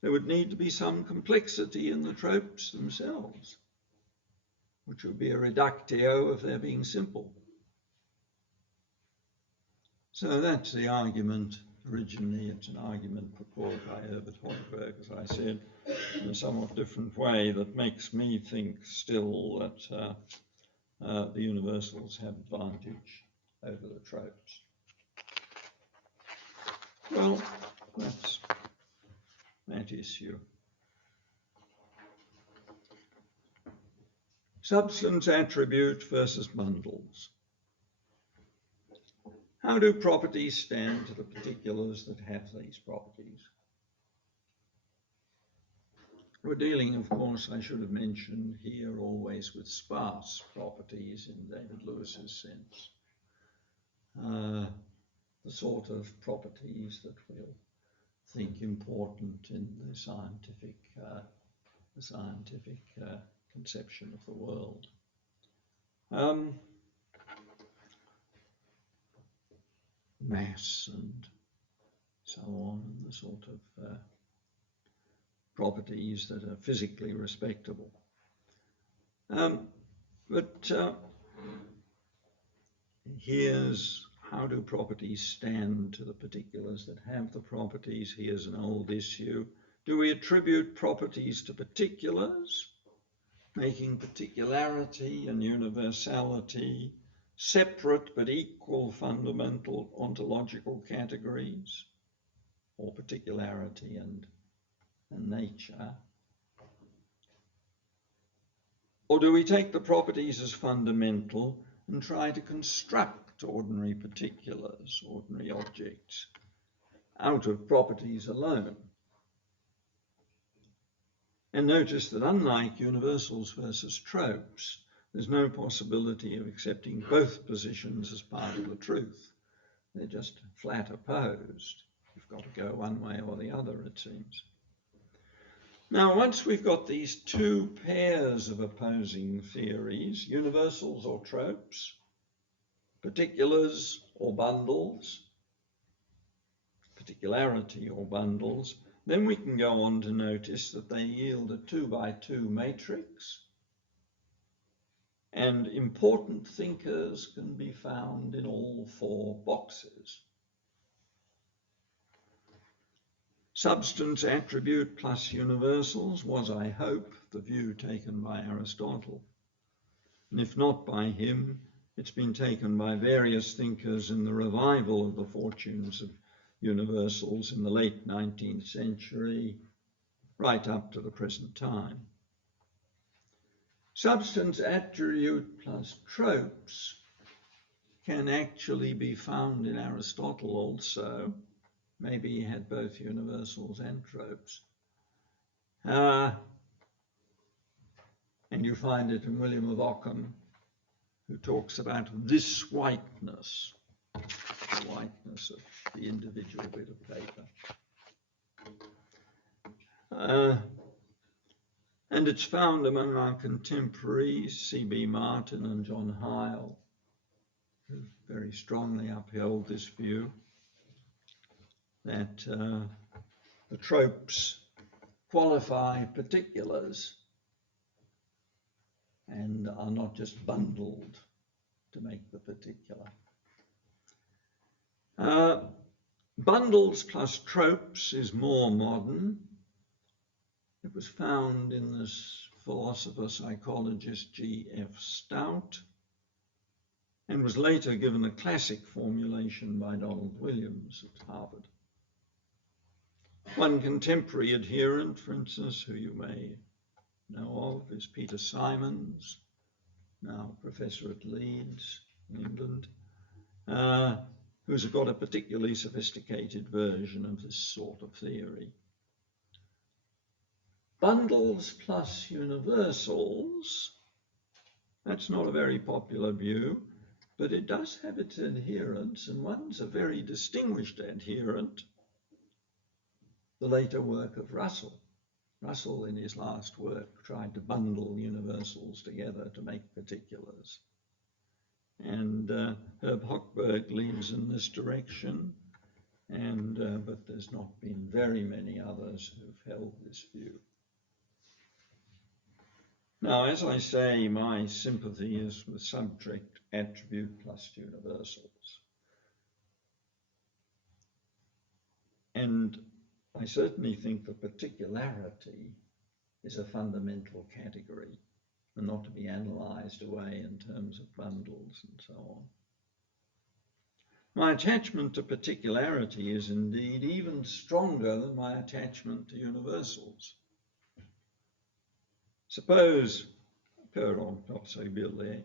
there would need to be some complexity in the tropes themselves, which would be a reductio of their being simple. So that's the argument. Originally, it's an argument put forward by Herbert Hochberg, as I said, in a somewhat different way that makes me think still that the universals have advantage over the tropes. Well, that's that issue. Substance attribute versus bundles. How do properties stand to the particulars that have these properties? We're dealing, of course, I should have mentioned here, always with sparse properties in David Lewis's sense. The sort of properties that we'll think important in the scientific conception of the world. Mass and so on, and the sort of properties that are physically respectable. But here's how do properties stand to the particulars that have the properties. Here's an old issue. Do we attribute properties to particulars, making particularity and universality separate but equal fundamental ontological categories, or particularity and nature? Or do we take the properties as fundamental and try to construct ordinary particulars, ordinary objects, out of properties alone? And notice that unlike universals versus tropes, there's no possibility of accepting both positions as part of the truth. They're just flat opposed. You've got to go one way or the other, it seems. Now, once we've got these two pairs of opposing theories, universals or tropes, particulars or bundles, particularity or bundles, then we can go on to notice that they yield a 2 by 2 matrix, and important thinkers can be found in all 4 boxes. Substance, attribute plus universals was, I hope, the view taken by Aristotle. And if not by him, it's been taken by various thinkers in the revival of the fortunes of universals in the late 19th century, right up to the present time. Substance, attribute plus tropes can actually be found in Aristotle also. Maybe he had both universals and tropes. And you find it in William of Ockham, who talks about this whiteness, the whiteness of the individual bit of paper. And it's found among our contemporaries, C.B. Martin and John Hyle, who very strongly upheld this view, that the tropes qualify particulars and are not just bundled to make the particular. Bundles plus tropes is more modern. It was found in this philosopher-psychologist G.F. Stout, and was later given a classic formulation by Donald Williams at Harvard. One contemporary adherent, for instance, who you may know of, is Peter Simons, now professor at Leeds in England, who's got a particularly sophisticated version of this sort of theory. Bundles plus universals, that's not a very popular view, but it does have its adherents, and one's a very distinguished adherent, the later work of Russell. Russell, in his last work, tried to bundle universals together to make particulars. And Herb Hochberg leans in this direction, but there's not been very many others who've held this view. Now, as I say, my sympathy is with subject, attribute plus universals. And I certainly think that particularity is a fundamental category and not to be analysed away in terms of bundles and so on. My attachment to particularity is indeed even stronger than my attachment to universals. Suppose, per impossibile,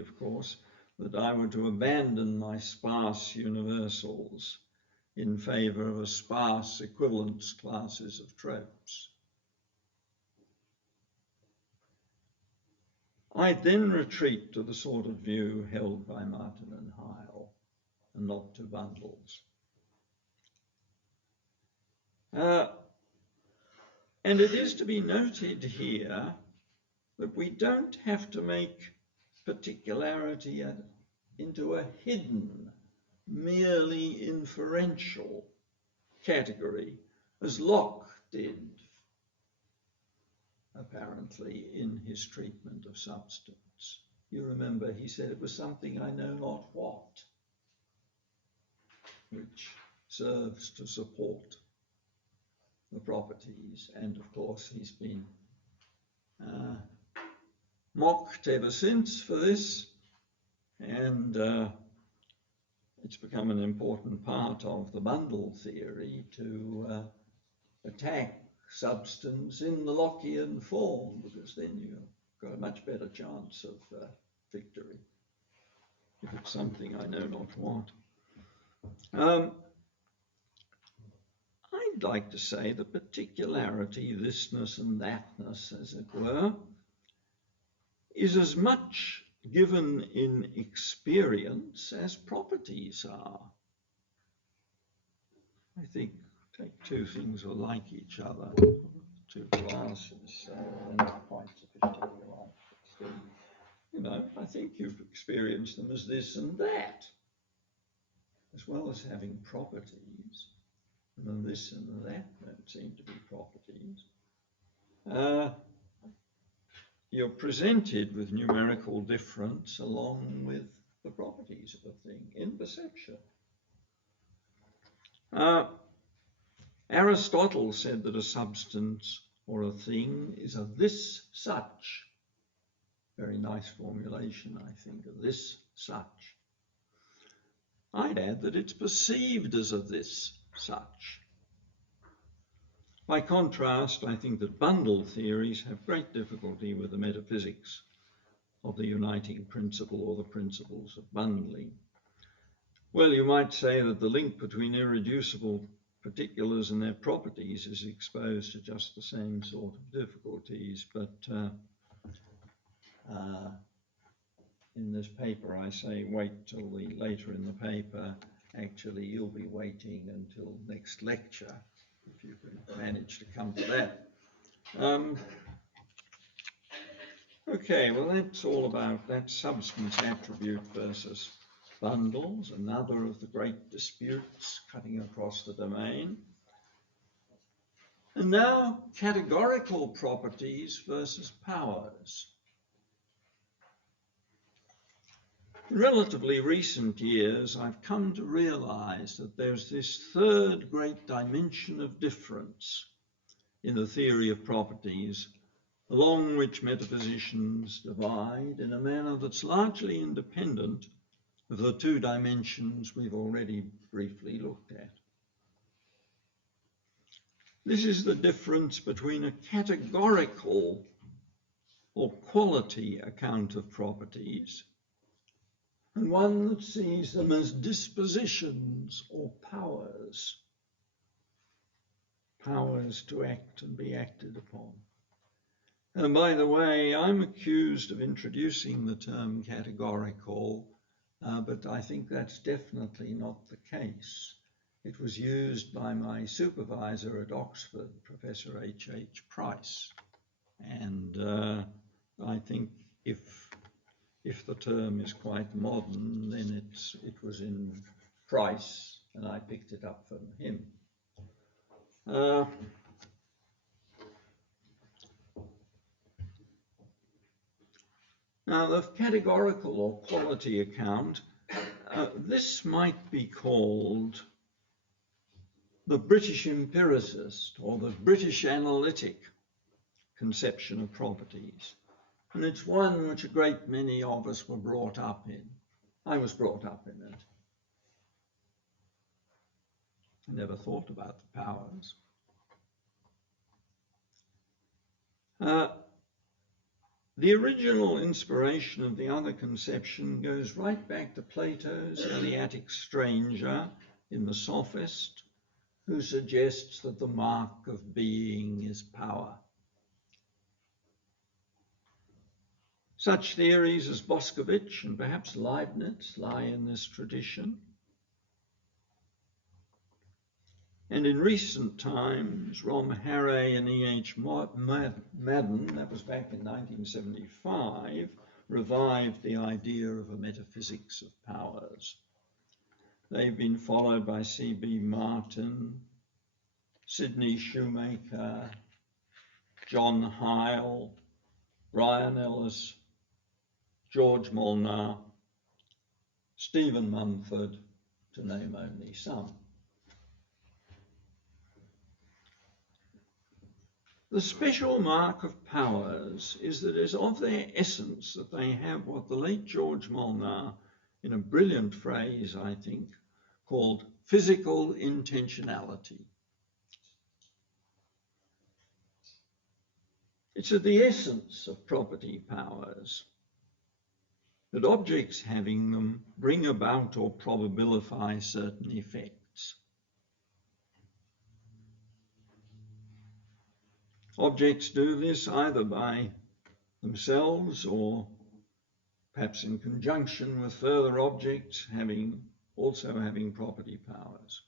of course, that I were to abandon my sparse universals in favour of a sparse equivalence classes of tropes. I then retreat to the sort of view held by Martin and Heil, and not to bundles. And it is to be noted here that we don't have to make particularity into a hidden, merely inferential category, as Locke did, apparently, in his treatment of substance. You remember he said it was something I know not what, which serves to support the properties. And of course, he's been mocked ever since for this, and it's become an important part of the bundle theory to attack substance in the Lockean form, because then you've got a much better chance of victory if it's something I know not what. I'd like to say the particularity, thisness and thatness, as it were, is as much given in experience as properties are. I think take two things are like each other, two classes, they're not quite sufficiently alike, but still, you know, I think you've experienced them as this and that, as well as having properties. And then this and that don't seem to be properties. You're presented with numerical difference along with the properties of a thing in perception. Aristotle said that a substance or a thing is a this such. Very nice formulation, I think, a this such. I'd add that it's perceived as a this such. By contrast, I think that bundle theories have great difficulty with the metaphysics of the uniting principle or the principles of bundling. Well, you might say that the link between irreducible particulars and their properties is exposed to just the same sort of difficulties, but in this paper I say wait till later in the paper. Actually, you'll be waiting until next lecture, if you can manage to come to that. Okay, well, that's all about that substance attribute versus bundles, another of the great disputes cutting across the domain. And now, categorical properties versus powers. In relatively recent years, I've come to realize that there's this third great dimension of difference in the theory of properties, along which metaphysicians divide in a manner that's largely independent of the two dimensions we've already briefly looked at. This is the difference between a categorical or quality account of properties and one that sees them as dispositions or powers, powers to act and be acted upon. And by the way, I'm accused of introducing the term categorical, but I think that's definitely not the case. It was used by my supervisor at Oxford, Professor H.H. Price, and I think if the term is quite modern, then it was in Price, and I picked it up from him. Now, the categorical or quality account, this might be called the British empiricist or the British analytic conception of properties. And it's one which a great many of us were brought up in. I was brought up in it. I never thought about the powers. The original inspiration of the other conception goes right back to Plato's Eleatic stranger in the Sophist, who suggests that the mark of being is power. Such theories as Boscovich and perhaps Leibniz lie in this tradition. And in recent times, Rom Harry and E.H. Madden, that was back in 1975, revived the idea of a metaphysics of powers. They've been followed by C.B. Martin, Sidney Shoemaker, John Heil, Brian Ellis, George Molnar, Stephen Mumford, to name only some. The special mark of powers is that it is of their essence that they have what the late George Molnar, in a brilliant phrase, I think, called physical intentionality. It's at the essence of property powers that objects having them bring about or probabilify certain effects. Objects do this either by themselves or perhaps in conjunction with further objects also having property powers.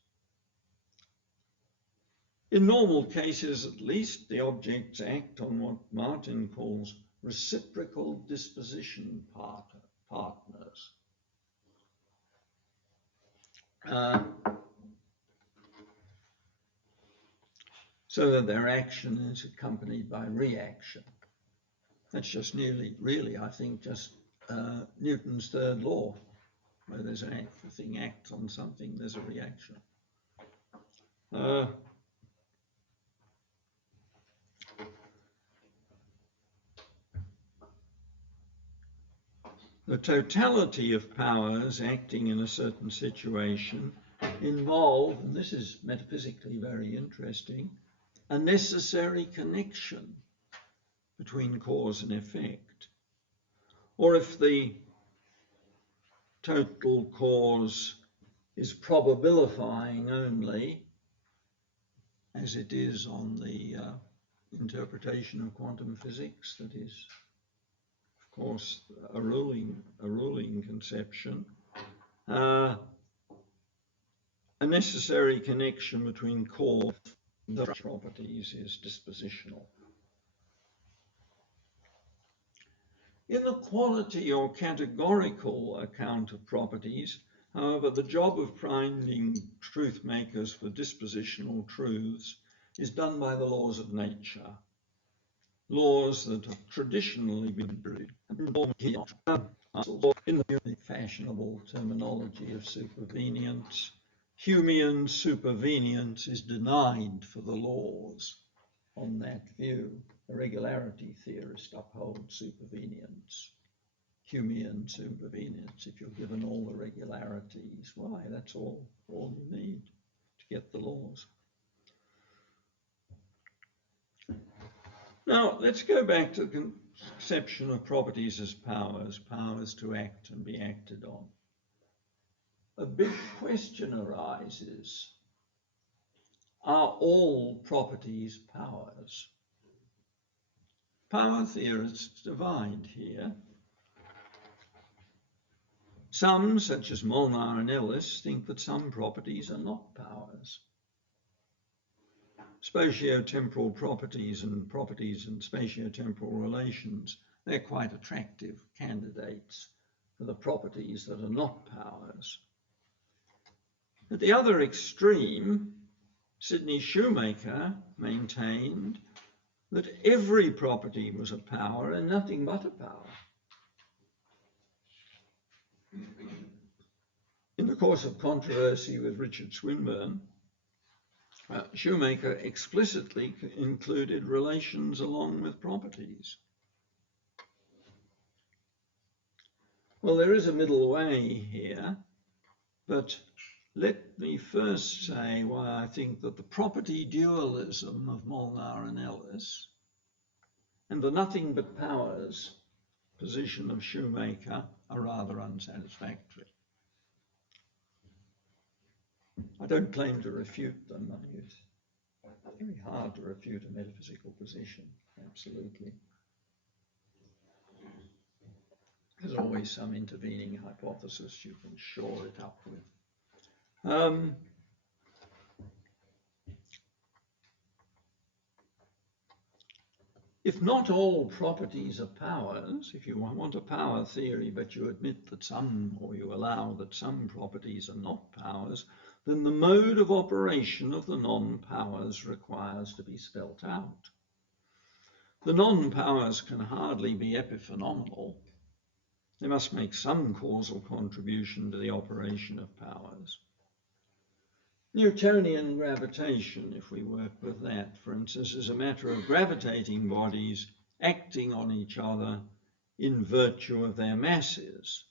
In normal cases, at least, the objects act on what Martin calls reciprocal disposition partners. So that their action is accompanied by reaction. That's just really, I think, just Newton's third law, where there's an act, the thing acts on something, there's a reaction. The totality of powers acting in a certain situation involve, and this is metaphysically very interesting, a necessary connection between cause and effect. Or if the total cause is probabilifying only, as it is on the interpretation of quantum physics, that is, of course, a ruling conception, a necessary connection between cause and the properties is dispositional. In the quality or categorical account of properties, however, the job of finding truth makers for dispositional truths is done by the laws of nature, laws that have traditionally been brewed in the fashionable terminology of supervenience. Humean supervenience is denied for the laws. On that view, a regularity theorist upholds supervenience, Humean supervenience. If you're given all the regularities, why? That's all you need to get the laws. Now, let's go back to the conception of properties as powers, powers to act and be acted on. A big question arises. Are all properties powers? Power theorists divide here. Some, such as Molnar and Ellis, think that some properties are not powers. Spatiotemporal properties and properties in spatiotemporal relations, they're quite attractive candidates for the properties that are not powers. At the other extreme, Sidney Shoemaker maintained that every property was a power and nothing but a power. In the course of controversy with Richard Swinburne, Shoemaker explicitly included relations along with properties. Well, there is a middle way here, but let me first say why I think that the property dualism of Molnar and Ellis and the nothing but powers position of Shoemaker are rather unsatisfactory. I don't claim to refute them. I mean, it's very hard to refute a metaphysical position, absolutely. There's always some intervening hypothesis you can shore it up with. If not all properties are powers, if you want a power theory, but you admit that some, or you allow that some properties are not powers, then the mode of operation of the non-powers requires to be spelt out. The non-powers can hardly be epiphenomenal. They must make some causal contribution to the operation of powers. Newtonian gravitation, if we work with that, for instance, is a matter of gravitating bodies acting on each other in virtue of their masses.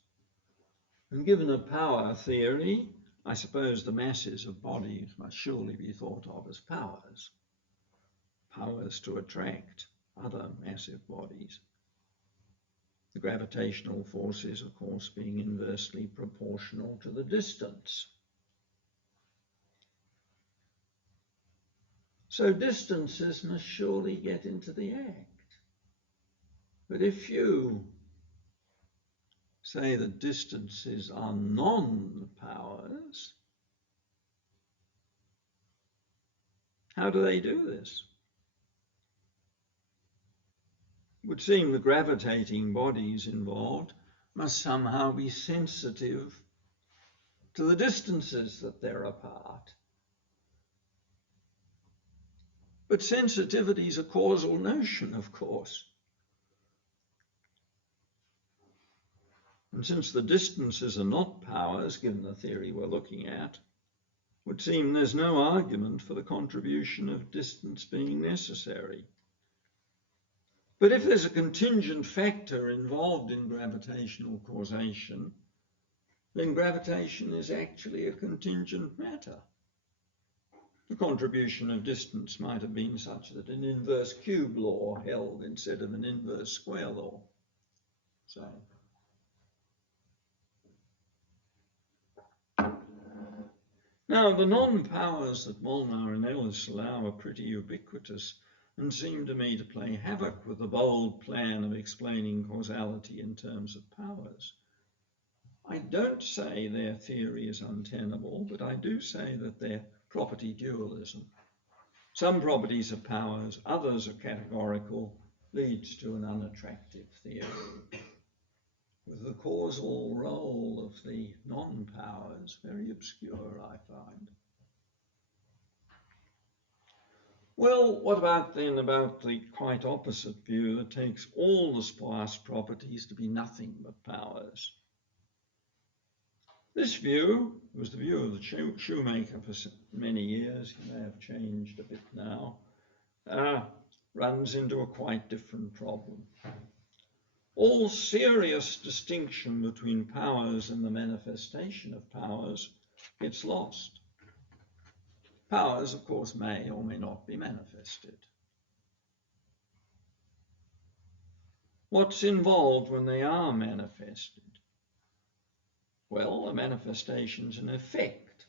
And given a power theory, I suppose the masses of bodies must surely be thought of as powers, powers to attract other massive bodies. The gravitational forces, of course, being inversely proportional to the distance. So distances must surely get into the act. But if you say that distances are non-powers, how do they do this? It would seem the gravitating bodies involved must somehow be sensitive to the distances that they're apart. But sensitivity is a causal notion, of course. And since the distances are not powers, given the theory we're looking at, it would seem there's no argument for the contribution of distance being necessary. But if there's a contingent factor involved in gravitational causation, then gravitation is actually a contingent matter. The contribution of distance might have been such that an inverse cube law held instead of an inverse square law. So, now the non-powers that Molnar and Ellis allow are pretty ubiquitous and seem to me to play havoc with the bold plan of explaining causality in terms of powers. I don't say their theory is untenable, but I do say that they're property dualism. Some properties are powers, others are categorical, leads to an unattractive theory, with the causal role of the non-powers very obscure, I find. Well, what about then about the quite opposite view that takes all the sparse properties to be nothing but powers? This view was the view of the Shoemaker for many years, he may have changed a bit now, runs into a quite different problem. All serious distinction between powers and the manifestation of powers gets lost. Powers, of course, may or may not be manifested. What's involved when they are manifested? Well, a manifestation's an effect,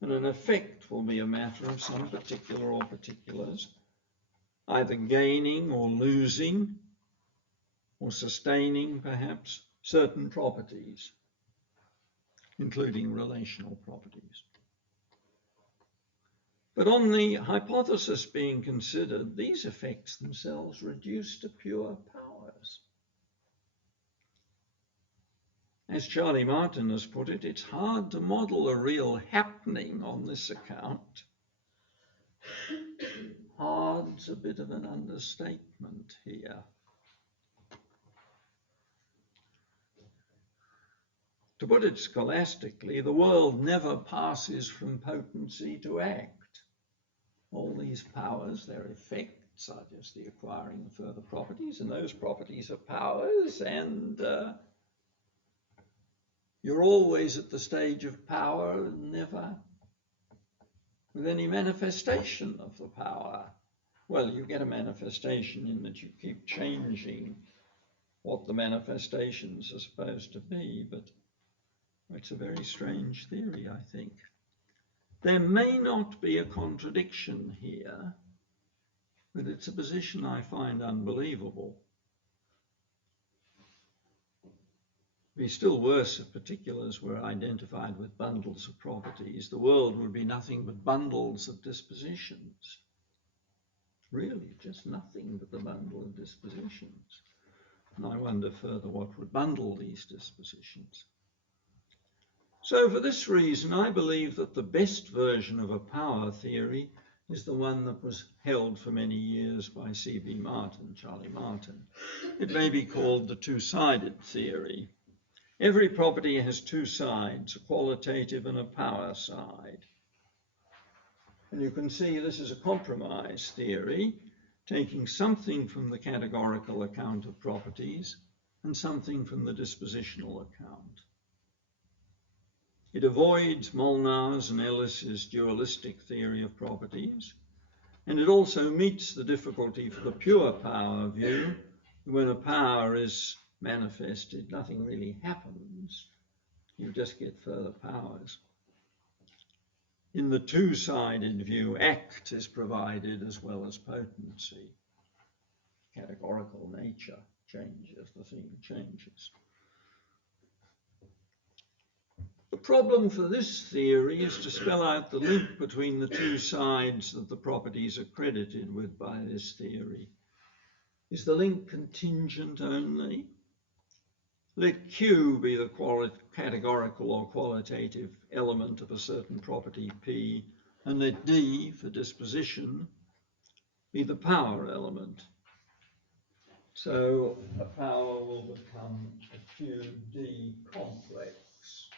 and an effect will be a matter of some particular or particulars, either gaining or losing, or sustaining, perhaps, certain properties, including relational properties. But on the hypothesis being considered, these effects themselves reduce to pure powers. As Charlie Martin has put it, it's hard to model a real happening on this account. Hard's a bit of an understatement here. To put it scholastically, the world never passes from potency to act. All these powers, their effects, are just the acquiring of further properties, and those properties are powers, and you're always at the stage of power, never with any manifestation of the power. well, you get a manifestation in that you keep changing what the manifestations are supposed to be, but it's a very strange theory, I think. There may not be a contradiction here, but it's a position I find unbelievable. It'd be still worse if particulars were identified with bundles of properties. The world would be nothing but bundles of dispositions. Really, just nothing but the bundle of dispositions. And I wonder further what would bundle these dispositions. So for this reason, I believe that the best version of a power theory is the one that was held for many years by C.B. Martin, Charlie Martin. It may be called the two-sided theory. Every property has two sides, a qualitative and a power side. And you can see this is a compromise theory, taking something from the categorical account of properties and something from the dispositional account. It avoids Molnar's and Ellis's dualistic theory of properties, and it also meets the difficulty for the pure power view. When a power is manifested, nothing really happens. You just get further powers. In the two-sided view, act is provided as well as potency. Categorical nature changes, the thing changes. The problem for this theory is to spell out the link between the two sides that the properties are credited with by this theory. Is the link contingent only? Let Q be the categorical or qualitative element of a certain property P, and let D, for disposition, be the power element. So a power will become a QD complex.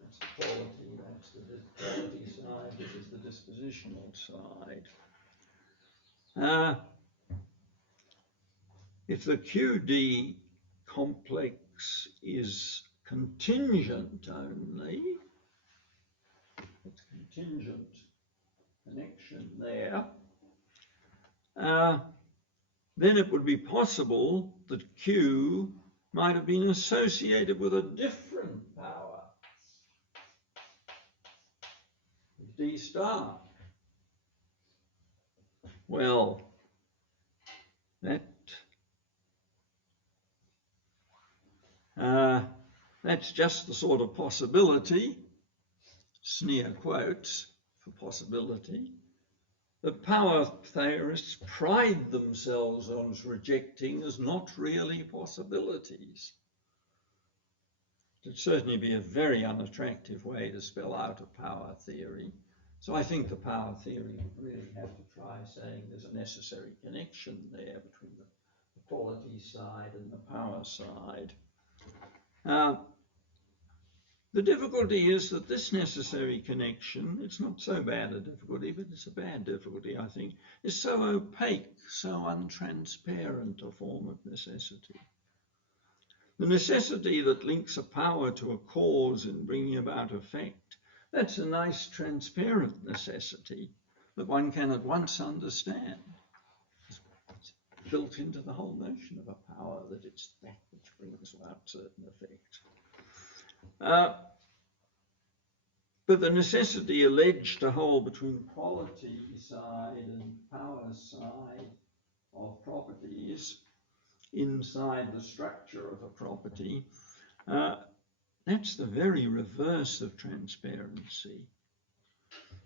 That's the quality, that's the quality side, this is the dispositional side. If the QD complex is contingent only, it's contingent connection there, then it would be possible that Q might have been associated with a different power, D star. Well, that's just the sort of possibility, sneer quotes for possibility, that power theorists pride themselves on rejecting as not really possibilities. It'd certainly be a very unattractive way to spell out a power theory. So I think the power theory would really have to try saying there's a necessary connection there between the quality side and the power side. The difficulty is that this necessary connection, it's not so bad a difficulty, but it's a bad difficulty, I think, is so opaque, so untransparent a form of necessity. The necessity that links a power to a cause in bringing about effect, that's a nice transparent necessity that one can at once understand. It's built into the whole notion of a power that it's that which brings about certain effects. But the necessity alleged to hold between quality side and power side of properties inside the structure of a property, that's the very reverse of transparency.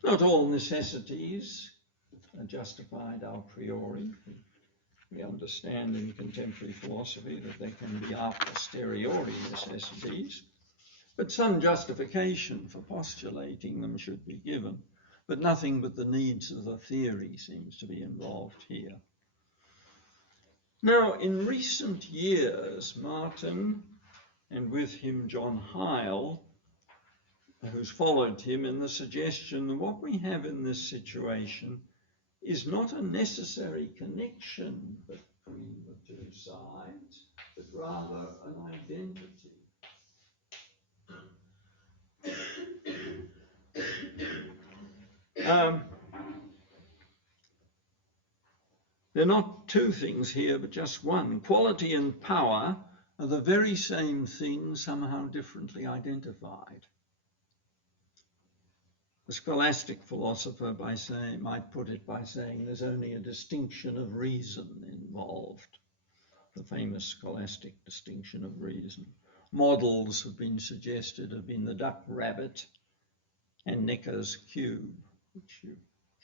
Not all necessities are justified a priori. We understand in contemporary philosophy that there can be a posteriori necessities, but some justification for postulating them should be given. But nothing but the needs of the theory seems to be involved here. Now, in recent years, Martin, and with him John Heil, who's followed him in the suggestion that what we have in this situation is not a necessary connection between the two sides, but rather an identity. They're not two things here, but just one. Quality and power are the very same thing, somehow differently identified. The scholastic philosopher might put it by saying there's only a distinction of reason involved, the famous scholastic distinction of reason. Models have been suggested have been the duck rabbit and Necker's cube, which I'm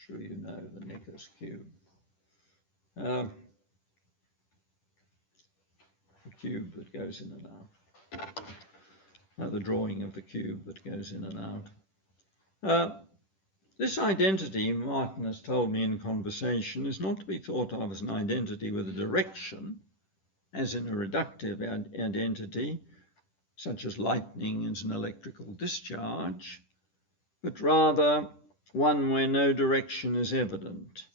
sure you know, the Necker's cube. The cube that goes in and out. The drawing of the cube that goes in and out. This identity, Martin has told me in conversation, is not to be thought of as an identity with a direction, as in a reductive identity, such as lightning is an electrical discharge, but rather one where no direction is evident.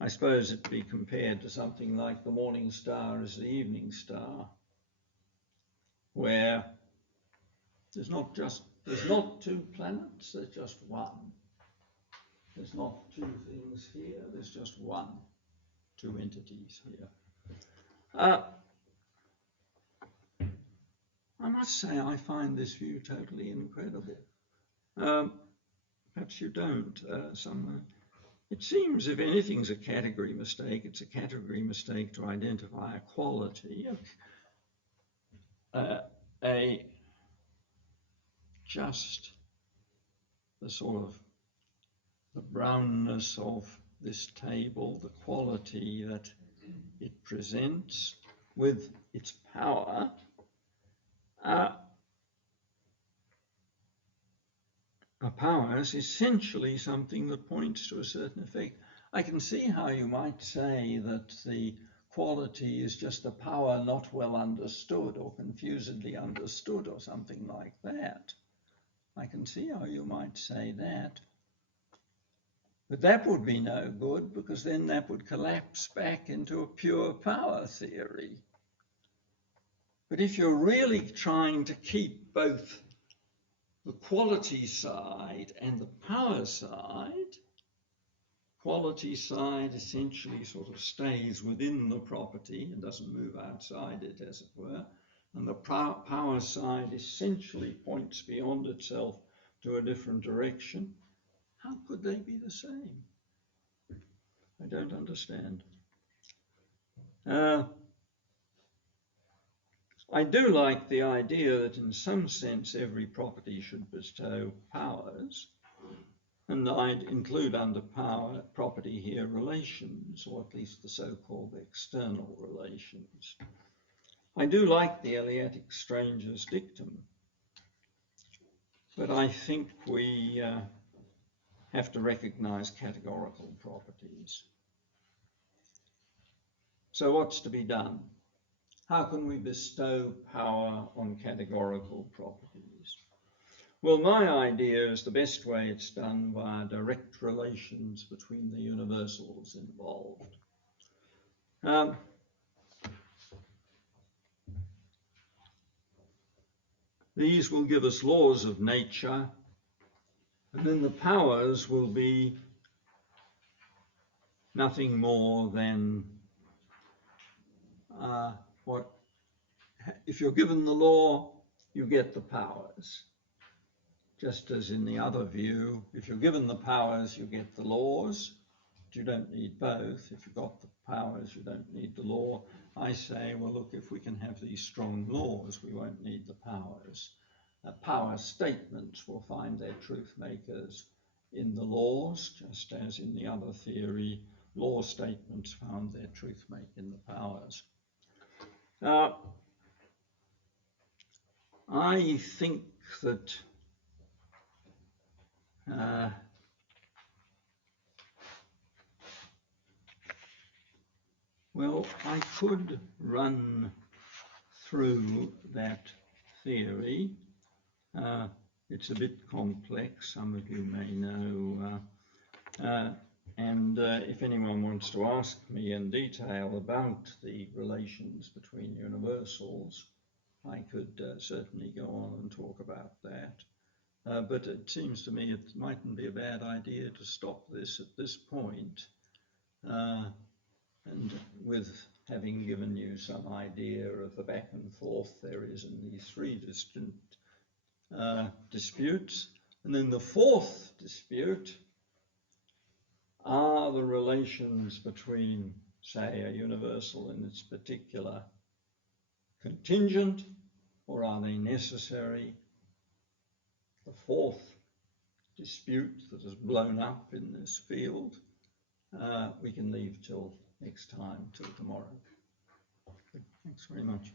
I suppose it'd be compared to something like the morning star as the evening star, where there's not two planets, there's just one. There's not two things here, there's just one, two entities here. I must say I find this view totally incredible. Perhaps you don't. It seems if anything's a category mistake, it's a category mistake to identify a quality, just the sort of the brownness of this table, the quality that it presents with its power. A power is essentially something that points to a certain effect. I can see how you might say that the quality is just a power not well understood or confusedly understood or something like that. I can see how you might say that. But that would be no good, because then that would collapse back into a pure power theory. But if you're really trying to keep both the quality side and the power side, quality side essentially sort of stays within the property and doesn't move outside it, as it were, and the power side essentially points beyond itself to a different direction. How could they be the same? I don't understand. I do like the idea that in some sense every property should bestow powers, and I'd include under power property here relations, or at least the so-called external relations. I do like the Eleatic stranger's dictum, but I think we have to recognize categorical properties. So what's to be done? How can we bestow power on categorical properties? Well, my idea is the best way it's done via direct relations between the universals involved. These will give us laws of nature, and then the powers will be nothing more than if you're given the law, you get the powers. Just as in the other view, if you're given the powers, you get the laws. But you don't need both. If you've got the powers, you don't need the law. I say, well, look, if we can have these strong laws, we won't need the powers. Power statements will find their truth makers in the laws, just as in the other theory, law statements found their truth make in the powers. I think that well, I could run through that theory. It's a bit complex, some of you may know, and if anyone wants to ask me in detail about the relations between universals, I could certainly go on and talk about that. But it seems to me it mightn't be a bad idea to stop this at this point And with having given you some idea of the back and forth there is in these three distinct disputes. And then the fourth dispute are the relations between, say, a universal and its particular contingent, or are they necessary? The fourth dispute that has blown up in this field, we can leave till next time, till tomorrow. Thanks very much.